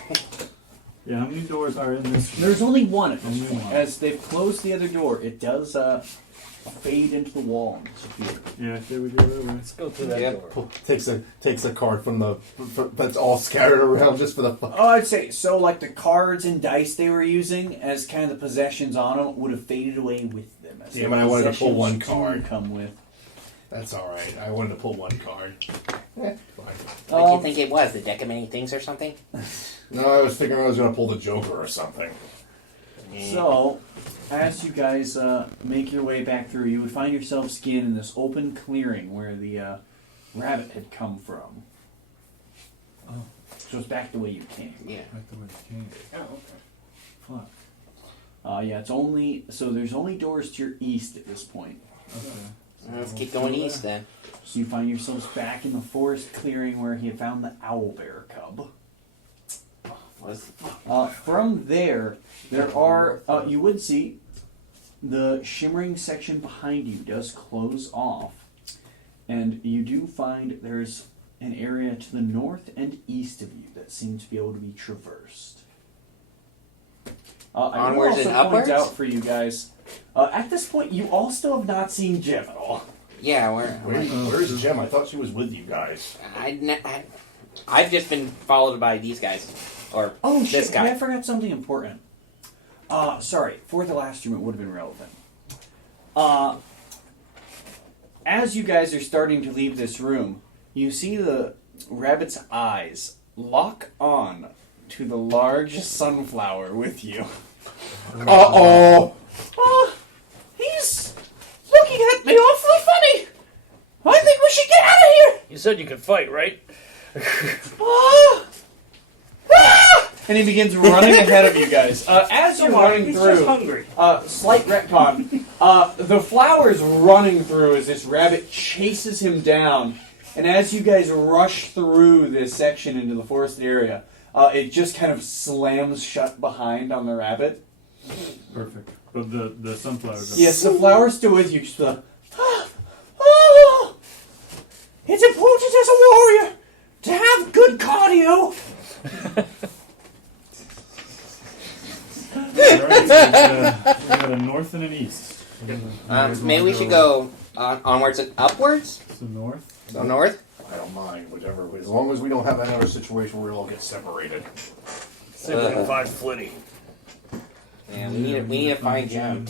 Yeah, how many doors are in this room? There's only one at this Only point. one. As they've closed the other door, it does fade into the wall and disappear. Yeah, here we go that way. Let's go through that Yep. door. Takes a card from that's all scattered around just for the fuck. Oh, I'd say so. Like the cards and dice they were using as kind of the possessions on them would have faded away with them. As Damn their it, I wanted to pull possessions one card. do come with. That's alright. I wanted to pull one card. Fine. What do you think it was? The deck of many things or something? No, I was figuring I was going to pull the Joker or something. So, as you guys make your way back through, you would find yourselves again in this open clearing where the rabbit had come from. Oh. So it's back the way you came. Yeah. Right the way it came. Oh, okay. Fuck. Yeah, it's only so there's only doors to your east at this point. Okay. Let's keep going east then. So you find yourselves back in the forest clearing where he had found the owlbear cub. From there are you would see the shimmering section behind you does close off, And you do find there's an area to the north and east of you that seems to be able to be traversed. I will Onwards also and point upwards? out for you guys, at this point, you all still have not seen Jem at all. Yeah, Where's Jem? I thought she was with you guys. I've just been followed by these guys. Or Oh, this shit, guy. I forgot something important. Sorry, for the last room it would have been relevant. As you guys are starting to leave this room, you see the rabbit's eyes lock on to the large sunflower with you. Uh-oh! He's looking at me awfully funny! I think we should get out of here! You said you could fight, right? And he begins running ahead of you guys. As you're running He's through, just hungry. slight retcon, the flower's running through as this rabbit chases him down. And as you guys rush through this section into the forested area, it just kind of slams shut behind on the rabbit. Perfect. But the sunflowers. Yes, the flower's still with you. Just oh, it's important as a warrior to have good cardio. Alright, so we got a north and an east. Maybe we should go onwards and upwards? So north. So north? I don't mind, whatever. As long as we don't have another situation where we all get separated. See if we can find Flitty. Yeah, we need to find Jem.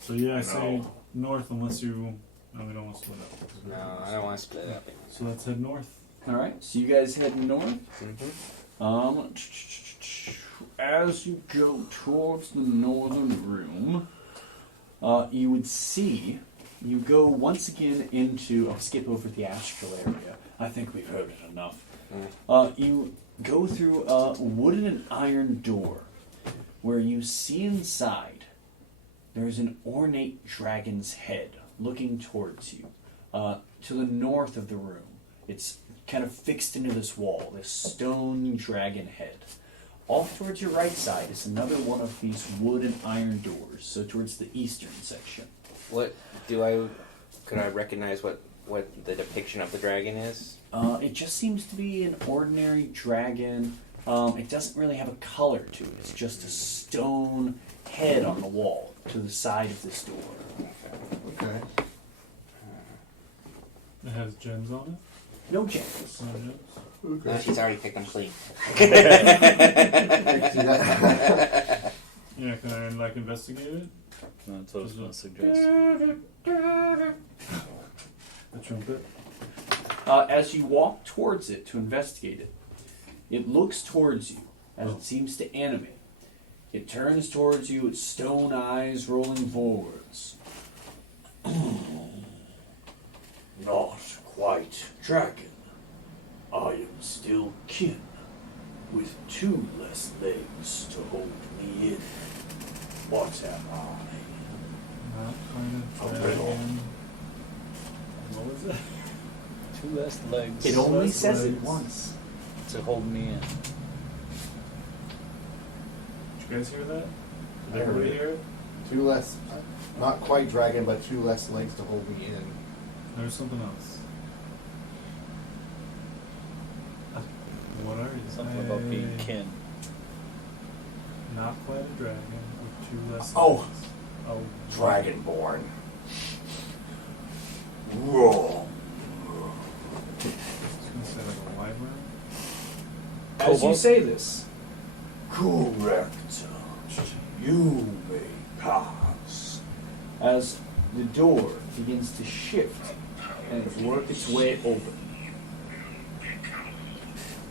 So yeah, I say north unless you. No, we don't want to split up. No, I don't want to split up. So let's head north. Alright, so you guys head north. Mm-hmm. As you go towards the northern room, you would see, you go once again into, I'll skip over the astral area. I think we've heard it enough. You go through a wooden and iron door, where you see inside, there's an ornate dragon's head looking towards you, to the north of the room. It's kind of fixed into this wall, this stone dragon head. Off towards your right side is another one of these wood and iron doors, so towards the eastern section. Could I recognize what the depiction of the dragon is? It just seems to be an ordinary dragon. It doesn't really have a color to it. It's just a stone head on the wall to the side of this door. Okay. It has gems on it. No gems. No gems. Okay. She's already picked them clean. See that? Yeah, can I like investigate it? That's what I was going to suggest. The trumpet. As you walk towards it to investigate it, it looks towards you as it seems to animate. It turns towards you, its stone eyes rolling forwards. Not quite dragon. I am still kin, with 2 less legs to hold me in. What am I? Not kind of A riddle. dragon. What was that? 2 less legs It only less says it legs. once. to hold me in. Did you guys hear that? Did I heard everybody it. hear it? 2 less, not quite dragon, but 2 less legs to hold me in. There's something else. What are you? Something about being kin. Not quite a dragon with 2 less Oh. legs. Oh, Dragonborn. Wrong. I was gonna say like a wyvern. As you Cobalt? say this, correct. You may pass. As the door begins to shift and work its way open.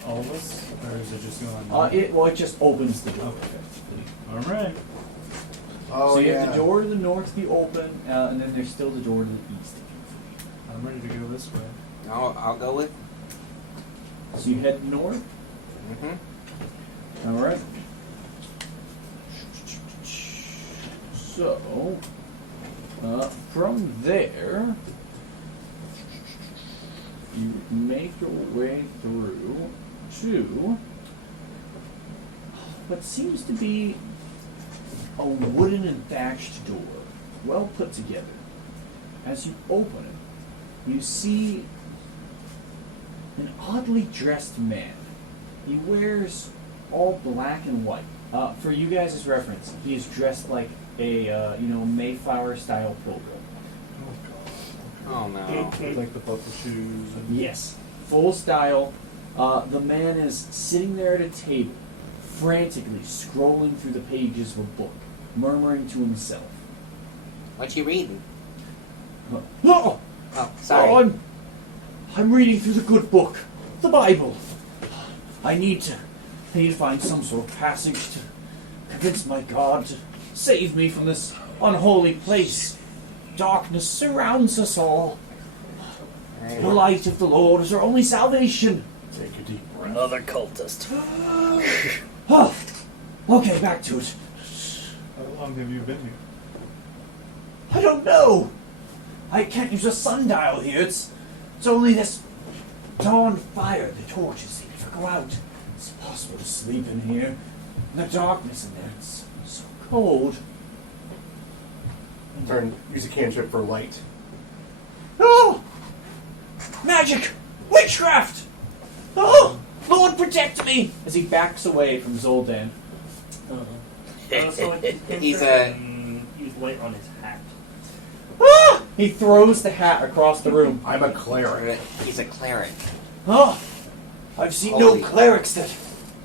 All of us? Or is it just going It just opens the door. effectively. Alright. Oh, So you yeah. have the door to the north be open, and then there's still the door to the east. I'm ready to go this way. I'll go with. So you head north. Mm-hmm. All right. So, from there, you make your way through to what seems to be a wooden and thatched door, well put together. As you open it, you see an oddly dressed man. He wears all black and white. For you guys' reference, he is dressed like a Mayflower-style pilgrim. Oh no. Like the buckle shoes. And Yes, full style. The man is sitting there at a table, frantically scrolling through the pages of a book, murmuring to himself. What you reading? Oh, Oh, sorry. I'm reading through the good book, the Bible. I need to find some sort of passage to convince my God to save me from this unholy place. Darkness surrounds us all. The light of the Lord is our only salvation. Take a deep breath. Another cultist. Oh, okay, back to it. how long have you been here? I don't know. I can't use a sundial here. It's only this dawn fire. The torches never go out. It's impossible to sleep in here. And the darkness in there. It's so cold. Use a cantrip for light. Oh! Magic! Witchcraft! Oh! Lord, protect me! As he backs away from Zoldan. So He's use light on his hat. Ah! He throws the hat across the room. I'm a cleric. He's a cleric. Oh! I've seen Holy. no clerics that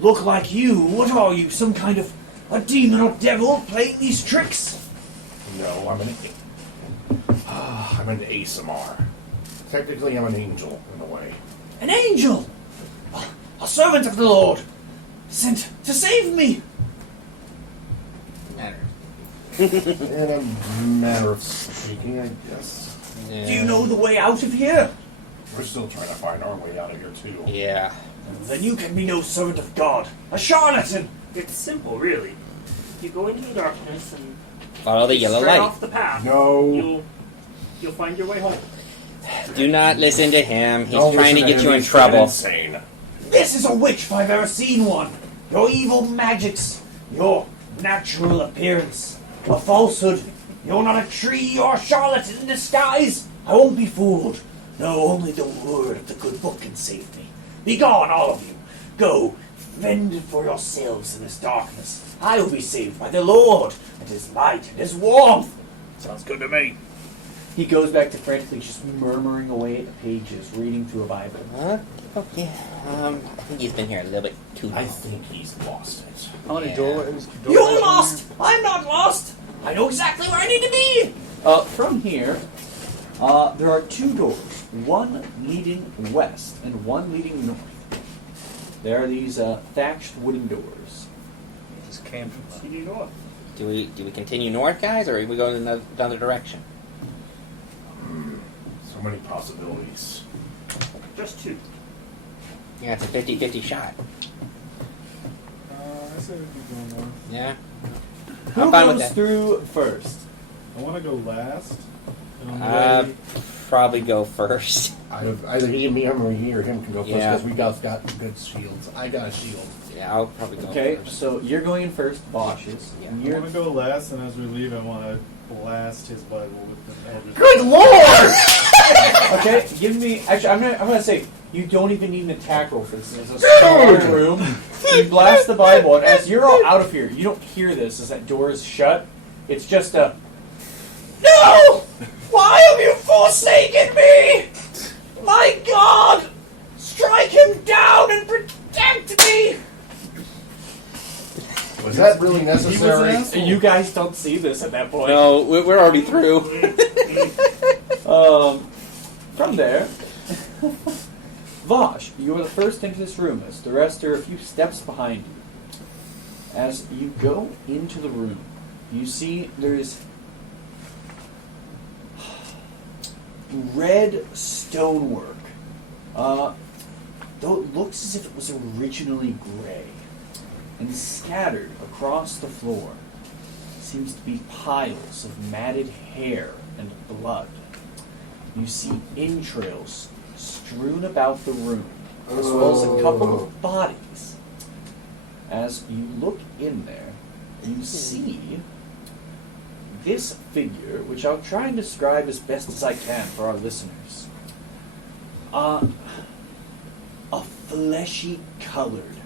look like you. What are you? Some kind of a demon or devil playing these tricks? No, I'm an ASMR. Technically, I'm an angel in a way. An angel! A servant of the Lord! Sent to save me! Matter. In a matter of speaking, I guess. Yeah. Do you know the way out of here? We're still trying to find our way out of here, too. Yeah. Then you can be no servant of God. A charlatan! It's simple, really. You go into the darkness and Follow the yellow straight light. off the path. No. You'll find your way home. Do not listen to him. He's Don't trying to listen get you him, in he's trouble. Insane. This is a witch if I've ever seen one. Your evil magics, your natural appearance, a falsehood. You're not a tree or a charlatan in disguise. I won't be fooled. No, only the word of the good book can save me. Be gone, all of you. Go, fend for yourselves in this darkness. I will be saved by the Lord and His light and His warmth. Sounds good to me. He goes back to frantically just murmuring away at the pages, reading through a Bible. Huh? Oh, yeah. I think he's been here a little bit too long. I think he's lost it. How many Yeah. doorways? You're lost! I'm not lost! I know exactly where I need to be! From here, there are two doors. One leading west and one leading north. There are these thatched wooden doors. Just came from the... You go up. Do we continue north, guys, or are we going in another direction? So many possibilities. Just two. Yeah, it's a 50-50 shot. I say we keep going north. Yeah. Who I'm fine with goes that. through first? I want to go last. And on the way, Probably go first. Either me or him can go first Yeah. because we got good shields. I got a shield. Yeah, I'll probably go Okay, first. so you're going in first, Bosch is. Yeah. And I you're want to go last, and as we leave, I want to blast his Bible with the elders. Good lord! okay. Give me. Actually, I'm gonna say you don't even need an attack roll for this. It's a small room. You blast the Bible, and as you're all out of here, you don't hear this as that door is shut. It's just a. No! Why have you forsaken me? My God! Strike him down and protect me! Was that really necessary? You guys don't see this at that point. No, we're already through. From there, Vosh, you are the first into this room, as the rest are a few steps behind you. As you go into the room, you see there is red stonework. Though it looks as if it was originally gray, and scattered across the floor seems to be piles of matted hair and blood. You see entrails strewn about the room, as well as a couple of bodies. As you look in there, you see this figure, which I'll try and describe as best as I can for our listeners. A fleshy colored,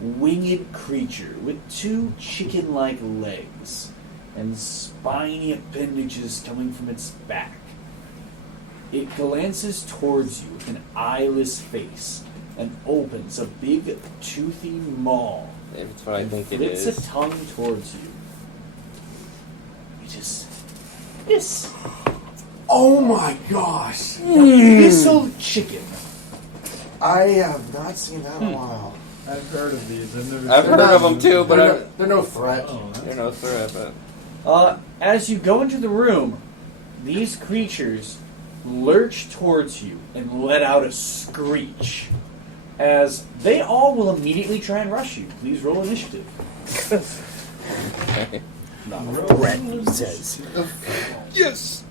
winged creature with 2 chicken-like legs and spiny appendages coming from its back. It glances towards you with an eyeless face and opens a big, toothy maw. If it's what I think it flips is. a tongue towards you. It is this. Oh my gosh! Thistle chicken. I have not seen that in a while. I've heard of these. I've I've heard of them too, but They're no threat. Oh, they're no threat. But As you go into the room, these creatures lurch towards you and let out a screech. As they all will immediately try and rush you. Please roll initiative. Threat, he says. yes.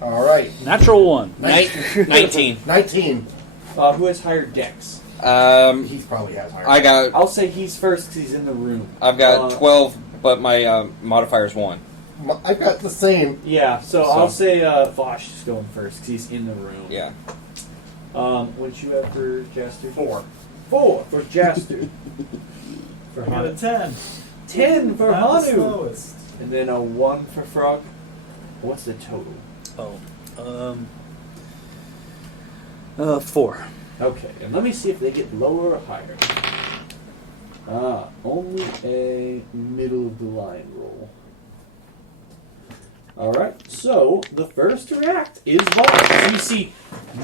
All right. Natural 1. 19. 19. Who has higher dex? He probably has higher. I'll say he's first because he's in the room. I've got 12, but my modifier's 1. I've got the same. Yeah, so I'll say Vosh is going first because he's in the room. Yeah. What did you have for Jaster? 4. 4 for Jaster. For I got a Hanu. 10. 10 for Not the Hanu. slowest. And then a 1 for Frog. What's the total? 4. Okay, and let me see if they get lower or higher. Only a middle of the line roll. Alright, so the first to react is Vosh. So you see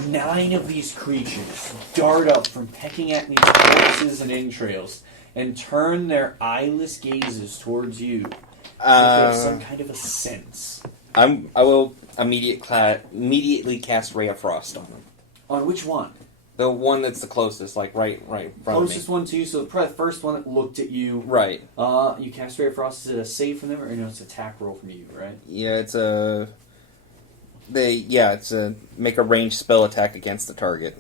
9 of these creatures dart up from pecking at these corpses and entrails and turn their eyeless gazes towards you. They have some kind of a sense. I will immediately cast Ray of Frost on them. On which one? The one that's the closest, like right in front Closest of me. one to you, so probably the first one that looked at you. Right. You cast Ray of Frost. Is it a save from them, or no? It's an attack roll from you, right? Yeah, it's a. It's a make a ranged spell attack against the target.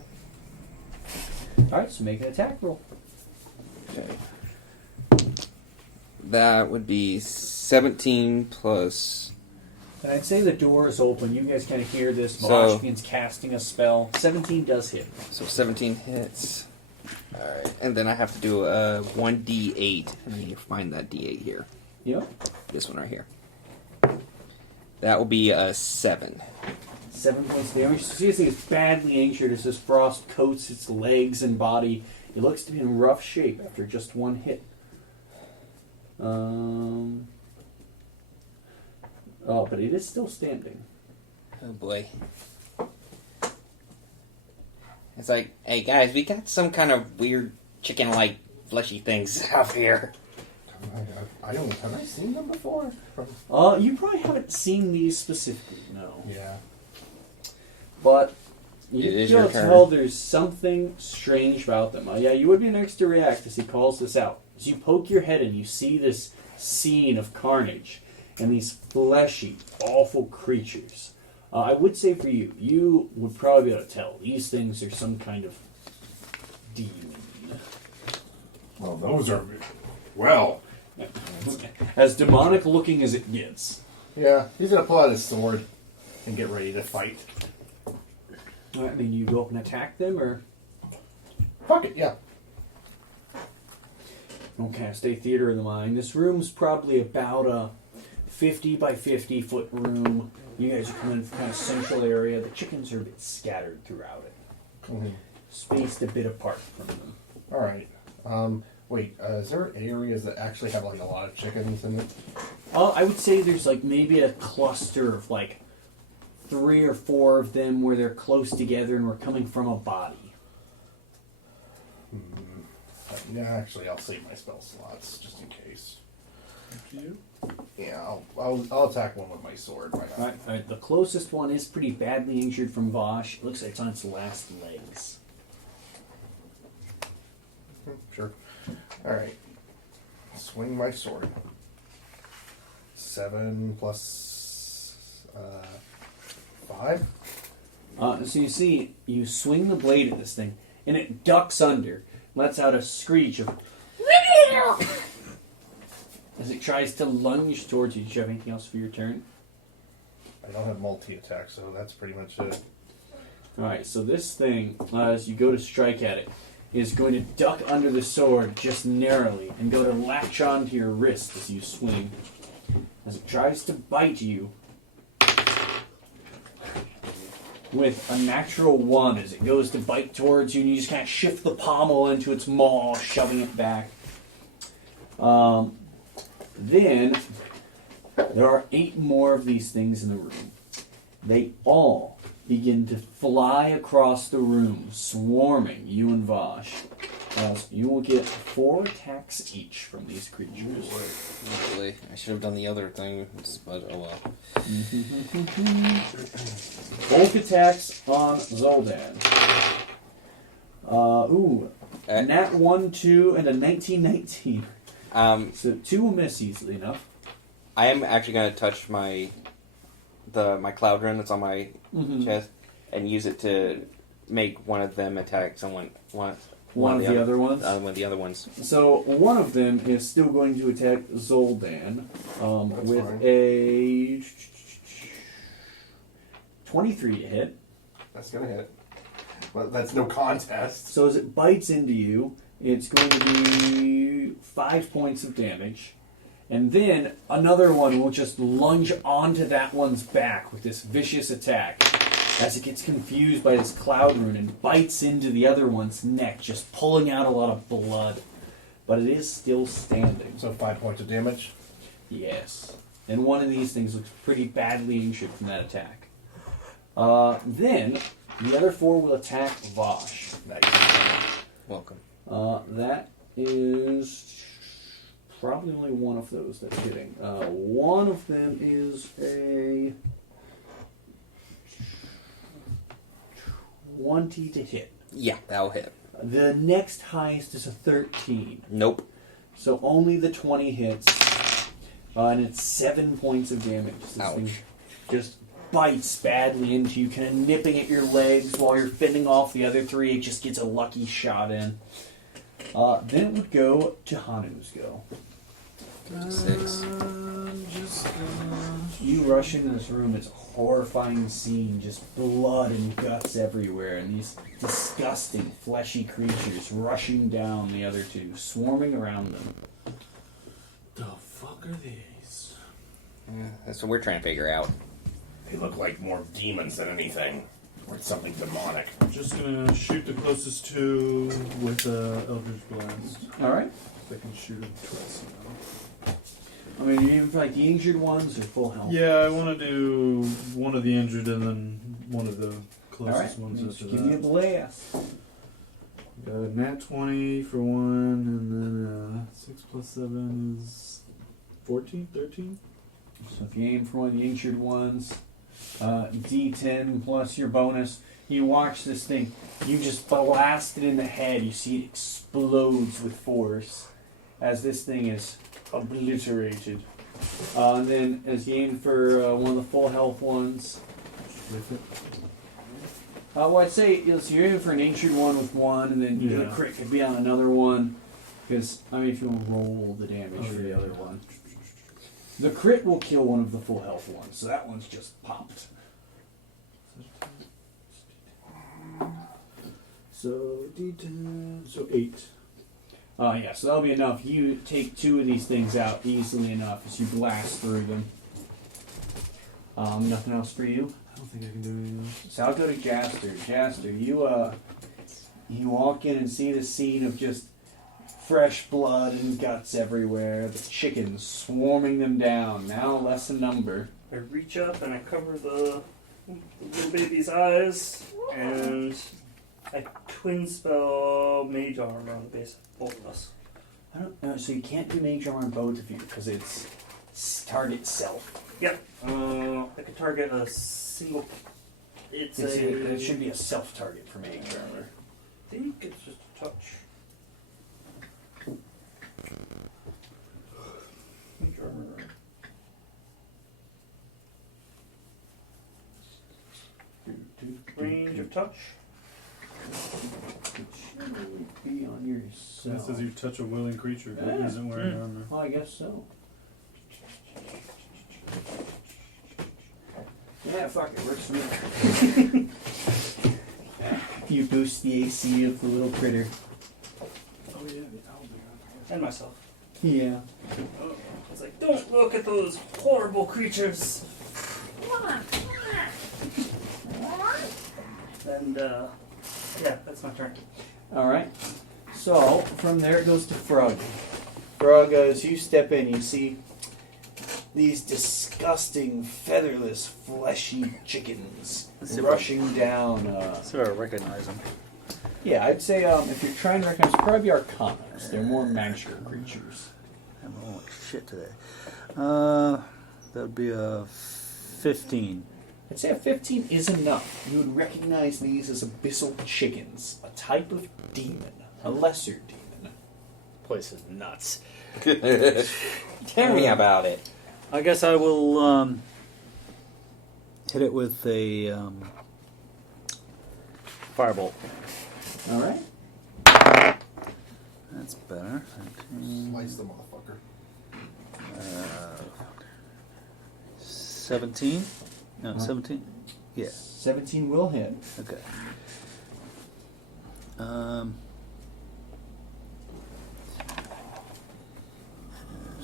All right, so make an attack roll. Okay. That would be 17 plus. And I'd say the door is open. You guys kind of hear this. So- Vosh begins casting a spell. 17 does hit. So 17 hits. Alright, and then I have to do a 1d8. And I need to find that d8 here. Yep. This one right here. That will be a 7. 7 points of damage. So you see it's badly injured as this frost coats its legs and body. It looks to be in rough shape after just 1 hit. Oh, but it is still standing. Oh boy. It's like, hey guys, we got some kind of weird chicken-like fleshy things out here. I don't. Have I seen them before? You probably haven't seen these specifically, no. Yeah. But It you is can your turn. tell there's something strange about them. Yeah, you would be next to react as he calls this out. As you poke your head in, you see this scene of carnage and these fleshy, awful creatures. I would say for you, you would probably be able to tell. These things are some kind of demon. Well, those are. Well. As demonic looking as it gets. Yeah, he's gonna pull out his sword and get ready to fight. I mean, you go up and attack them, or... Fuck it, yeah. Okay, stay theater of the mind. This room's probably about a 50 by 50 foot room. You guys are coming from kind of central area. The chickens are a bit scattered throughout it. Mm-hmm. Spaced a bit apart from them. All right. Wait. Is there areas that actually have like a lot of chickens in it? I would say there's like maybe a cluster of like 3 or 4 of them where they're close together and we're coming from a body. Yeah, actually, I'll save my spell slots just in case. Yeah, I'll attack one with my sword. Why not? All right, the closest one is pretty badly injured from Vosh. It looks like it's on its last legs. Sure. All right. Swing my sword. 7 plus 5. So you see, you swing the blade at this thing, and it ducks under, lets out a screech of as it tries to lunge towards you. Do you have anything else for your turn? I don't have multi-attack, so that's pretty much it. Alright, so this thing, as you go to strike at it, is going to duck under the sword just narrowly and go to latch onto your wrist as you swing. As it tries to bite you with a natural 1 as it goes to bite towards you, and you just kind of shift the pommel into its maw, shoving it back. Then there are 8 more of these things in the room. They all begin to fly across the room, swarming you and Vosh. You will get 4 attacks each from these creatures. Actually, I should have done the other thing, but oh well. Both attacks on Zoldan. Nat 1, 2, and a 19-19. So 2 will miss easily enough. I am actually going to touch my cloud rune that's on my chest and use it to make one of them attack someone. One of the other ones. One of the other ones. So one of them is still going to attack Zoldan with fine. a 23 to hit. That's gonna hit. Well, that's no contest. So as it bites into you, it's going to be 5 points of damage. And then another one will just lunge onto that one's back with this vicious attack as it gets confused by this cloud rune and bites into the other one's neck, just pulling out a lot of blood. But it is still standing. So 5 points of damage. Yes. And one of these things looks pretty badly injured from that attack. Then the other 4 will attack Vosh. Nice. Welcome. That is probably only one of those that's hitting. One of them is a 20 to hit. Yeah, that'll hit. The next highest is a 13. Nope. So only the 20 hits. And it's 7 points of damage. This Ouch. thing just bites badly into you, kind of nipping at your legs while you're fending off the other 3. It just gets a lucky shot in. Then it would go to Hanu's go. 56. You rush into this room, it's a horrifying scene, just blood and guts everywhere, and these disgusting, fleshy creatures rushing down the other 2, swarming around them. The fuck are these? Yeah, that's what we're trying to figure out. They look like more demons than anything. Or something demonic. I'm just gonna shoot the closest 2 with Eldritch Blast. Alright. If I can shoot them twice. I mean, even for like the injured ones or full health? Yeah, I want to do one of the injured and then one of the closest ones Just after give me a that. blast. Nat 20 for 1, and then 6 plus 7 is 14, 13? So if you aim for one of the injured ones, D10 plus your bonus, you watch this thing, you just blast it in the head, you see it explodes with force as this thing is obliterated. And then as you aim for one of the full health ones, well, I'd say so you're aiming for an injured one with 1, and then the crit could be on another one, because, I mean, if you roll the damage for the other one. The crit will kill one of the full health ones, so that one's just popped. So D10, so 8. Yeah, so that'll be enough. You take 2 of these things out easily enough as you blast through them. Nothing else for you? I don't think I can do anything else. So I'll go to Jaster. Jaster, you walk in and see the scene of just fresh blood and guts everywhere. The chickens swarming them down, now less in number. I reach up and I cover the little baby's eyes, and I twin spell Mage Armor on the base of both of us. I don't know, so you can't do Mage Armor on both of you because it's target self. Yep. I could target a single. It should be a self-target for Mage Armor. I think it's just a touch. Mage Armor. Range of touch. It should be on It yourself. says you touch a willing creature that Yeah. isn't wearing armor. Well, I guess so. Yeah, fuck it, works for me. You boost the AC of the little critter. Oh yeah. And myself. Yeah. It's like, don't look at those horrible creatures. And, yeah, that's my turn. Alright. So, from there it goes to Frog. Frog, as you step in, you see these disgusting, featherless, fleshy chickens rushing down. So I recognize them. Yeah, I'd say if you're trying to recognize, probably Arcanas. They're more mature creatures. I'm rolling shit today. That'd be a 15. I'd say a 15 is enough. You would recognize these as abyssal chickens, a type of demon, a lesser demon. Place is nuts. Tell me about it. I guess I will hit it with a firebolt. All right. That's better. 13, Slice the motherfucker. 17? No, 17? Yeah. 17 will hit. Okay.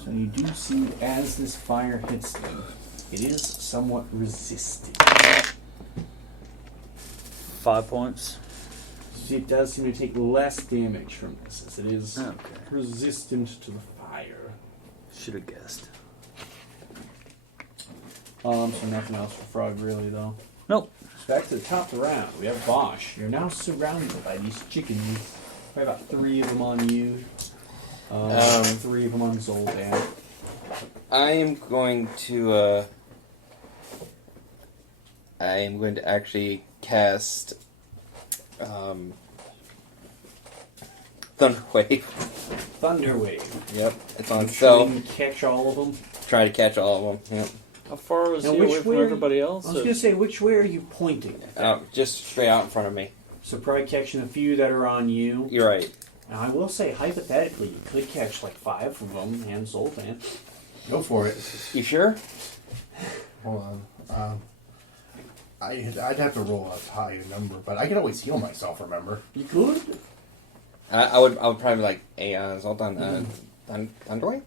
So you do see as this fire hits them, it is somewhat resisted. 5 points. See, it does seem to take less damage from this, as it is Okay. resistant to the fire. Should have guessed. So nothing else for Frog, really, though. Nope. Back to the top of the round, we have Bosch. You're now surrounded by these chickens. Probably about 3 of them on you. 3 of them on Zoldan. I am going to actually cast Thunderwave. Thunderwave. Yep, it's on I'm sure stealth. you can catch all of them. Try to catch all of them. Yep. How far was Now, he which away from way are you- everybody else? I was going to say, which way are you pointing? Just straight out in front of me. So probably catching a few that are on you. You're right. Now, I will say, hypothetically, you could catch like 5 of them and Zoltan. Go for it. You sure? Hold on. I'd have to roll a high number, but I can always heal myself, remember? You could? I would probably be like, hey, Zoltan, Thunderwave?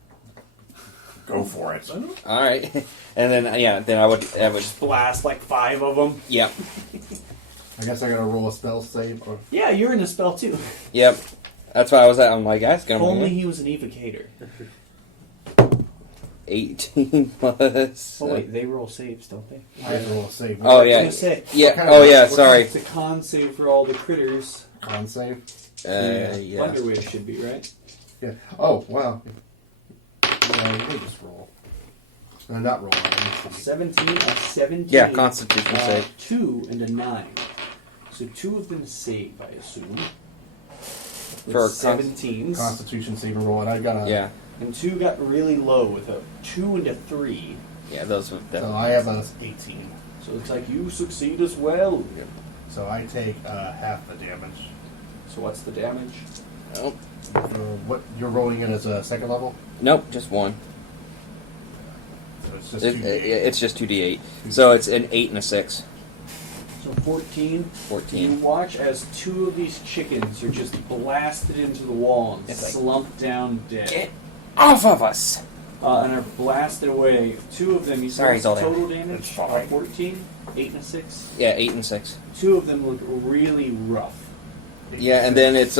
Go for it. All right. And then, then I would Just blast like 5 of them. yep. I guess I gotta roll a spell save. Or... Yeah, you're in a spell too. Yep. That's why I was at. I'm like, that's If going to only be he was an evocator. 18 plus. Oh wait, they roll saves, don't they? I have to roll a save. Oh, I was yeah. gonna say, Yeah. What kind Oh, of- yeah. what Sorry. kind of con save for all the critters? Con save? Yeah. Thunderwave should be, right? Yeah. Oh, wow. Yeah, let me just roll. Not roll. Let me see. 17, a 17. Yeah, Constitution save. 2 and a 9. So 2 of them save, I assume. For 17s. Constitution saving roll, and I got a. Yeah. And 2 got really low with a 2 and a 3. Yeah, those would So definitely. I have a 18. So it's like you succeed as well. So I take half the damage. So what's the damage? Nope. What you're rolling it as a second level? Nope, just one. So it's just It, 2d8. it's just 2d8. So it's an 8 and a 6. So 14. You 14. watch as 2 of these chickens are just blasted into the wall and It's like, slumped down dead. Get off of us! And are blasted away. 2 of them, you Sorry, saw Zoltan. total damage? It's fine. 14? 8 and a 6? Yeah, 8 and 6. 2 of them look really rough. Yeah, and then it's,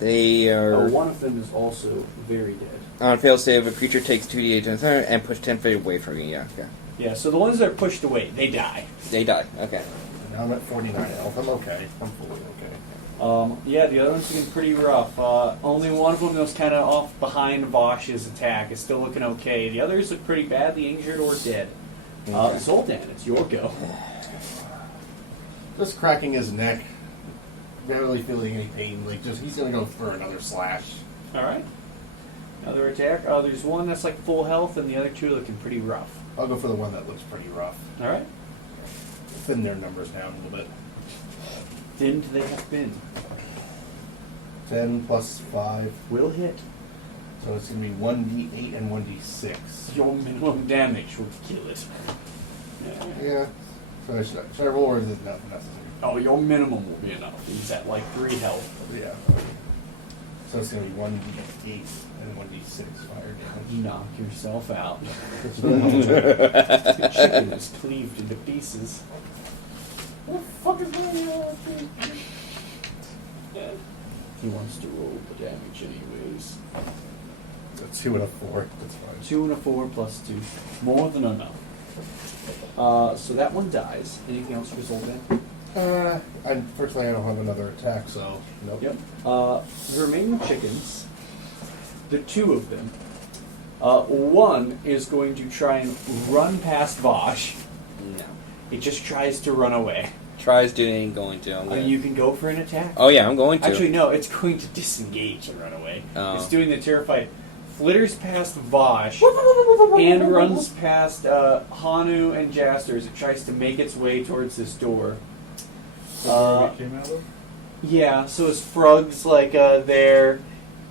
they are. One of them is also very dead. On fail save, a creature takes 2d8 and push 10 feet away from you. Yeah, okay. Yeah, so the ones that are pushed away, they die. They die. Okay. Now I'm at 49 health. I'm okay. I'm fully okay. Yeah, the other one's looking pretty rough. Only one of them that was kind of off behind Vosh's attack is still looking okay. The others look pretty badly injured or dead. Okay. Zoltan, it's your go. Just cracking his neck. Not really feeling any pain. Like, just he's gonna go for another slash. All right. Another attack. There's one that's like full health, and the other 2 are looking pretty rough. I'll go for the one that looks pretty rough. All right. Thin their numbers down a little bit. Thinned they have been. 10 plus 5. Will hit. So it's going to be 1d8 and 1d6. Your minimum damage will kill it. Yeah. Should I roll or is it not necessary? Oh, your minimum will be enough. He's at like 3 health. Yeah. So it's going to be 1d8 and 1d6 fire damage. Knock yourself out. The chicken is cleaved into pieces. What the fuck is going on? He wants to roll the damage anyways. A 2 and a 4. That's fine. 2 and a 4 plus 2. More than enough. So that one dies. Anything else result in? Unfortunately, I don't have another attack, so nope. Yep. The remaining chickens, the 2 of them, one is going to try and run past Bosch. No. It just tries to run away. Tries to, ain't going to. I'm gonna... You can go for an attack. Oh yeah, I'm going to. Actually, no, it's going to disengage and run away. Oh. It's doing the terrified. Flitters past Vosh and runs past Hanu and Jasters. It tries to make its way towards this door. Where we came out of? Yeah, so is Frug's like there?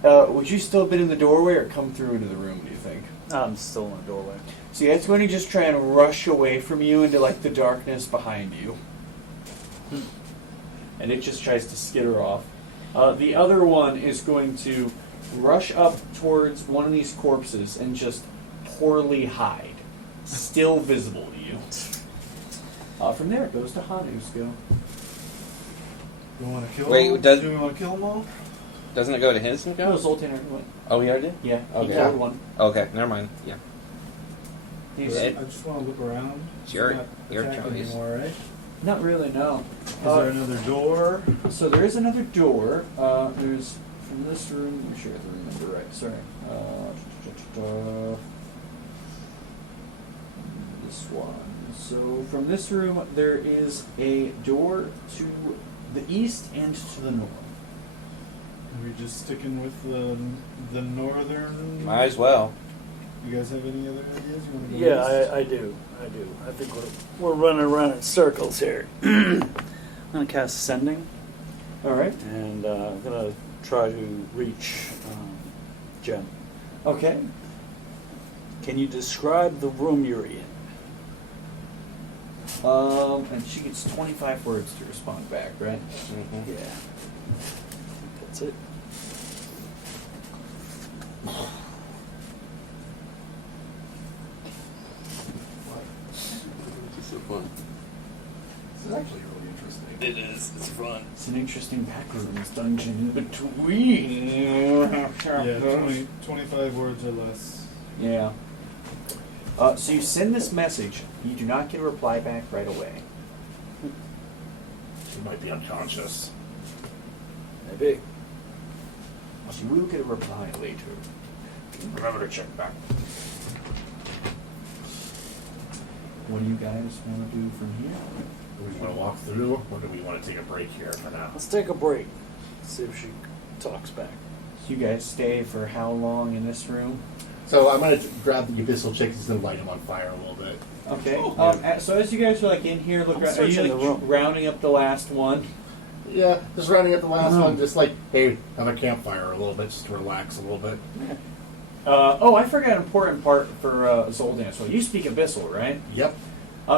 Would you still have been in the doorway or come through into the room, do you think? I'm still in the doorway. So yeah, it's going to just try and rush away from you into like the darkness behind you. And it just tries to skitter off. The other one is going to rush up towards one of these corpses and just poorly hide. Still visible to you. From there it goes to Hanu's go. You want to kill Wait, them? Do we want to kill them all? Doesn't it go to his? No, Zoltan already went. Oh, he already did? Yeah, he Okay. killed one. Okay, never mind. Yeah. He's, Yeah. I just want to look around. It's your- Not your attacking choice. Anymore, right? not really, no. Is there another door? So there is another door. There's from this room. I'm sure I have to remember right. Sorry. This one. So from this room, there is a door to the east and to the north. Are we just sticking with the northern? Might as well. You guys have any other ideas? You want to go Yeah, east? I do. I think we're running around in circles here. I'm gonna cast Sending, All right. and I'm gonna try to reach Jen. Okay. Can you describe the room you're in? And she gets 25 words to respond back, right? Mm-hmm. Yeah. That's it. So fun. This is actually really interesting. It is. It's fun. It's an interesting backrooms dungeon in between. Yeah, 25 words or less. Yeah. So you send this message. You do not get a reply back right away. She might be unconscious. Maybe. So you will get a reply later. Remember to check back. What do you guys want to do from here? Do we want to walk through, or do we want to take a break here for now? Let's take a break. See if she talks back. So you guys stay for how long in this room? So I'm going to grab the abyssal chickens and light them on fire a little bit. Okay. So as you guys are like in here, look I'm around. Are you searching like the room. rounding up the last one? Yeah, just rounding up the last one, just like, hey, have a campfire a little bit, just to relax a little bit. I forgot an important part for Zoldan. So you speak Abyssal, right? Yep.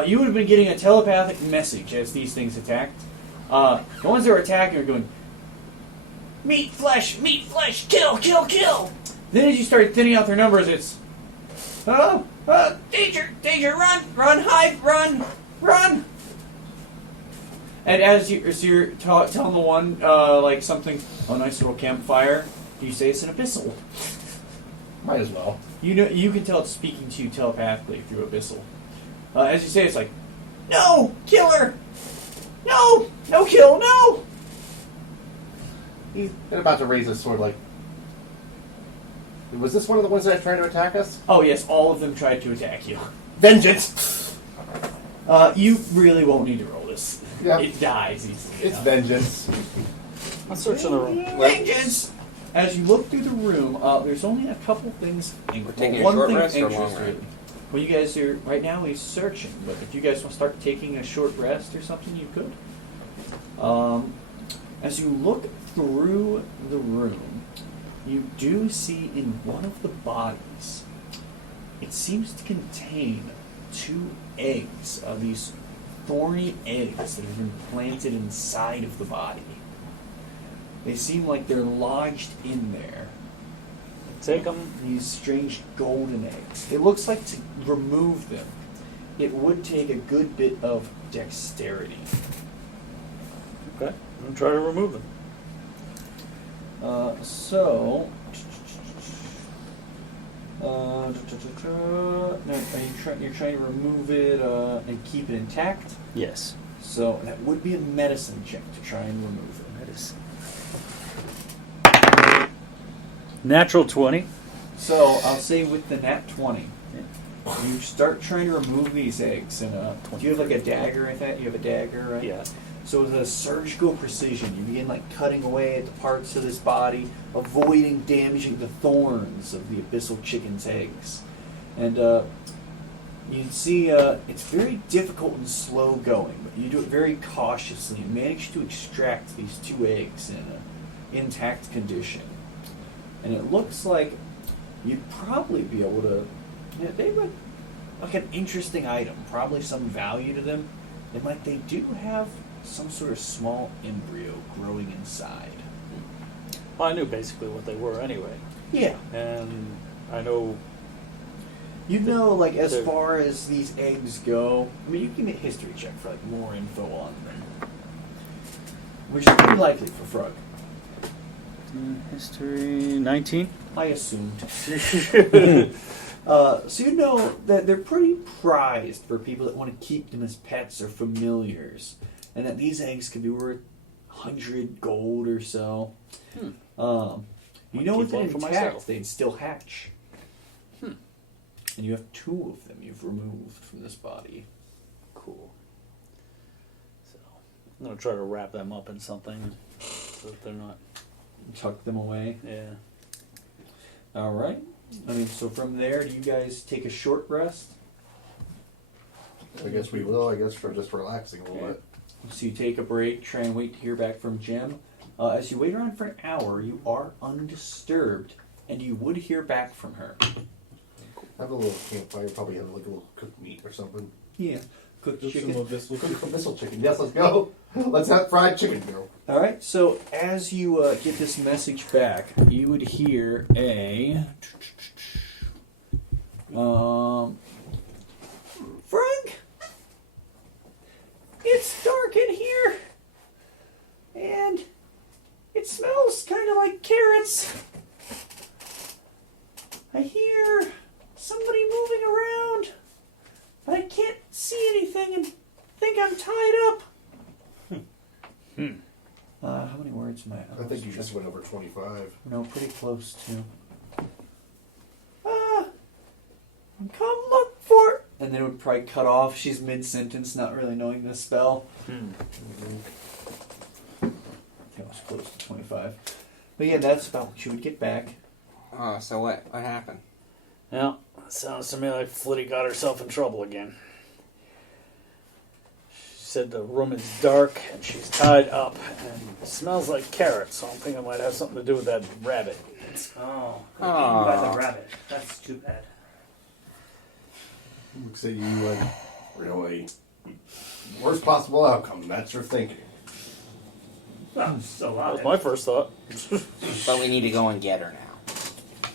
You would have been getting a telepathic message as these things attacked. The ones that were attacking are going, meat, flesh, kill, kill, kill. Then as you start thinning out their numbers, it's, danger, run, hide, run. And as you're telling the one, like something, nice little campfire, you say it's an Abyssal. Might as well. You know, you can tell it's speaking to you telepathically through Abyssal. As you say, it's like, no, killer, no kill, no. He's about to raise his sword like, was this one of the ones that tried to attack us? Oh yes, all of them tried to attack you. Vengeance! You really won't need to roll this. Yeah. It dies easily. It's enough. vengeance. Let's search in the room. Vengeance! As you look through the room, there's only a couple things. We're taking a one short thing rest or a long interests rest? you. Well, you guys are right now. He's searching, but if you guys want to start taking a short rest or something, you could. As you look through the room, you do see in one of the bodies, it seems to contain 2 eggs of these thorny eggs that have been planted inside of the body. They seem like they're lodged in there. Take them. These strange golden eggs. It looks like to remove them, it would take a good bit of dexterity. Okay. I'm going to try to remove them. No, you're trying to remove it and keep it intact? Yes. So that would be a medicine check to try and remove it. Medicine. Natural 20. So I'll say with the nat 20, you start trying to remove these eggs. And do you have like a dagger? I think you have a dagger, right? Yeah. So with a surgical precision, you begin like cutting away at the parts of this body, avoiding damaging the thorns of the abyssal chicken's eggs. And you can see it's very difficult and slow going, but you do it very cautiously and manage to extract these 2 eggs in an intact condition. And it looks like you'd probably be able to, they would, like an interesting item, probably some value to them. And like they do have some sort of small embryo growing inside. Well, I knew basically what they were anyway. Yeah. And I know... You know, like, as they're- far as these eggs go, I mean, you can make a history check for, like, more info on them. Which is pretty likely for Frog. History 19. I assumed. So you know that they're pretty prized for people that want to keep them as pets or familiars. And that these eggs could be worth 100 gold or so. You know, keep with one it for intact, myself. they'd still hatch. And you have 2 of them you've removed from this body. Cool. So I'm going to try to wrap them up in something so that they're not... Tuck them away. Yeah. All right. I mean, so from there, do you guys take a short rest? I guess we will. I guess for just relaxing a little bit. So you take a break, try and wait to hear back from Jim. As you wait around for an hour, you are undisturbed, and you would hear back from her. Have a little campfire. Probably have like a little cooked meat or something. Yeah. Cooked Just chicken. some abyssal Cooked abyssal chicken. Yes, let's go. Let's have fried chicken go. All right. So as you get this message back, you would hear a Frank, it's dark in here, and it smells kind of like carrots. I hear somebody moving around, but I can't see anything and think I'm tied up. How many words am I? I think you just went over 25. No, pretty close to. Come look for. And then it would probably cut off. She's mid-sentence, not really knowing the spell. That was close to 25. But yeah, that's about what you would get back. Oh, so what happened? Yeah, sounds to me like Flitty got herself in trouble again. She said the room is dark and she's tied up and it smells like carrots, so I'm thinking it might have something to do with that rabbit. Oh, eaten Aw. by the rabbit. That's too bad. Looks like you went really worst possible outcome. That's your thinking. Well, still That alive. was my first thought. But we need to go and get her now.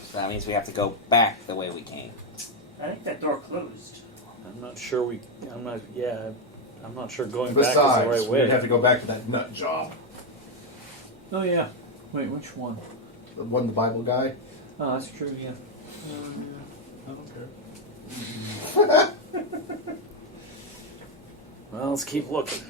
So that means we have to go back the way we came. I think that door closed. I'm not sure I'm not sure going back is Besides, the right we'd way. have to go back to that nut job. Oh yeah. Wait, which one? The one, the Bible guy. Oh, that's true. Yeah. I don't care. Well, let's keep looking.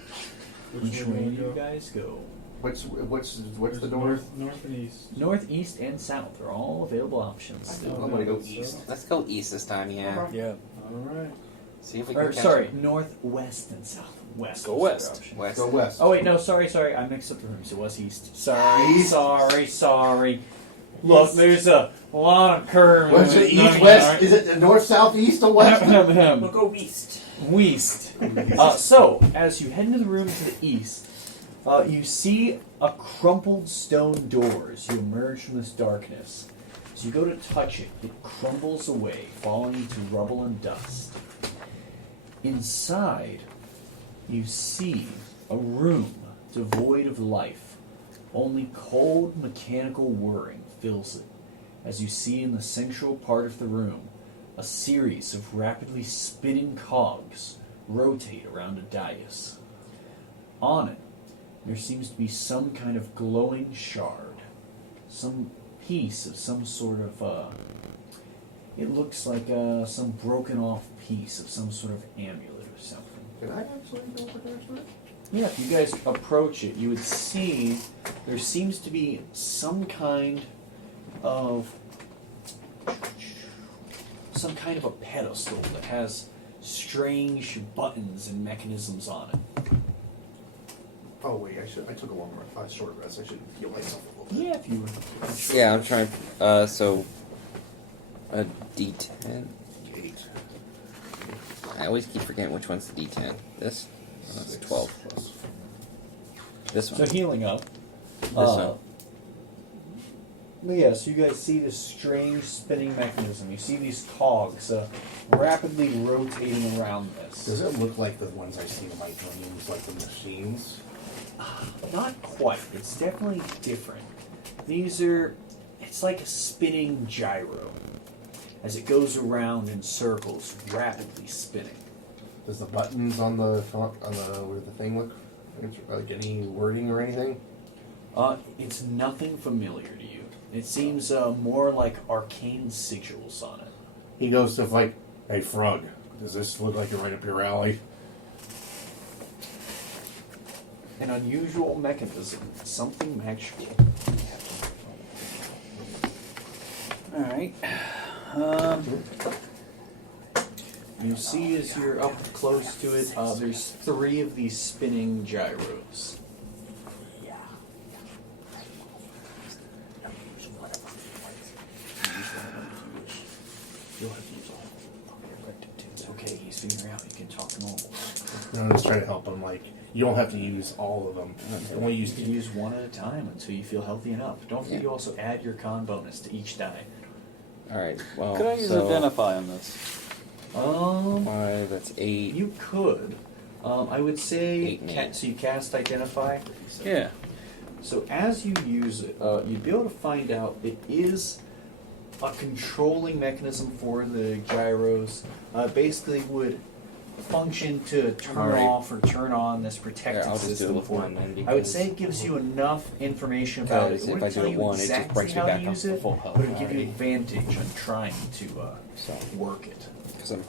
Which way do you guys go? What's the door? North and east. North, east, and south are all available options still. I'm gonna go east. Let's go east this time, yeah. Yeah. All right. See if we can Or catch sorry, her. north, west, and south. West. Go was the west. option. West. Go west. Oh wait, no, sorry. I mixed up the rooms. It was east. Sorry. Look, there's a lot of curves. What's it? East, west? Is it the north, south, east, or west? We'll go east. West. So, as you head into the room to the east, you see a crumpled stone door as you emerge from this darkness. As you go to touch it, it crumbles away, falling into rubble and dust. Inside, You see a room devoid of life. Only cold mechanical whirring fills it. As you see in the central part of the room, a series of rapidly spinning cogs rotate around a dais. On it, there seems to be some kind of glowing shard. Some piece of some sort of, it looks like some broken off piece of some sort of amulet or something. Can I actually go over there to it? Yeah, if you guys approach it, you would see there seems to be some kind of a pedestal that has strange buttons and mechanisms on it. Oh wait, I took a short rest. I should heal myself a little bit. Yeah, if you were. Yeah, I'm trying. So a D10. 8. I always keep forgetting which one's the D10. This? Oh, that's 12. Plus. This one. So healing up. This one. But yeah, so you guys see this strange spinning mechanism. You see these cogs rapidly rotating around this. Does it look like the ones I've seen in my dreams, like the machines? Not quite. It's definitely different. These are... It's like a spinning gyro. As it goes around in circles, rapidly spinning. Does the buttons on the where the thing look like any wording or anything? It's nothing familiar to you. It seems more like arcane sigils on it. He goes to like, hey Frog, does this look like you're right up your alley? An unusual mechanism. Something magical. Alright. You see as you're up close to it, there's 3 of these spinning gyros. It's okay, he's figuring out he can talk normal. I'm just trying to help him. Like, you don't have to use all of them. Only You can use one at a time until you feel healthy enough. Don't forget you also add your con bonus to each die. Alright, well. Could I use so Identify on this? 5, that's 8. You could. I would say, 8 and 8. so you cast Identify. Yeah. So as you use it, you'd be able to find out it is a controlling mechanism for the gyros. Basically would function to turn Alright. off or turn on this protective I'll just do it system with for one then, I would because- say it gives you enough information about it. Because It if wouldn't I do tell it you one, it just exactly brings me how back to up use to it, full health but it'll give you already. advantage on trying to So, work it. because I'm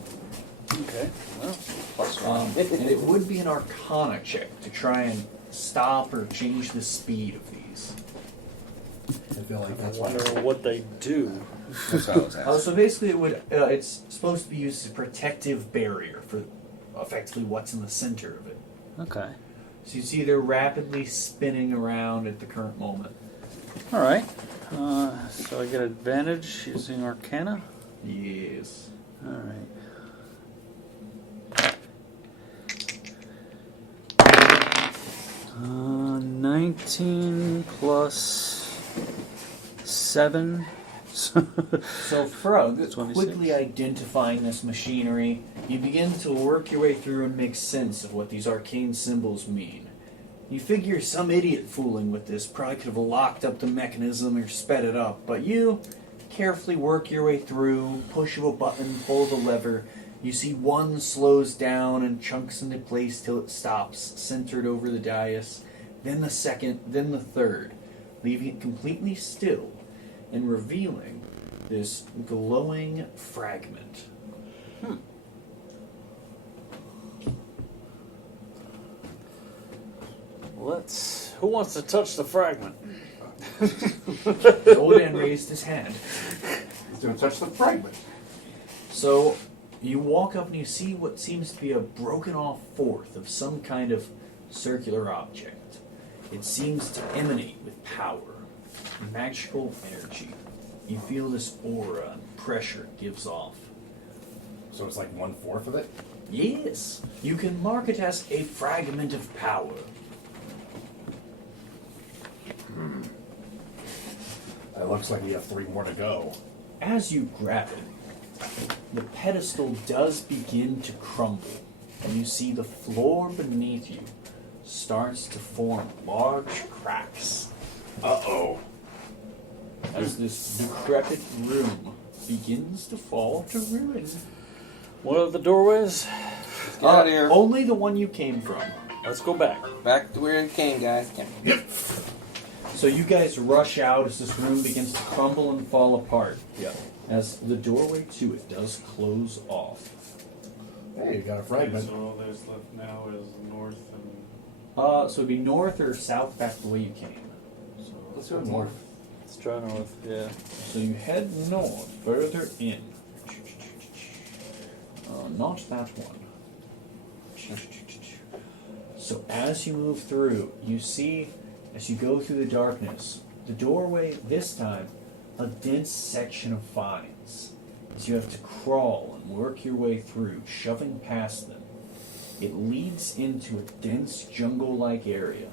Okay. Well, plus 1. And it would be an Arcana check to try and stop or change the speed of these. I feel like I that's wonder why. what they do. That's what I was asking. So basically, it would it's supposed to be used as a protective barrier for effectively what's in the center of it. Okay. So you see they're rapidly spinning around at the current moment. Alright. So I get advantage using Arcana? Yes. Alright. 19 plus 7. So Frog, 26. quickly identifying this machinery, you begin to work your way through and make sense of what these arcane symbols mean. You figure some idiot fooling with this probably could have locked up the mechanism or sped it up, but you carefully work your way through, push of a button, pull the lever. You see one slows down and chunks into place till it stops, centered over the dais. Then the second, then the third, leaving it completely still and revealing this glowing fragment. Who wants to touch the fragment? The old man raised his hand. He's going to touch the fragment. So you walk up and you see what seems to be a broken off fourth of some kind of circular object. It seems to emanate with power, magical energy. You feel this aura and pressure it gives off. So it's like 1/4 of it? Yes, you can mark it as a fragment of power. It looks like we have 3 more to go. As you grab it, the pedestal does begin to crumble. and you see the floor beneath you starts to form large cracks. Uh-oh. As this decrepit room begins to fall to ruin. What are the doorways? Get out of here. Only the one you came from. Let's go back. Back to where it came, guys. Yeah. So you guys rush out as this room begins to crumble and fall apart. Yeah. As the doorway to it does close off. Hey, you got a fragment. So all there's left now is north and. So it'd be north or south back the way you came. So Let's go north. Let's try north. Yeah. So you head north, further in. Not that one. So as you move through, you see, as you go through the darkness, the doorway, this time, a dense section of vines. As you have to crawl and work your way through, shoving past them. It leads into a dense jungle-like area,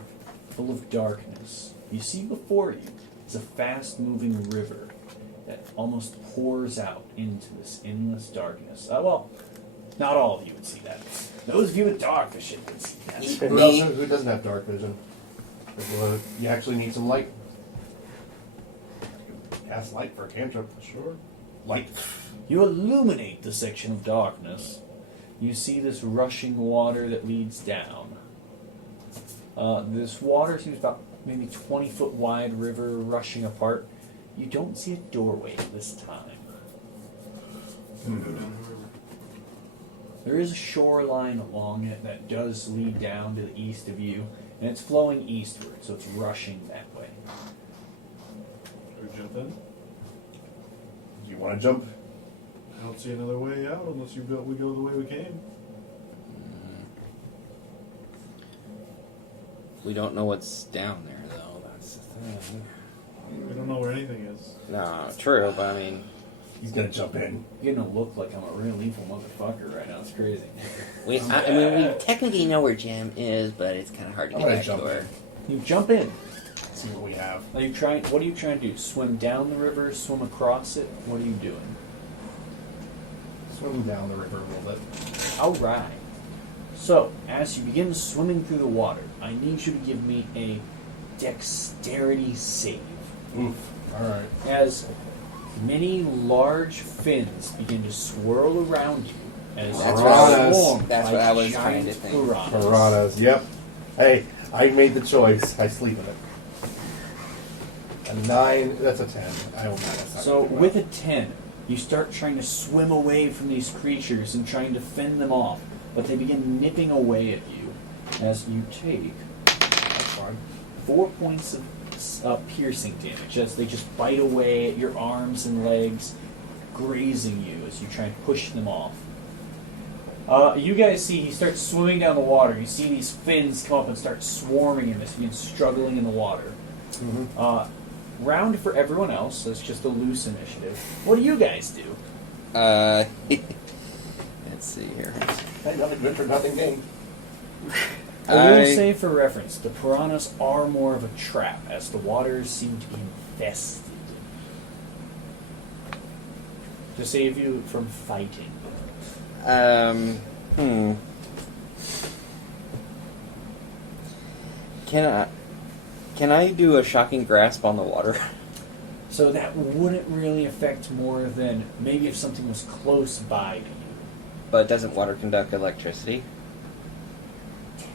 full of darkness. You see before you is a fast-moving river that almost pours out into this endless darkness. Well, not all of you would see that. Those of you with dark vision would see that. Who doesn't have dark vision? You actually need some light. Cast light for a cantrip. Sure. Light. You illuminate the section of darkness. You see this rushing water that leads down. This water seems about maybe 20-foot wide river rushing apart. You don't see a doorway this time. There is a shoreline along it that does lead down to the east of you, and it's flowing eastward, so it's rushing that way. Should we jump in? Do you want to jump? I don't see another way out unless we go the way we came. We don't know what's down there, though. That's the thing. We don't know where anything is. No, true, but I mean, He's gonna jump in. You're gonna look like I'm a real evil motherfucker right now. It's crazy. we technically know where Jam is, but it's kind of hard to I'm get gonna back to jump her. in. You jump in. See what we have. Are you trying? What are you trying to do? Swim down the river? Swim across it? What are you doing? Swim down the river a little bit. All right. So, as you begin swimming through the water, I need you to give me a dexterity save. Oof. All right. As many large fins begin to swirl around you, as That's you what are I was- swarmed that's by what I was giant trying to think. piranhas. Piranhas. Yep. Hey, I made the choice. I sleep in it. A 9. That's a 10. I don't know. That's not So, good. with a 10, you start trying to swim away from these creatures and trying to fend them off, but they begin nipping away at you as you take That's fine. 4 points of piercing damage as they just bite away at your arms and legs, grazing you as you try and push them off. You guys see he starts swimming down the water. You see these fins come up and start swarming him as he's struggling in the water. Round for everyone else. That's just a loose initiative. What do you guys do? Let's see here. Hey, nothing good for nothing gained. I will say for reference, the piranhas are more of a trap as the waters seem to be infested. To save you from fighting. Can I do a shocking grasp on the water? So that wouldn't really affect more than maybe if something was close by to you. But doesn't water conduct electricity?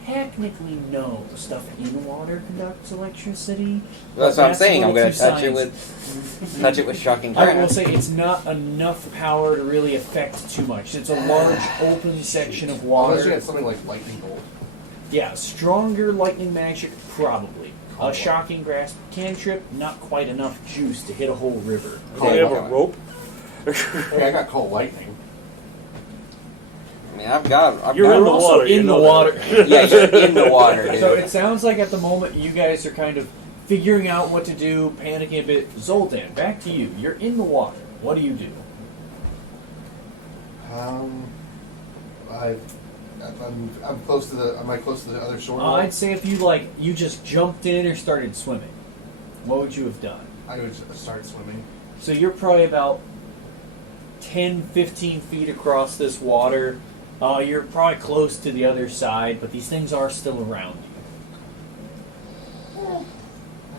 Technically, no. Stuff in water conducts electricity. That's but what I'm saying. a I'm little going to too touch it with shocking I will grasp. say it's not enough power to really affect too much. It's a large open section of Unless you water. had something like lightning bolt. Yeah, stronger lightning magic, probably. A shocking grasp cantrip, not quite enough juice to hit a whole river. Do we have a rope? Hey, I got called lightning. I mean, I've got You're in the also water. you in the know water. that. Yeah, you're in the water, dude. So it sounds like at the moment you guys are kind of figuring out what to do, panicking a bit. Zoltan, back to you. You're in the water. What do you do? I'm close to the. Am I close to the other shore? I'd say if you just jumped in or started swimming, what would you have done? I would just start swimming. So you're probably about 10, 15 feet across this water, You're probably close to the other side, but these things are still around you.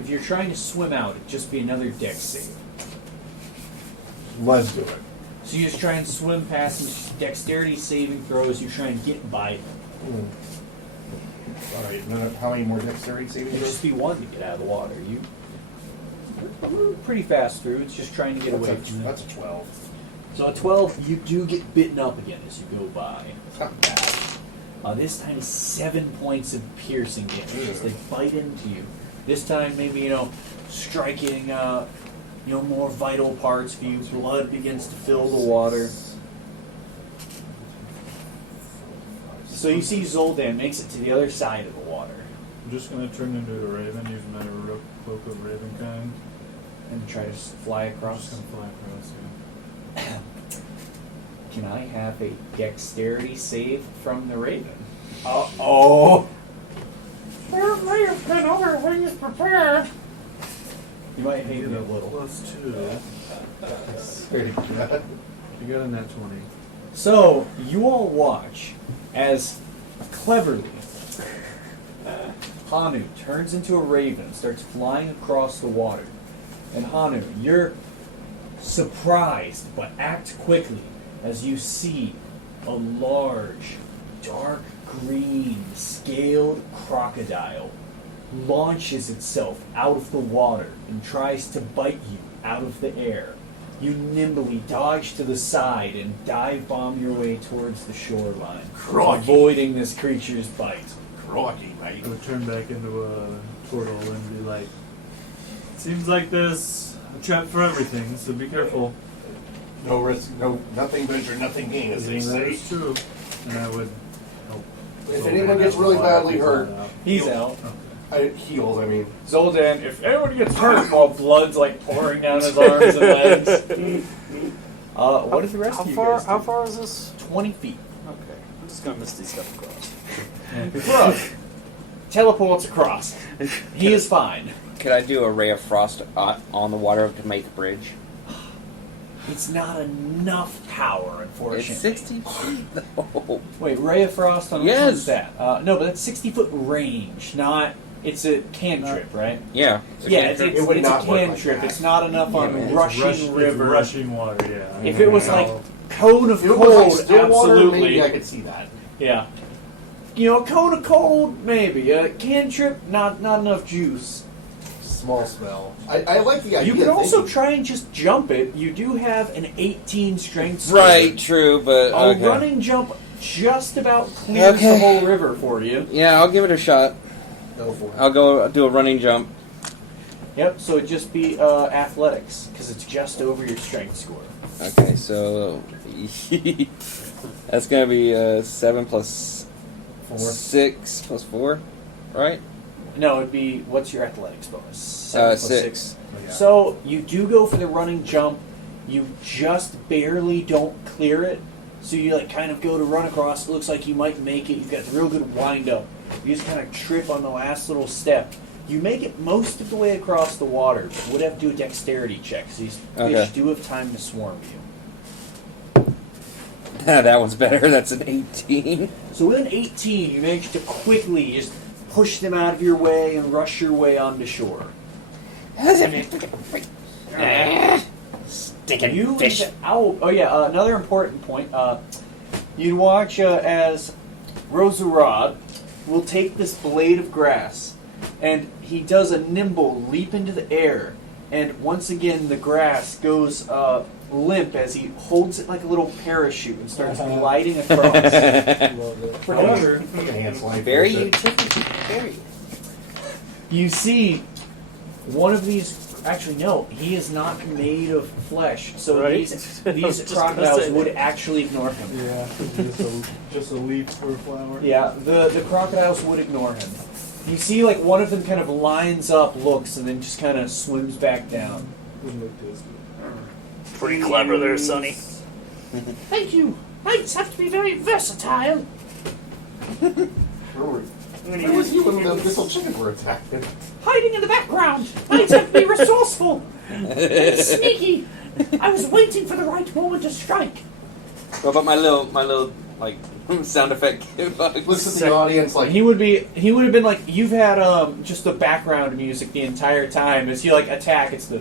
If you're trying to swim out, it'd just be another dex save. Let's do it. So you just try and swim past these dexterity saving throws. You try and get by them. All right. How many more dexterity saving It'd throws? just be one to get out of the water. You're pretty fast through. It's just trying to get away from it. That's a 12. So at 12, you do get bitten up again as you go by. It's not bad. This time 7 points of piercing damage as they bite into you. This time maybe, striking, more vital parts of you. Blood begins to fill the water. So you see Zoldan makes it to the other side of the water. I'm just gonna turn into a raven, use my cloak of raven kind. And try to fly I'm across. just gonna fly across, yeah. Can I have a dexterity save from the Raven? Uh-oh. There may have been other ways prepared. You might hate me a little. +2. That's very good. You got a nat 20. So, you all watch as cleverly Hanu turns into a raven and starts flying across the water. And Hanu, you're surprised, but act quickly as you see a large, dark green, scaled crocodile launches itself out of the water and tries to bite you out of the air. You nimbly dodge to the side and dive bomb your way towards the shoreline, Crikey. avoiding this creature's bite. Crikey, mate. I would turn back into a portal and be like, seems like there's a trap for everything, so be careful. No risk, nothing venture, nothing gain, as they That say. is true. And I would help. If Zoldan anyone out gets of the really water, badly he's hurt, out. He's out. Heals, I mean. Zoldan, if anyone gets hurt while blood's like pouring down his arms and legs. What did the rest of you guys do? How far is this? 20 feet. Okay. I'm just gonna misty step across. Brooke teleports across. He is fine. Could I do a ray of frost on the water to make a bridge? It's not enough power, unfortunately. It's 60 feet, though. Wait, Ray of Frost on Yes. which one's that? No, but that's 60-foot range, not... It's a cantrip, right? Yeah. Yeah, it's It would a not work like cantrip. that. It's not enough on man, it's rushing river. It's rushing water, yeah. If it was like cone of If it was cold, like still water, absolutely. maybe I could see that. Yeah. A cone of cold, maybe. A cantrip, not enough juice. Small spell. I like the idea. You can also thinking. try and just jump it. You do have an 18 strength score. Right, true, but A okay. running jump just about clears Okay. the whole river for you. Yeah, I'll give it a shot. Go for it. I'll go do a running jump. Yep, so it'd just be athletics, because it's just over your strength score. Okay, so that's gonna be 7 plus 6 plus 4, right? No, it'd be, what's your athletics bonus? 7 plus 6. Yeah. So you do go for the running jump. You just barely don't clear it. So you kind of go to run across. It looks like you might make it. You've got the real good wind up. You just kind of trip on the last little step. You make it most of the way across the water, but would have to do a dexterity check. So these fish do have time to swarm you. That one's better. That's an 18. So with an 18, you manage to quickly just push them out of your way and rush your way onto shore. Sticking You fish. and the owl. Oh yeah, another important point. You'd watch as Roserod will take this blade of grass, and he does a nimble leap into the air, and once again the grass goes limp as he holds it like a little parachute and starts gliding across. However, Fucking hand slide Very bullshit. utility. Very. You see one of these. Actually, no, he is not made of flesh, so Right. these I was just gonna crocodiles say would that. actually ignore him. yeah, just a leaf for a flower. Yeah, the crocodiles would ignore him. You see, one of them kind of lines up, looks, and then just kind of swims back down. Wouldn't look this good. Pretty clever there, Sonny. Thank you. Knights have to be very versatile. Where was he when those little chickens were attacking? Hiding in the background. Knights have to be resourceful. Sneaky. I was waiting for the right moment to strike. What about my little like sound effect. Listen to the audience like He would have been like, you've had just the background music the entire time. As you like attack, it's the.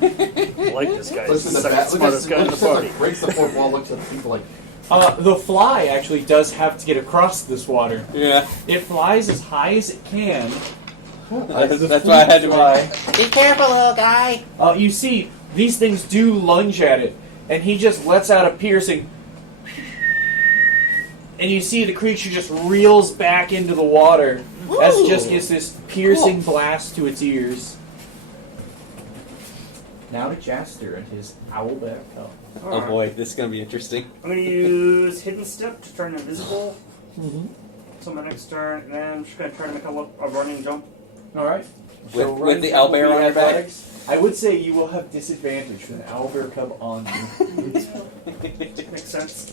I like this guy. listen He's to the that. smartest guy in the party. Breaks the fourth wall. Looks at the people like The fly actually does have to get across this water. Yeah, It flies as high as it can. that's why I had to fly. Be careful, little guy. You see, these things do lunge at it, and he just lets out a piercing. And you see the creature just reels back into the water as it just gets this piercing blast to its ears. Now to Jaster and his owlbear cup. Oh boy, this is gonna be interesting. I'm going to use Hidden Step to turn invisible. Mm-hmm. So my next turn, and then I'm just going to try to make a running jump. All right. With the owlbear on your back? athletics. I would say you will have disadvantage with an owlbear cub on you. Makes sense.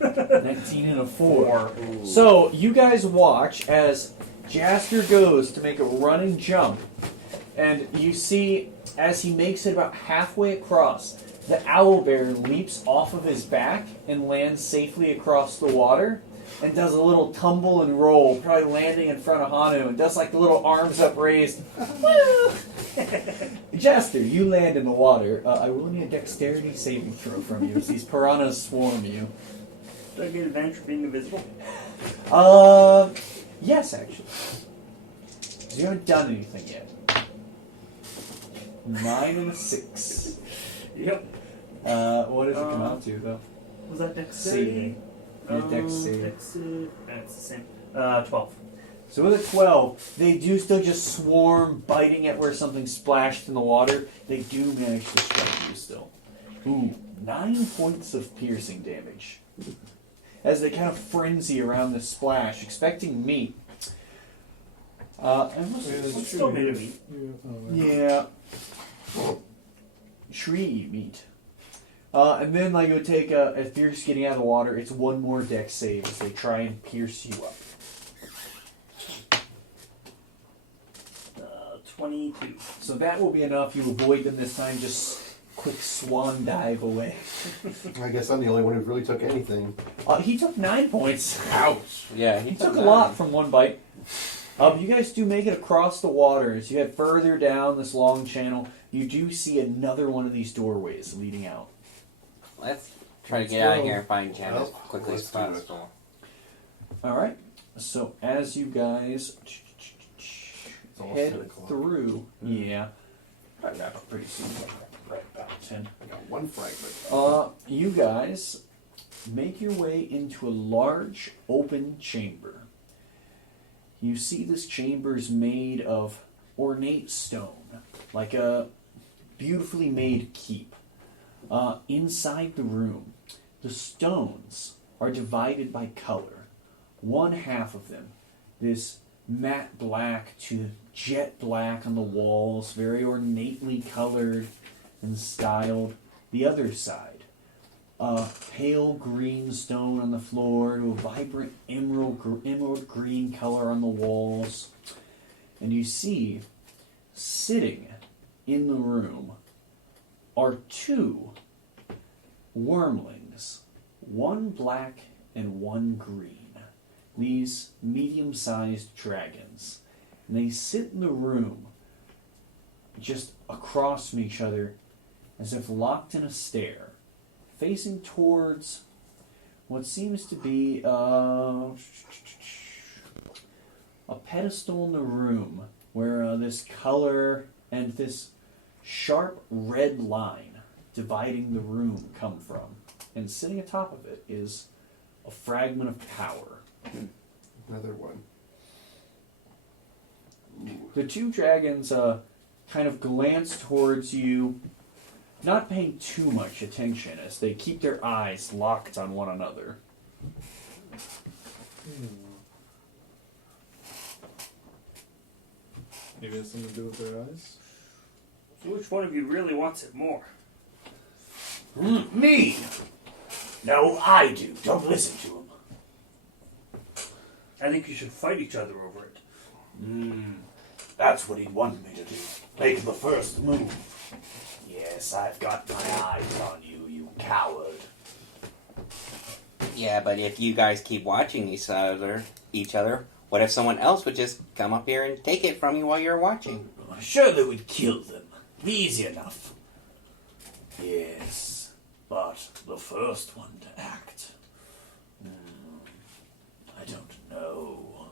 19 and a 4. So you guys watch as Jaster goes to make a running jump, and you see as he makes it about halfway across, the owlbear leaps off of his back and lands safely across the water, and does a little tumble and roll, probably landing in front of Hanu, and does like the little arms upraised. Jaster, you land in the water. I will need a dexterity saving throw from you as these piranhas swarm you. Do I get advantage for being invisible? Yes, actually. 'Cause you haven't done anything yet. 9 and a 6. Yep. What does it come out to, though? Was that dexterity? Saving. Your dex save. That's the same. 12. So with a 12, they do still just swarm, biting at where something splashed in the water. They do manage to strike you still. Ooh, 9 points of piercing damage. As they kind of frenzy around the splash, expecting meat. It's still made of meat. Yeah. Tree meat. And then, like, it would take, if you're just getting out of the water, it's one more dex save as they try and pierce you up. 22. So that will be enough. You avoid them this time. Just quick swan dive away. I guess I'm the only one who really took anything. He took 9 points. Ouch. Yeah, He took a lot from one bite. You guys do make it across the water. As you head further down this long channel, you do see another one of these doorways leading out. Let's try to get out of here and find Jan as quickly as Let's do it. possible. All right. So as you guys almost head 10 o'clock. through, yeah, I wrap up pretty soon. Right about 10. I got one fragment. You guys make your way into a large open chamber. You see this chamber is made of ornate stone, like a beautifully made keep. Inside the room, the stones are divided by color. One half of them, this matte black to jet black on the walls, very ornately colored and styled. The other side, pale green stone on the floor to a vibrant emerald green color on the walls. And you see, sitting in the room are 2 wormlings, one black and one green. These medium-sized dragons. And they sit in the room just across from each other as if locked in a stare, facing towards what seems to be a pedestal in the room where this color and this sharp red line dividing the room come from. And sitting atop of it is a fragment of power. Another one. The 2 dragons kind of glance towards you, not paying too much attention as they keep their eyes locked on one another. Maybe it has something to do with their eyes? So which one of you really wants it more? Me! No, I do. Don't listen to him. I think you should fight each other over it. That's what he'd want me to do. Make the first move. Yes, I've got my eyes on you, you coward. Yeah, but if you guys keep watching each other, what if someone else would just come up here and take it from you while you're watching? Surely we'd kill them. Easy enough. Yes, but the first one to act. I don't know.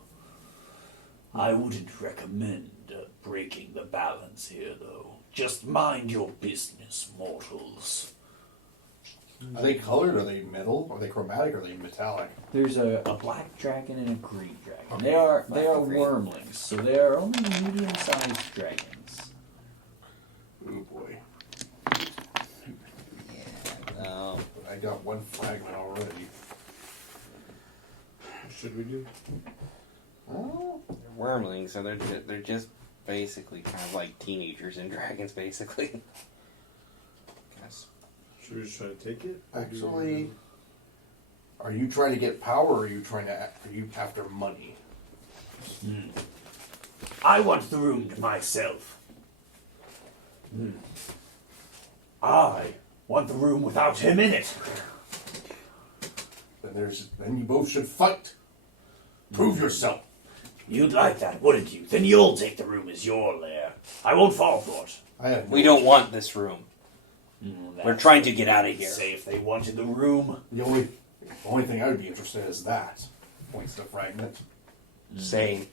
I wouldn't recommend breaking the balance here, though. Just mind your business, mortals. Are they colored? Are they metal? Are they chromatic? Are they metallic? There's a black dragon and a green dragon. They are wormlings, so they are only medium-sized dragons. Oh boy. No. I got one fragment already. Should we do? Oh. They're wormlings, so they're just basically kind of like teenagers and dragons, basically. Yes. Should we just try to take it? Actually, are you trying to get power, or are you trying to? Are you after money? I want the room to myself. I want the room without him in it. Then you both should fight. Prove yourself. You'd like that, wouldn't you? Then you'll take the room as your lair. I won't fall for it. We don't want this room. We're trying to get out of here. Say if they wanted the room. The only thing I would be interested in is that. Points to fragment. Same.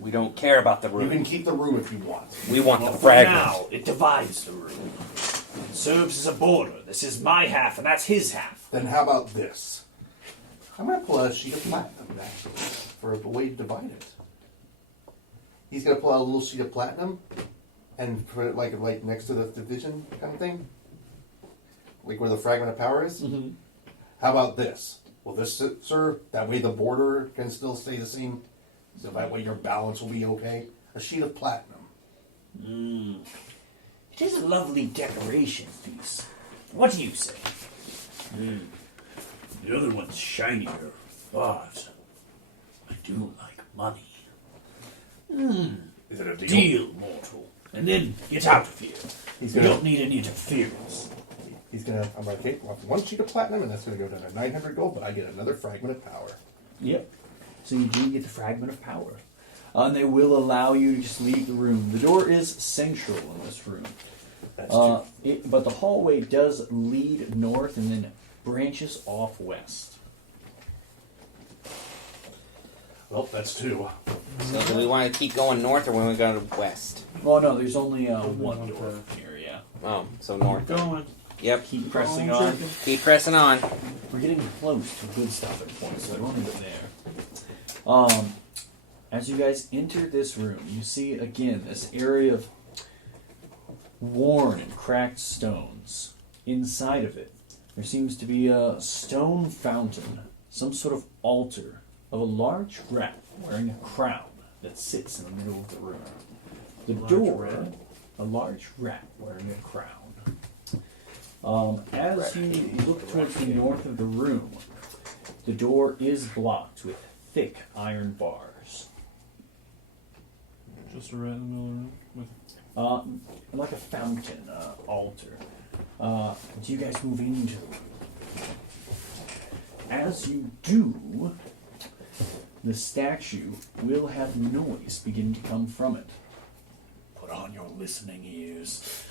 We don't care about the You room. can keep the room if you want. We want Well, the for fragment. now, it divides the room. It serves as a border. This is my half, and that's his half. Then how about this? I'm going to pull out a sheet of platinum actually, for a way to divide it. He's going to pull out a little sheet of platinum and put it like next to the division kind of thing, like where the fragment of power is. Mm-hmm. How about this? Will this serve? That way the border can still stay the same, so that way your balance will be okay. A sheet of platinum. It is a lovely decoration piece. What do you say? The other one's shinier, but I do like money. Is it a deal? Deal, mortal. And then get out of here. He's We gonna. don't need any interference. He's gonna. I'm like, okay, well, one sheet of platinum, and that's gonna go down to 900 gold, but I get another fragment of power. Yep. So you do get the fragment of power. And they will allow you to just leave the room. The door is central in this room. That's true. But the hallway does lead north and then branches off west. Well, that's two. So do we want to keep going north or when we go to west? Oh no, there's only one door from here, yeah. Oh, so north. Going. Yep. Keep pressing Going, on. checking. Keep pressing on. We're getting close to good stuff at points, so I don't need it there. As you guys enter this room, you see again this area of worn and cracked stones. Inside of it, there seems to be a stone fountain, some sort of altar of a large rat wearing a crown that sits in the middle of the room. The door, a large rat wearing a crown. As you look towards the north of the room, the door is blocked with thick iron bars. Just right in the middle of the room. With Like a fountain altar. Do you guys move into the room? As you do, the statue will have noise begin to come from it. Put on your listening ears.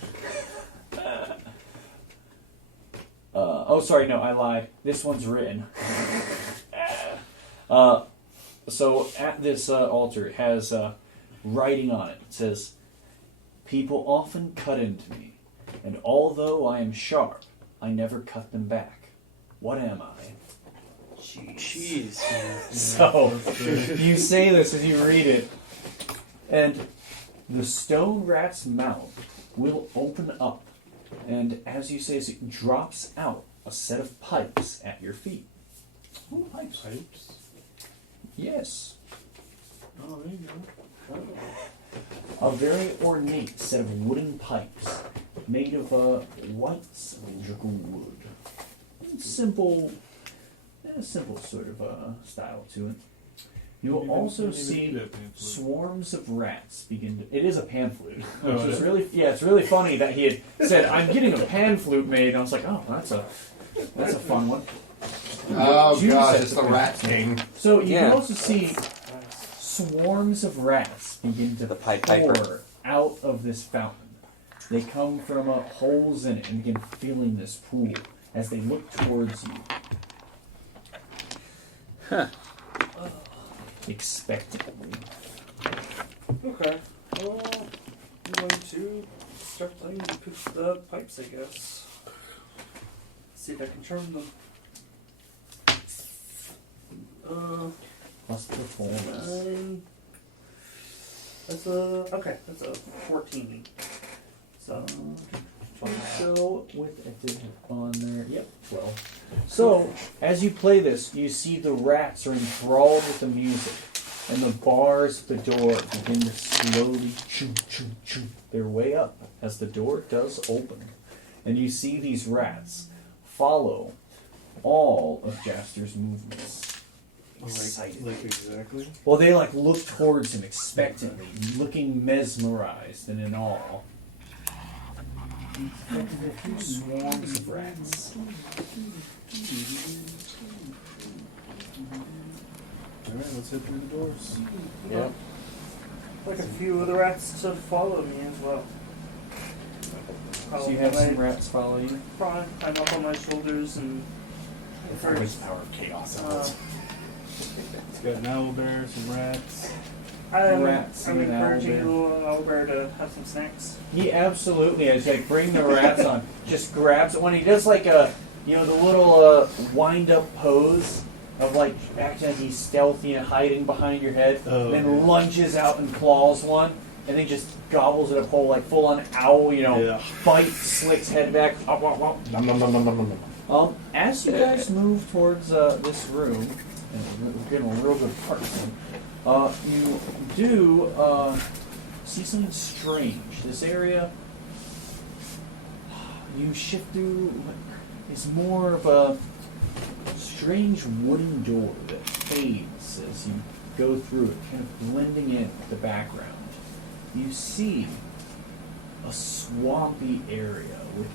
Sorry, no, I lied. This one's written. So at this altar, it has writing on it. It says, "People often cut into me, and although I am sharp, I never cut them back. What am I?" Jeez. So, you say this as you read it, and the stone rat's mouth will open up, and as you say this, it drops out a set of pipes at your feet. oh, pipes. Yes. Oh, there you go. A very ornate set of wooden pipes made of white cylindrical wood. Simple sort of style to it. You will also Even see that pan flute. swarms of rats begin to. It is a pan flute, Oh, which it is is? really it's really funny that he had said, "I'm getting a pan flute made," and I was like, "Oh, that's a fun one." Oh Juice gosh, at it's the the rat king. So you Yeah. can also see swarms of rats begin to The Pied Piper. pour out of this fountain. They come from holes in it and begin filling this pool as they look towards you. Huh. Expectantly. Okay. Well, I'm going to start playing the pipes, I guess. See if I can charm them. Plus performance. That's a 14. So, So, with I did have on there, yep, 12. So, as you play this, you see the rats are enthralled with the music, and the bars at the door begin to slowly choo choo choo their way up as the door does open. And you see these rats follow all of Jaster's movements. Excited. Like exactly. Well, they look towards him expectantly, looking mesmerized and in awe. A few swarms of rats. Alright, let's head through the doors. Yep. like a few of the rats to follow me as well. So you have some rats follow you? Climb up on my shoulders and It's always the power of chaos. It's got an owl bear, some rats. Rats I'm and an encouraging owlbear. little owlbear to have some snacks. He absolutely, as they bring the rats on, just grabs it. When he does the little wind-up pose of acting like he's stealthy and hiding behind your head, Oh, then okay. lunges out and claws one, and then just gobbles it up whole, full-on owl, Yeah. bites, slicks head back. Up, up, up. Nom, nom, nom, nom, nom, nom, nom. As you guys move towards this room, and we're getting a real good parsing, you do see something strange. This area you shift through is more of a strange wooden door that fades as you go through it, kind of blending in with the background. You see a swampy area with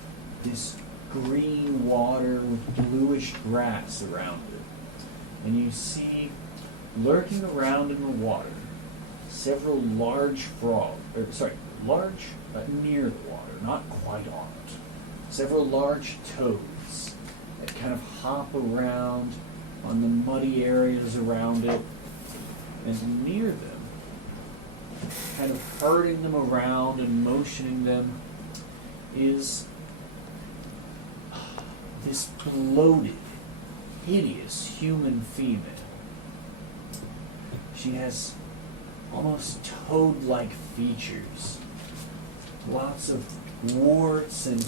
this green water with bluish grass around it. And you see, lurking around in the water, several large near the water, not quite on it. Several large toads that kind of hop around on the muddy areas around it. And near them, kind of herding them around and motioning them, is this bloated, hideous human female. She has almost toad-like features, lots of warts and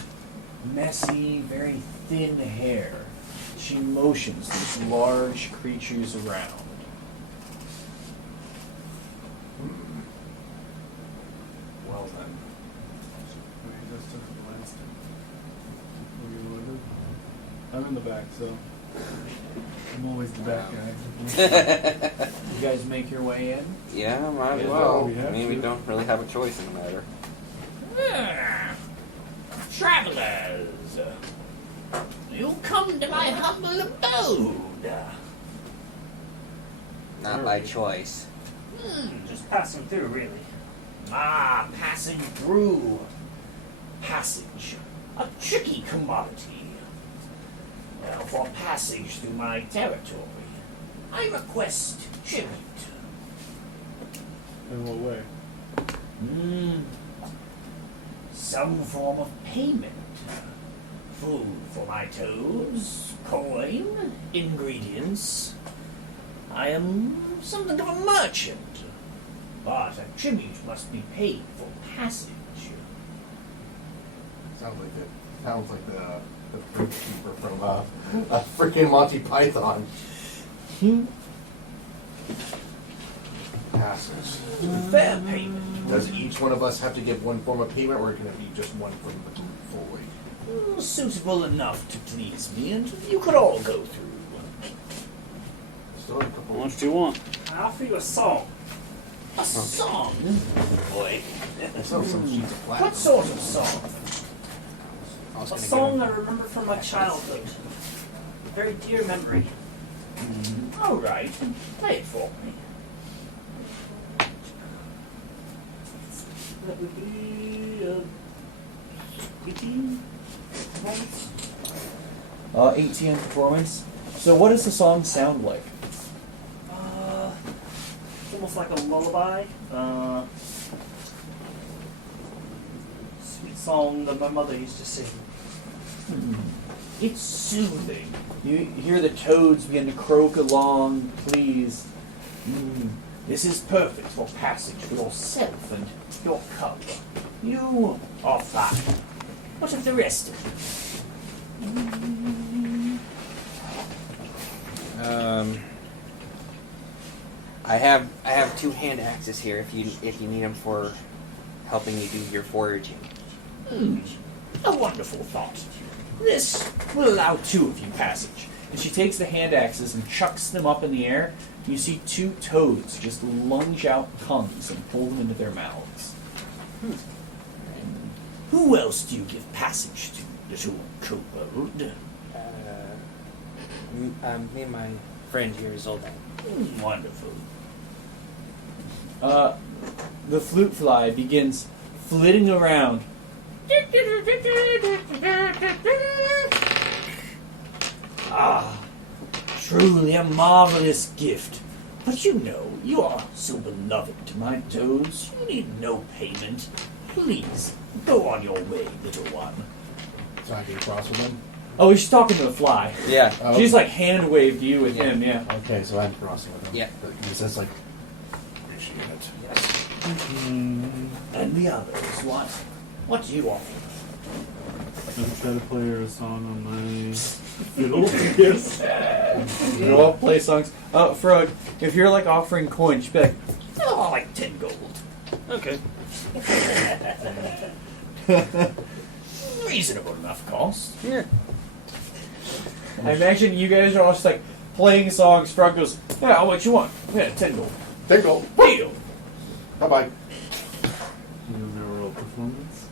messy, very thin hair. She motions these large creatures around. Well then. Wait, that's just the last time. What do you want to do? I'm in the back, so I'm always the back guy. You guys make your way in? Yeah, might as Yeah, well. we have I mean, we to. don't really have a choice in the matter. Travelers, you come to my humble abode. Not by choice. Just passing through, really. Passing through. Passage. A tricky commodity. Well, for passage through my territory, I request tribute. In what way? Some form of payment. Food for my toads, coin, ingredients. I am something of a merchant, but a tribute must be paid for passage. Sounds like the fruit keeper from freaking Monty Python. Passage. Fair payment. Does each one of us have to give one form of payment, or can it be just one from the group fully? Suitable enough to please me, and you could all go through. Still a couple. How much do you want? I offer you a song. A song? Boy. So some sheets of What platinum. sort of song? I was A gonna song I remember from my childhood. A very dear memory. All right. Play it for me. That would be 18 moments. 18 performance. So what does the song sound like? It's almost like a lullaby. Sweet song that my mother used to sing. It's soothing. You hear the toads begin to croak along, please. This is perfect for passage for yourself and your cub. You are fine. What of the rest of you? I have 2 hand axes here if you need them for helping you do your foraging. A wonderful thought. This will allow 2 of you passage. And she takes the hand axes and chucks them up in the air. You see 2 toads just lunge out tongues and pull them into their mouths. Who else do you give passage to, little kobold? Me and my friend here is Zoltan. Wonderful. The flute fly begins flitting around. Ah, truly a marvelous gift. But you know, you are so beloved to my toads, you need no payment. Please, go on your way, little one. So I can cross with them? Oh, she's talking to the fly. Yeah. Oh. She's like hand-waved you with him, yeah. Okay, so I'm crossing with them. Yeah. He says like, appreciate it. And the others, what do you offer? I'm trying to play her a song on my fiddle. Yes. You all play songs. Frog, if you're like offering coins, you'd be like, oh, like 10 gold. Okay. Reasonable enough cost. Yeah. I imagine you guys are all just like playing songs. Frog goes, yeah, how much you want? Yeah, 10 gold. There you go. Deal. Bye-bye. You never roll performance.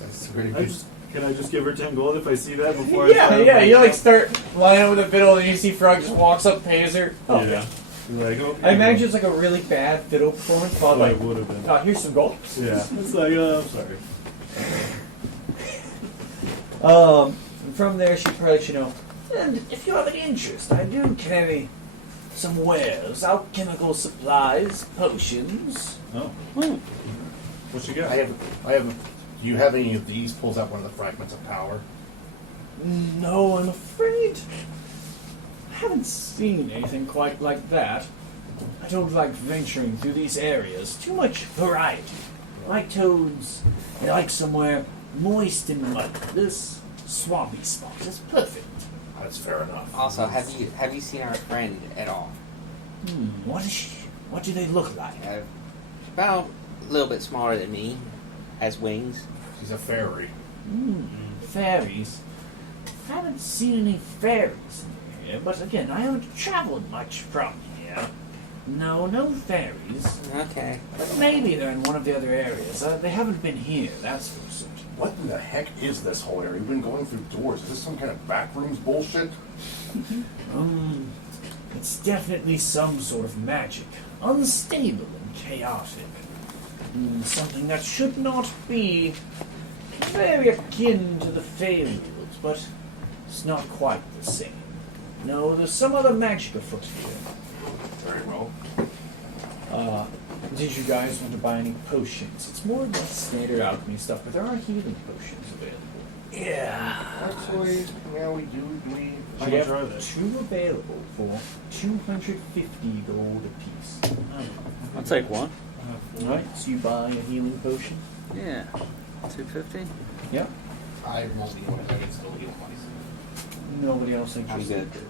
That's very I good. just, can I just give her 10 gold if I see that before I Yeah, start yeah. my You like stuff? start lining up with a fiddle, and you see Frog just walks up, pays her. Oh, Yeah. You're like, okay. I imagine it's like a really bad fiddle performance, followed Like, by, would have been. oh, here's some gold. Yeah. It's like, I'm sorry. From there, she probably should know. And if you have any interest, I do carry some wares, alchemical supplies, potions. Oh. What you got? I have. Do you have any of these? Pulls out one of the fragments of power. No, I'm afraid I haven't seen anything quite like that. I don't like venturing through these areas. Too much variety. My toads, they like somewhere moist and muddy. This swampy spot is perfect. That's fair enough. Also, have you seen our friend at all? What is she? What do they look like? About a little bit smaller than me, has wings. She's a fairy. Fairies. I haven't seen any fairies in here, but again, I haven't traveled much from here. No fairies. Okay. But maybe they're in one of the other areas. They haven't been here, that's for certain. What in the heck is this whole area? We've been going through doors. Is this some kind of backrooms bullshit? It's definitely some sort of magic. Unstable and chaotic. Something that should not be very akin to the Feywild, but it's not quite the same. No, there's some other magic afoot here. Very well. Did you guys want to buy any potions? It's more or less standard alchemy stuff, but there are healing potions available. Yeah. Actually, yeah, we do. How We much have are they? 2 available for 250 gold apiece. I'll take one. Alright, so you buy a healing potion. Yeah. 250. Yep. I won't be one. I can still heal myself. Nobody else I'm interested. good.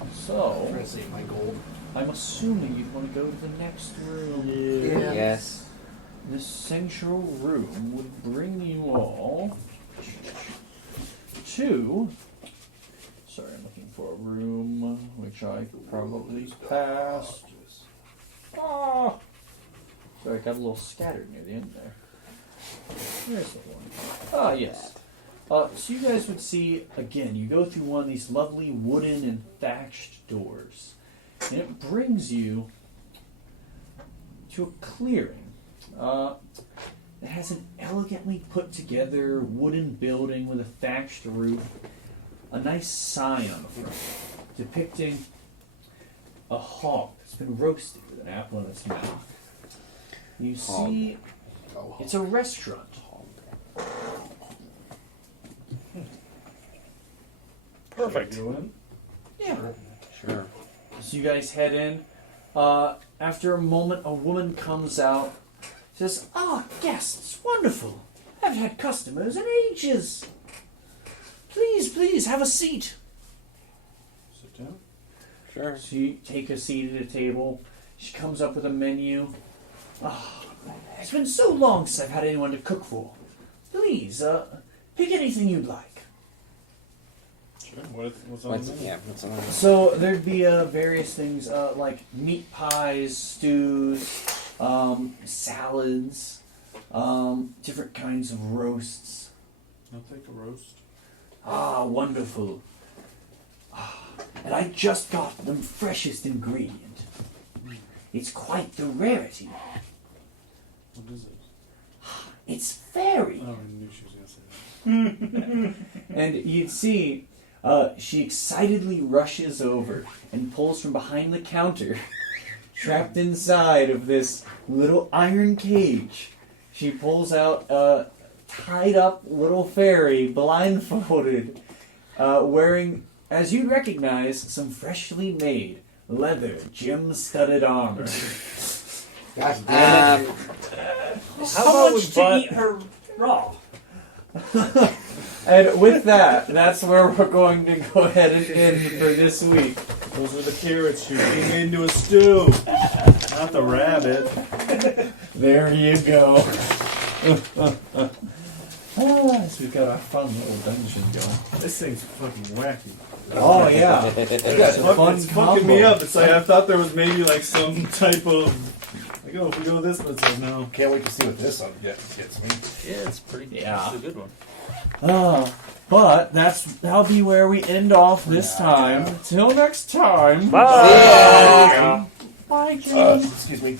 I'm So, trying to save my gold. I'm assuming you'd want to go to the next room. Yeah. Yes. This central room would bring you all to sorry, I'm looking for a room, which I probably passed. Ah! Sorry, I got a little scattered near the end there. There's the one. Ah, yes. So you guys would see, again, you go through one of these lovely wooden and thatched doors. And it brings you to a clearing. It has an elegantly put together wooden building with a thatched roof. A nice sign on the front depicting a hog that's been roasted with an apple in its mouth. You see, it's a restaurant. Perfect. Yeah. Sure. So you guys head in. After a moment, a woman comes out. Says, guests, wonderful. Haven't had customers in ages. Please, please, have a seat. Sit down. Sure. So you take a seat at a table. She comes up with a menu. It's been so long since I've had anyone to cook for. Please, pick anything you'd like. Sure. What's on the menu? What's on the menu? So there'd be various things like meat pies, stews, salads, different kinds of roasts. I'll take a roast. Wonderful. And I just got the freshest ingredient. It's quite the rarity. What is it? It's fairy. Oh, I knew she was going to say that. And you'd see, she excitedly rushes over and pulls from behind the counter, trapped inside of this little iron cage. She pulls out a tied up little fairy, blindfolded, wearing, as you'd recognize, some freshly made leather, gem-studded armor. How much to eat her raw? And with that, that's where we're going to go ahead and end for this week. Those are the carrots you made into a stew. Not the rabbit. There you go. So we've got our fun little dungeon going. This thing's fucking wacky. Oh yeah, it's a fun It's fucking me combo. up. It's like I thought there was maybe like some type of like, oh, if we go this, but it's like no. Can't wait to see what this gets me. Yeah, it's pretty. Yeah. It's a good one. But that'll be where we end off this time. Till next time. Bye. Bye, Jim. Excuse me.